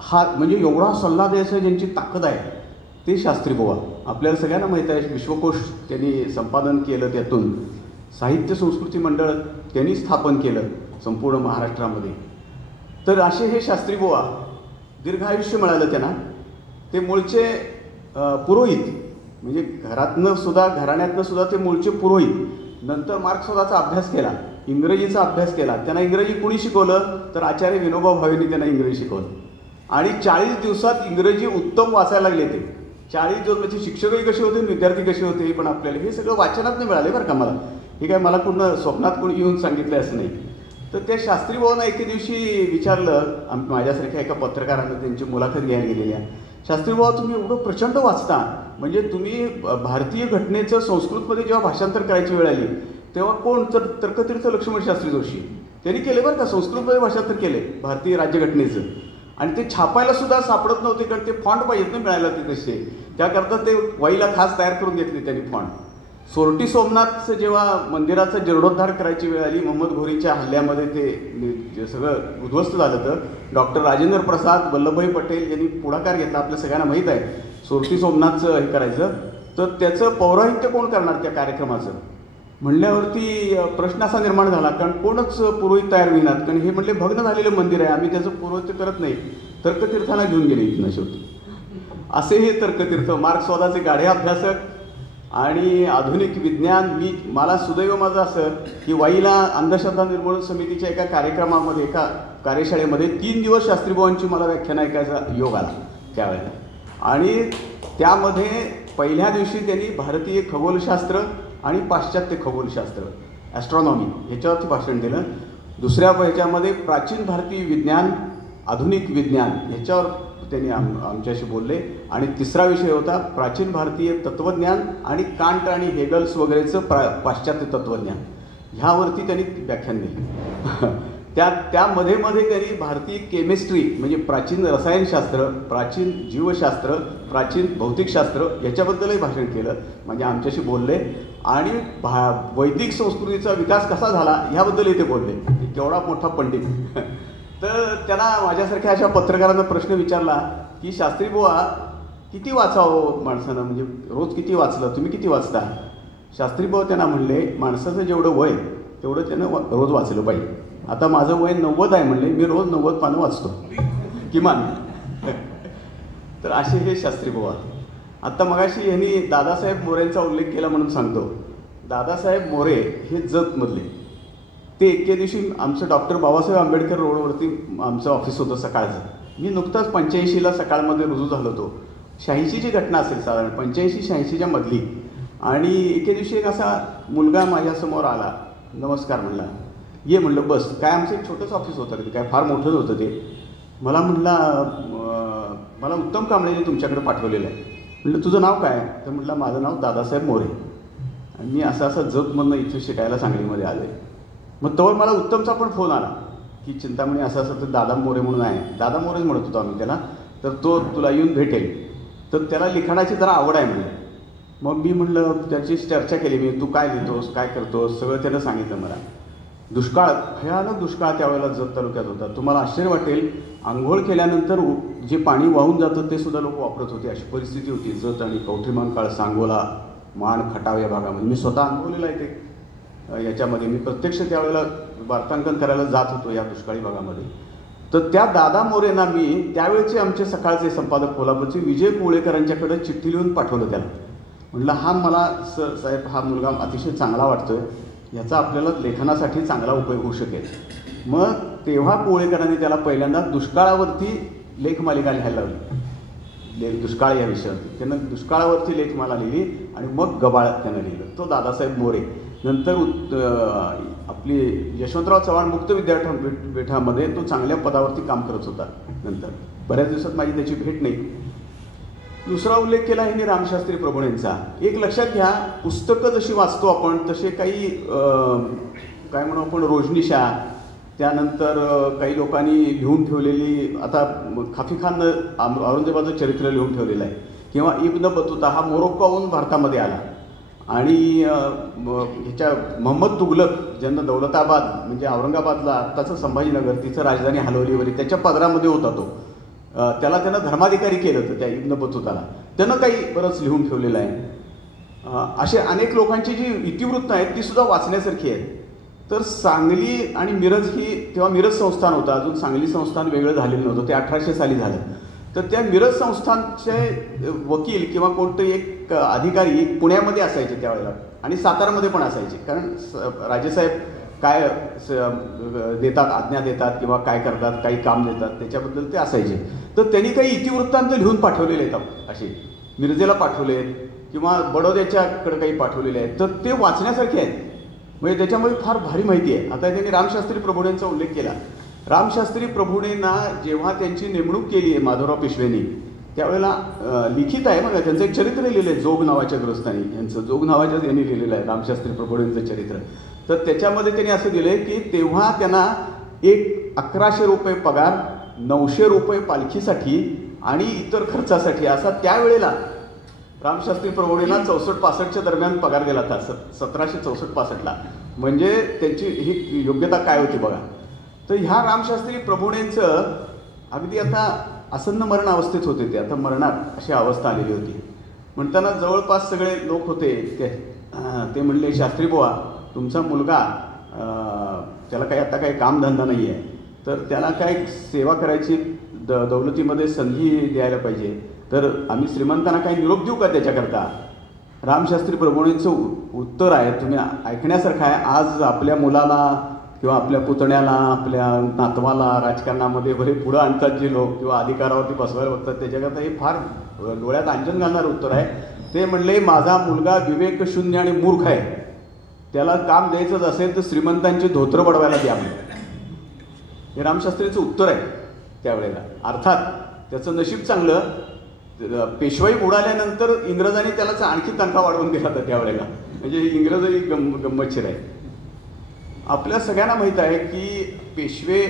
हा म्हणजे एवढा सल्ला द्यायचा ज्यांची ताकद आहे ते शास्त्रीबुवा. आपल्याला सगळ्यांना माहीत आहे, विश्वकोश त्यांनी संपादन केलं, त्यातून साहित्य संस्कृती मंडळ त्यांनी स्थापन केलं संपूर्ण महाराष्ट्रामध्ये. तर असे हे शास्त्रीबुवा दीर्घ आयुष्य मिळालं त्यांना. ते मूळचे पुरोहित, म्हणजे घराण्यातनं सुद्धा ते मूळचे पुरोहित. नंतर मार्क्सवादाचा अभ्यास केला, इंग्रजीचा अभ्यास केला. त्यांना इंग्रजी कुणी शिकवलं तर आचार्य विनोबा भावेंनी त्यांना इंग्रजी शिकवलं. आणि 40 दिवसात इंग्रजी उत्तम वाचायला लागले ते. 40 दिवस म्हणजे शिक्षकही कसे होते, विद्यार्थी कसे होते, हे पण आपल्याला हे सगळं वाचनातनं मिळाले बरं का मला. हे काय मला कुठं स्वप्नात कोणी येऊन सांगितलं असं नाही. तर त्या शास्त्री भाऊंना एके दिवशी विचारलं, माझ्यासारख्या एका पत्रकारानं त्यांची मुलाखत घ्यायला गेलेल्या, शास्त्री भाऊ तुम्ही एवढं प्रचंड वाचता, म्हणजे तुम्ही भारतीय घटनेचं संस्कृतमध्ये जेव्हा भाषांतर करायची वेळ आली तेव्हा कोण तर तर्कतीर्थ लक्ष्मण शास्त्री जोशी त्यांनी केले बरं का, संस्कृतमध्ये भाषांतर केले भारतीय राज्यघटनेचं. आणि ते छापायला सुद्धा सापडत नव्हते, कारण ते फॉन्ट पाहिजेत ना मिळायला ते तसे. त्याकरता ते वहीला खास तयार करून घेतले त्यांनी फॉन्ट. सोरटी सोमनाथचं जेव्हा मंदिराचा जीर्णोद्धार करायची वेळ आली, मोहम्मद घोरीच्या हल्ल्यामध्ये ते सगळं उद्ध्वस्त झालं, तर डॉक्टर राजेंद्र प्रसाद वल्लभभाई पटेल यांनी पुढाकार घेतला. आपल्या सगळ्यांना माहीत आहे सोरटी सोमनाथचं हे करायचं. तर त्याचं पौराहित्य कोण करणार त्या कार्यक्रमाचं म्हणल्यावरती प्रश्न असा निर्माण झाला, कारण कोणच पुरोहित तयार होईनात. कारण हे म्हटले भग्न झालेलं मंदिर आहे, आम्ही त्याचं पुरोहित्य करत नाही. तर्कतीर्थांना घेऊन गेले इथनं शेवटी. असे हे तर्कतीर्थ मार्क्सवादाचे गाढे अभ्यासक आणि आधुनिक विज्ञान. मला सुदैव माझं असं की वाईला अंधश्रद्धा निर्मूलन समितीच्या एका कार्यक्रमामध्ये, एका कार्यशाळेमध्ये 3 दिवस शास्त्रीभावांची मला व्याख्यान ऐकायचा योग आला त्यावेळेला. आणि त्यामध्ये पहिल्या दिवशी त्यांनी भारतीय खगोलशास्त्र आणि पाश्चात्य खगोलशास्त्र ॲस्ट्रॉनॉमी ह्याच्यावरती भाषण दिलं. दुसऱ्या ह्याच्यामध्ये प्राचीन भारतीय विज्ञान, आधुनिक विज्ञान ह्याच्यावर त्यांनी आमच्याशी बोलले. आणि तिसरा विषय होता प्राचीन भारतीय तत्त्वज्ञान आणि कांट आणि हेगल्स वगैरेचं पाश्चात्य तत्त्वज्ञान, ह्यावरती त्यांनी व्याख्यान दिले. त्यामध्ये त्यांनी भारतीय केमिस्ट्री म्हणजे प्राचीन रसायनशास्त्र, प्राचीन जीवशास्त्र, प्राचीन भौतिकशास्त्र याच्याबद्दलही भाषण केलं, म्हणजे आमच्याशी बोलले. आणि वैदिक संस्कृतीचा विकास कसा झाला ह्याबद्दलही ते बोलले. केवढा मोठा पंडित. तर त्यांना माझ्यासारख्या अशा पत्रकारांना प्रश्न विचारला की शास्त्री बुवा किती वाचावं माणसानं, म्हणजे रोज किती वाचलं, तुम्ही किती वाचता. शास्त्री बुवा त्यांना म्हणले माणसाचं जेवढं वय तेवढं त्यानं रोज वाचलं पाहिजे. आता माझं वय 90 आहे म्हणले, मी रोज 90 पानं वाचतो किमान. तर असे हे शास्त्री बुवा. आत्ता मगाशी यांनी दादासाहेब मोरेंचा उल्लेख केला म्हणून सांगतो. दादासाहेब मोरे हे जतमधले. ते एके दिवशी आमचं डॉक्टर बाबासाहेब आंबेडकर रोडवरती आमचं ऑफिस होतं सकाळचं. मी नुकताच 85ला सकाळमध्ये रुजू झालो होतो. 86ची घटना असेल साधारण 85-86च्या मधली. आणि एके दिवशी एक असा मुलगा माझ्यासमोर आला, नमस्कार म्हणला, ये म्हणलं बस. काय आमचं एक छोटंच ऑफिस होतं, काय फार मोठंच होतं ते. मला म्हणला मला उत्तम कांबळेने तुमच्याकडे पाठवलेलं आहे. म्हटलं तुझं नाव काय. तर म्हटलं माझं नाव दादासाहेब मोरे आणि मी असं जतमधनं इथं शिकायला सांगलीमध्ये आलो आहे. मग तोवर मला उत्तमचा पण फोन आला की चिंतामणी असं तर दादा मोरे म्हणून आहे. दादा मोरेच म्हणत होतो आम्ही त्याला. तर तो तुला येऊन भेटेल. तर त्याला लिखाणाची जरा आवड आहे म्हणलं. मग मी म्हणलं त्याची चर्चा केली मी, तू काय लिहितोस काय करतोस सगळं त्यानं सांगितलं मला. दुष्काळ, भयानक दुष्काळ त्यावेळेला जत तालुक्यात होता. तुम्हाला आश्चर्य वाटेल, आंघोळ केल्यानंतर जे पाणी वाहून जातं ते सुद्धा लोक वापरत होते, अशी परिस्थिती होती जत आणि कवठेमहांकाळ, सांगोला, माण, खटाव या भागामध्ये. मी स्वतः अनुभवलेलं आहे ते याच्यामध्ये. मी प्रत्यक्ष त्यावेळेला वार्तांकन करायला जात होतो या दुष्काळी भागामध्ये. तर त्या दादा मोरेंना मी त्यावेळेचे आमचे सकाळचे संपादक कोल्हापूरचे विजय कोळेकरांच्याकडे चिठ्ठी लिहून पाठवलं त्याला. म्हटलं हा मला साहेब हा मुलगा अतिशय चांगला वाटतोय, ह्याचा आपल्याला लेखनासाठी चांगला उपयोग होऊ शकेल. मग तेव्हा कोळेकरांनी त्याला पहिल्यांदा दुष्काळावरती लेखमालिका लिहायला लावली. दुष्काळ या विषयावरती त्यानं दुष्काळावरती लेखमाला लिहिली आणि मग गबाळ त्यानं लिहिलं. तो दादासाहेब मोरे. नंतर आपली यशवंतराव चव्हाण मुक्त विद्यापीठामध्ये तो चांगल्या पदावरती काम करत होता. नंतर बऱ्याच दिवसात माझी त्याची भेट नाही. दुसरा उल्लेख केला आहे रामशास्त्री प्रभूंचा. एक लक्षात घ्या, पुस्तकं जशी वाचतो आपण तसे काही काय म्हणू आपण रोजनिशा, त्यानंतर काही लोकांनी लिहून ठेवलेली, आता खाफी खाननं औरंगजेबाचं चरित्र लिहून ठेवलेलं आहे, किंवा इब्न बतुता हा मोरोक्कोहून भारतामध्ये आला. आणि ह्याच्या मोहम्मद तुगलक ज्यांना दौलताबाद म्हणजे औरंगाबादला आत्ताचं संभाजीनगर तिचं राजधानी हलवली वगैरे त्याच्या पदरामध्ये होता तो. त्यानं धर्माधिकारी केलं होतं त्या इब्न बतुताला. त्यानं काही बरंच लिहून ठेवलेलं आहे. असे अनेक लोकांची जी इतिवृत्त आहेत ती सुद्धा वाचण्यासारखी आहेत. तर सांगली आणि मिरज ही तेव्हा मिरज संस्थान होतं, अजून सांगली संस्थान वेगळं झालेलं नव्हतं, ते 1800 साली झालं. तर त्या मिरज संस्थानचे वकील किंवा कोणतंही एक अधिकारी पुण्यामध्ये असायचे त्यावेळेला आणि सातारामध्ये पण असायचे. कारण राजेसाहेब काय देतात, आज्ञा देतात किंवा काय करतात, काही काम देतात त्याच्याबद्दल ते असायचे. तर त्यांनी काही इतिवृत्तांत लिहून पाठवलेले आहेत असे, मिरजेला पाठवले आहेत किंवा बडोद्याच्याकडे काही पाठवलेले आहेत. तर ते वाचण्यासारखे आहेत, म्हणजे त्याच्यामध्ये फार भारी माहिती आहे. आता त्यांनी रामशास्त्री प्रभुणेंचा उल्लेख केला. रामशास्त्री प्रभुणेंना जेव्हा त्यांची नेमणूक केली आहे माधवराव पेशवेंनी, त्यावेळेला लिखित आहे बघा, त्यांचं एक चरित्र लिहिलेलं आहे जोग नावाच्या ग्रस्तांनी, यांचं जोग नावाच्याच यांनी लिहिलेलं आहे रामशास्त्री प्रभुणेंचं चरित्र. तर त्याच्यामध्ये त्यांनी असं दिलं आहे की तेव्हा त्यांना 1100 रुपये पगार, 900 रुपये पालखीसाठी आणि इतर खर्चासाठी असा त्यावेळेला रामशास्त्री प्रभुणेंना 64-65च्या दरम्यान पगार दिला होता, 1764-65ला. म्हणजे त्यांची ही योग्यता काय होती बघा. तर ह्या रामशास्त्री प्रभुणेंचं अगदी आता आसन्न मरण अवस्थेत होते, ते आता मरणार अशी अवस्था आलेली होती. म्हणताना जवळपास सगळे लोक होते ते म्हणले, शास्त्री बुवा तुमचा मुलगा त्याला काही आता काही कामधंदा नाही आहे, तर त्याला काय सेवा करायची दौलतीमध्ये संधी द्यायला पाहिजे, तर आम्ही श्रीमंतांना काही निरोप देऊ का त्याच्याकरता. रामशास्त्री प्रभुणेंचं उत्तर आहे, तुम्ही ऐकण्यासारखं आहे. आज आपल्या मुलाला किंवा आपल्या पुतण्याला, आपल्या नातवाला राजकारणामध्ये भले पुढं आणतात जे लोक किंवा अधिकारावरती बसवायला बघतात, त्याच्याकरता हे फार डोळ्यात अंजन घालणारं उत्तर आहे. ते म्हणले, माझा मुलगा विवेकशून्य आणि मूर्ख आहे, त्याला काम द्यायचंच असेल तर श्रीमंतांची धोत्रं बडवायला द्या. हे रामशास्त्रीचं उत्तर आहे त्यावेळेला. अर्थात त्याचं नशीब चांगलं, पेशवाई उडाल्यानंतर इंग्रजांनी त्याला आणखी तनखा वाढवून दिला होता त्यावेळेला. म्हणजे इंग्रजही गंमतशीर आहे. आपल्या सगळ्यांना माहीत आहे की पेशवे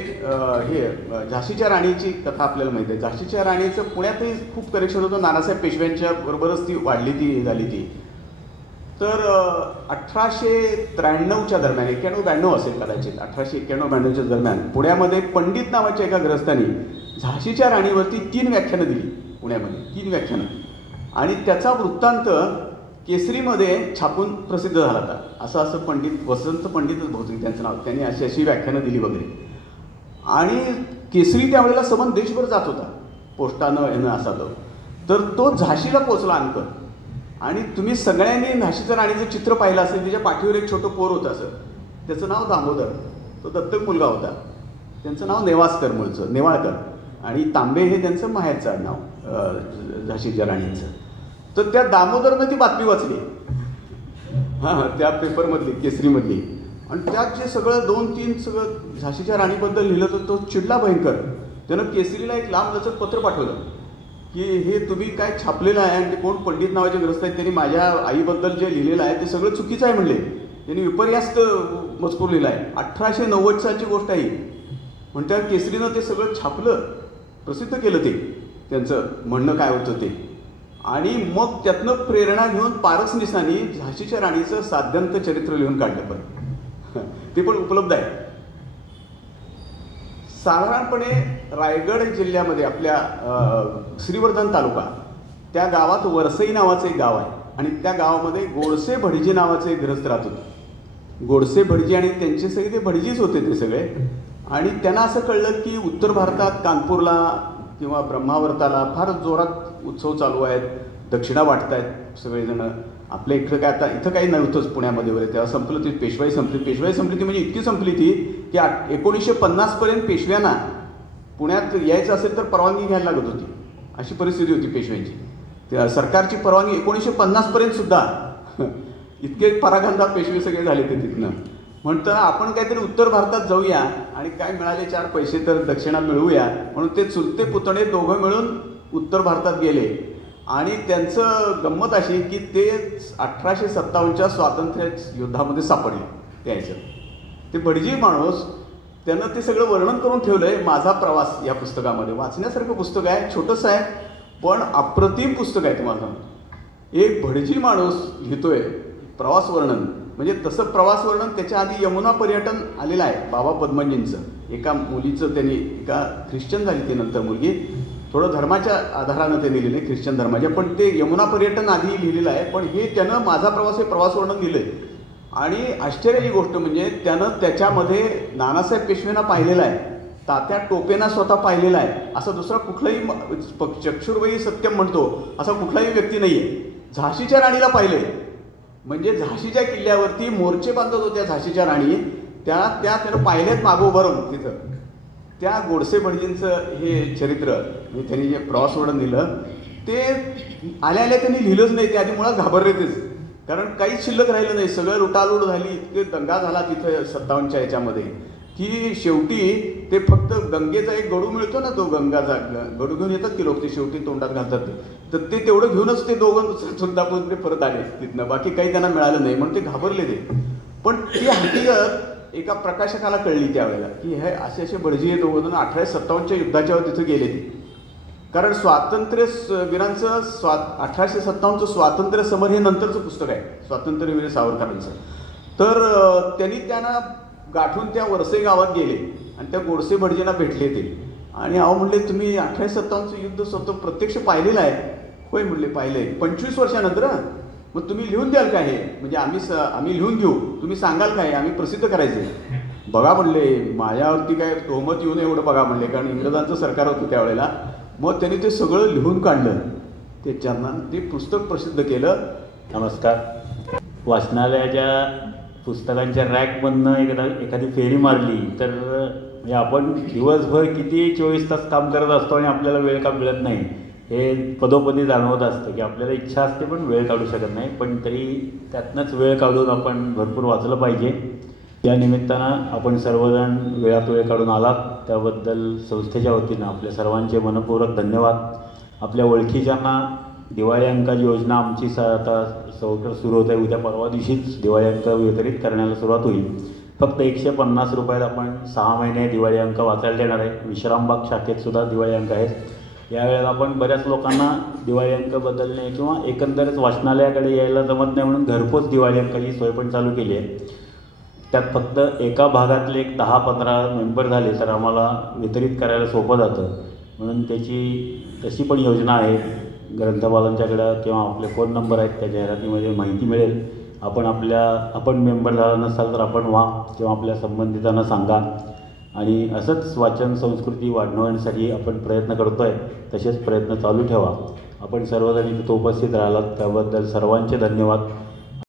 हे झाशीच्या राणीची कथा आपल्याला माहीत आहे. झाशीच्या राणीचं पुण्यातही खूप कनेक्शन होतं, नानासाहेब पेशव्यांच्या बरोबरच ती वाढली, ती झाली ती. तर 1893च्या दरम्यान, 91-92 असेल कदाचित, 1891-92च्या दरम्यान पुण्यामध्ये पंडित नावाच्या एका ग्रस्तानी झाशीच्या राणीवरती 3 व्याख्यानं दिली पुण्यामध्ये, 3 व्याख्यानं. आणि त्याचा वृत्तांत केसरीमध्ये छापून प्रसिद्ध झाला होता. असं पंडित, वसंत पंडितच बहुतेक त्यांचं नाव, त्यांनी अशी व्याख्यानं दिली वगैरे. आणि केसरी त्यावेळेला सबंध देशभर जात होता पोस्टानं यानं असा तर तो झाशीला पोचला अंक. आणि तुम्ही सगळ्यांनी झाशीच्या राणीचं चित्र पाहिलं असेल, त्याच्या पाठीवर एक छोटं पोर होतं असं, त्याचं नाव दामोदर, तो दत्तक मुलगा होता. त्यांचं नाव नेवास्कर मूळचं, नेवाळकर, आणि तांबे हे त्यांचं माहेरचं नाव झाशीच्या राणींचं. तर त्या दामोदरनं ती बातमी वाचली त्या पेपरमधली, केसरीमधली. आणि त्यात जे सगळं 2-3 सगळं झाशीच्या राणीबद्दल लिहिलं तर तो चिडला भयंकर. त्यानं केसरीला एक लांब लचक पत्र पाठवलं की हे तुम्ही काय छापलेलं आहे आणि ते कोण पंडित नावाचे ग्रस्त आहेत, त्यांनी माझ्या आईबद्दल जे लिहिलेलं आहे ते सगळं चुकीचं आहे म्हणले. त्यांनी विपर्यास्त मजकूर लिहिला आहे. 1890 सालची गोष्ट आहे. म्हणत्या केसरीनं ते सगळं छापलं, प्रसिद्ध केलं ते त्यांचं म्हणणं काय होतं ते. आणि मग त्यातनं प्रेरणा घेऊन पारसनिसांनी झाशीच्या राणीचं साध्यंत चरित्र लिहून काढलं, पण ते पण उपलब्ध आहे. साधारणपणे रायगड जिल्ह्यामध्ये आपल्या श्रीवर्धन तालुका, त्या गावात वरसई नावाचं एक गाव आहे आणि त्या गावामध्ये गोडसे भटजी नावाचे एक गृहस्थ राहत होते. गोडसे भटजी आणि त्यांचे सगळे ते भटजीच होते ते सगळे. आणि त्यांना असं कळलं की उत्तर भारतात कानपूरला किंवा ब्रह्मावर्ताला फार जोरात उत्सव चालू आहेत, दक्षिणा वाटत आहेत सगळेजण. आपल्या इकडं काय आता इथं काही नव्हतंच पुण्यामध्ये वगैरे, तेव्हा संपलं ती पेशवाई संपली. पेशवाई संपली ती म्हणजे इतकी संपली ती की 1950पर्यंत पेशव्यांना पुण्यात यायचं असेल तर परवानगी घ्यायला लागत होती, अशी परिस्थिती होती पेशव्यांची. त्या सरकारची परवानगी 1950पर्यंत सुद्धा इतके परागंदा पेशवे सगळे झाले ते तिथनं. म्हणतं आपण काहीतरी उत्तर भारतात जाऊया आणि काय मिळाले 4 पैसे तर दक्षिणा मिळवूया म्हणून ते चुलते पुतणे दोघं मिळून उत्तर भारतात गेले. आणि त्यांचं गंमत अशी की ते 1857च्या स्वातंत्र्य युद्धामध्ये सापडले. त्याचं ते भटजी माणूस, त्यानं ते सगळं वर्णन करून ठेवलं आहे माझा प्रवास या पुस्तकामध्ये. वाचण्यासारखं पुस्तक आहे, छोटंसं आहे पण अप्रतिम पुस्तक आहे. तुम्हाला एक भटजी माणूस लिहितोय प्रवास वर्णन, म्हणजे तसं प्रवास वर्णन त्याच्या आधी यमुना पर्यटन आलेलं आहे बाबा पद्मजींचं. एका मुलीचं त्यांनी, एका ख्रिश्चन झाली ती नंतर मुलगी, थोडं धर्माच्या आधारानं ते लिहिलेलं आहे, ख्रिश्चन धर्माच्या, पण ते यमुना पर्यटन आधी लिहिलेलं आहे. पण हे त्यानं माझा प्रवास हे प्रवास वर्णन लिहिलं आहे. आणि आश्चर्याची गोष्ट म्हणजे त्यानं त्याच्यामध्ये नानासाहेब पेशवेंना पाहिलेलं आहे, तात्या टोपेंना स्वतः पाहिलेला आहे, असा दुसरा कुठलाही चक्षुर्वयी सत्यम म्हणतो असा कुठलाही व्यक्ती नाही आहे. झाशीच्या राणीला पाहिले, म्हणजे झाशीच्या किल्ल्यावरती मोर्चे बांधत होत्या झाशीच्या राणी, त्यानं पाहिलेत मागं उभं राहून तिथं. त्या गोडसे भटजींचं हे चरित्र म्हणजे त्यांनी जे प्रवासवर्णन दिलं ते आल्या त्यांनी लिहिलंच नाही. ते आधी मुळात घाबरले तेच, कारण काहीच शिल्लक राहिलं नाही, सगळं लुटालूट झाली, इतके दंगा झाला तिथं 57च्या याच्यामध्ये की शेवटी ते फक्त गंगेचा एक गडू मिळतो ना, तो गंगाचा गडू घेऊन येतात की लोक, ते शेवटी तोंडात घालतात, तर ते तेवढं घेऊनच ते दोघं सुद्धापूर ते परत आले तिथनं, बाकी काही त्यांना मिळालं नाही म्हणून ते घाबरले ते. पण ती हकीकत एका प्रकाशकाला कळली त्यावेळेला की हे असे भटजी हे दोघं 1857च्या युद्धाच्या तिथं गेले ते. कारण स्वातंत्र्यवीरांचं 1857चं स्वातंत्र्य समर हे नंतरचं पुस्तक आहे, स्वातंत्र्यवीर सावरकरांचं. तर त्यांना गाठून त्या वरसे गावात गेले आणि त्या गोडसे भटजींना भेटले ते आणि अहो म्हणले तुम्ही 1857चं युद्ध स्वतः प्रत्यक्ष पाहिलेलं आहे? होय म्हणले पाहिलं आहे. 25 वर्षानंतर? मग तुम्ही लिहून द्याल काय हे? म्हणजे आम्ही लिहून घेऊ, तुम्ही सांगाल काय, आम्ही प्रसिद्ध करायचे? बघा म्हणले माझ्यावरती काय तोहमत येऊन एवढं बघा म्हणले, कारण इंग्रजांचं सरकार होतं त्यावेळेला. मग त्यांनी ते सगळं लिहून काढलं, त्याच्यानं ते पुस्तक प्रसिद्ध केलं. नमस्कार. वाचनालयाच्या पुस्तकांच्या रॅकमधनं एखादी फेरी मारली तर म्हणजे आपण दिवसभर किती 24 तास काम करत असतो आणि आपल्याला वेळ का मिळत नाही हे पदोपदी जाणवत असतं की आपल्याला इच्छा असते पण वेळ काढू शकत नाही. पण तरी त्यातनंच वेळ काढून आपण भरपूर वाचलं पाहिजे. या निमित्तानं आपण सर्वजण वेळात वेळ काढून आलात त्याबद्दल संस्थेच्या वतीनं आपल्या सर्वांचे मनपूर्वक धन्यवाद. आपल्या ओळखीच्यांना दिवाळी अंकाची योजना आमची आता सुरू होत आहे. उद्या परवा दिवशीच दिवाळी अंक वितरित करण्याला सुरुवात होईल. फक्त 150 रुपयात आपण 6 महिने दिवाळी अंक वाचायला देणार आहे. विश्रामबाग शाखेतसुद्धा दिवाळी अंक आहेत. यावेळेला आपण बऱ्याच लोकांना दिवाळी अंक बदलणे किंवा एकंदरच वाचनालयाकडे यायला जमत नाही म्हणून घरपोच दिवाळी अंकाची सोय पण चालू केली आहे. त्यात फक्त एका भागातले एक 10-15 मेंबर झाले तर आम्हाला वितरित करायला सोपं जातं, म्हणून तशी पण योजना आहे. ग्रंथपालांच्याकडं किंवा आपले फोन नंबर आहेत त्या जाहिरातीमध्ये माहिती मिळेल. आपण मेंबर झाला नसाल तर आपण व्हा किंवा आपल्या संबंधितांना सांगा. आणि असंच वाचन संस्कृती वाढवण्यासाठी आपण प्रयत्न करतो आहे, तसेच प्रयत्न चालू ठेवा. आपण सर्वजण इथं उपस्थित राहिलात त्याबद्दल सर्वांचे धन्यवाद.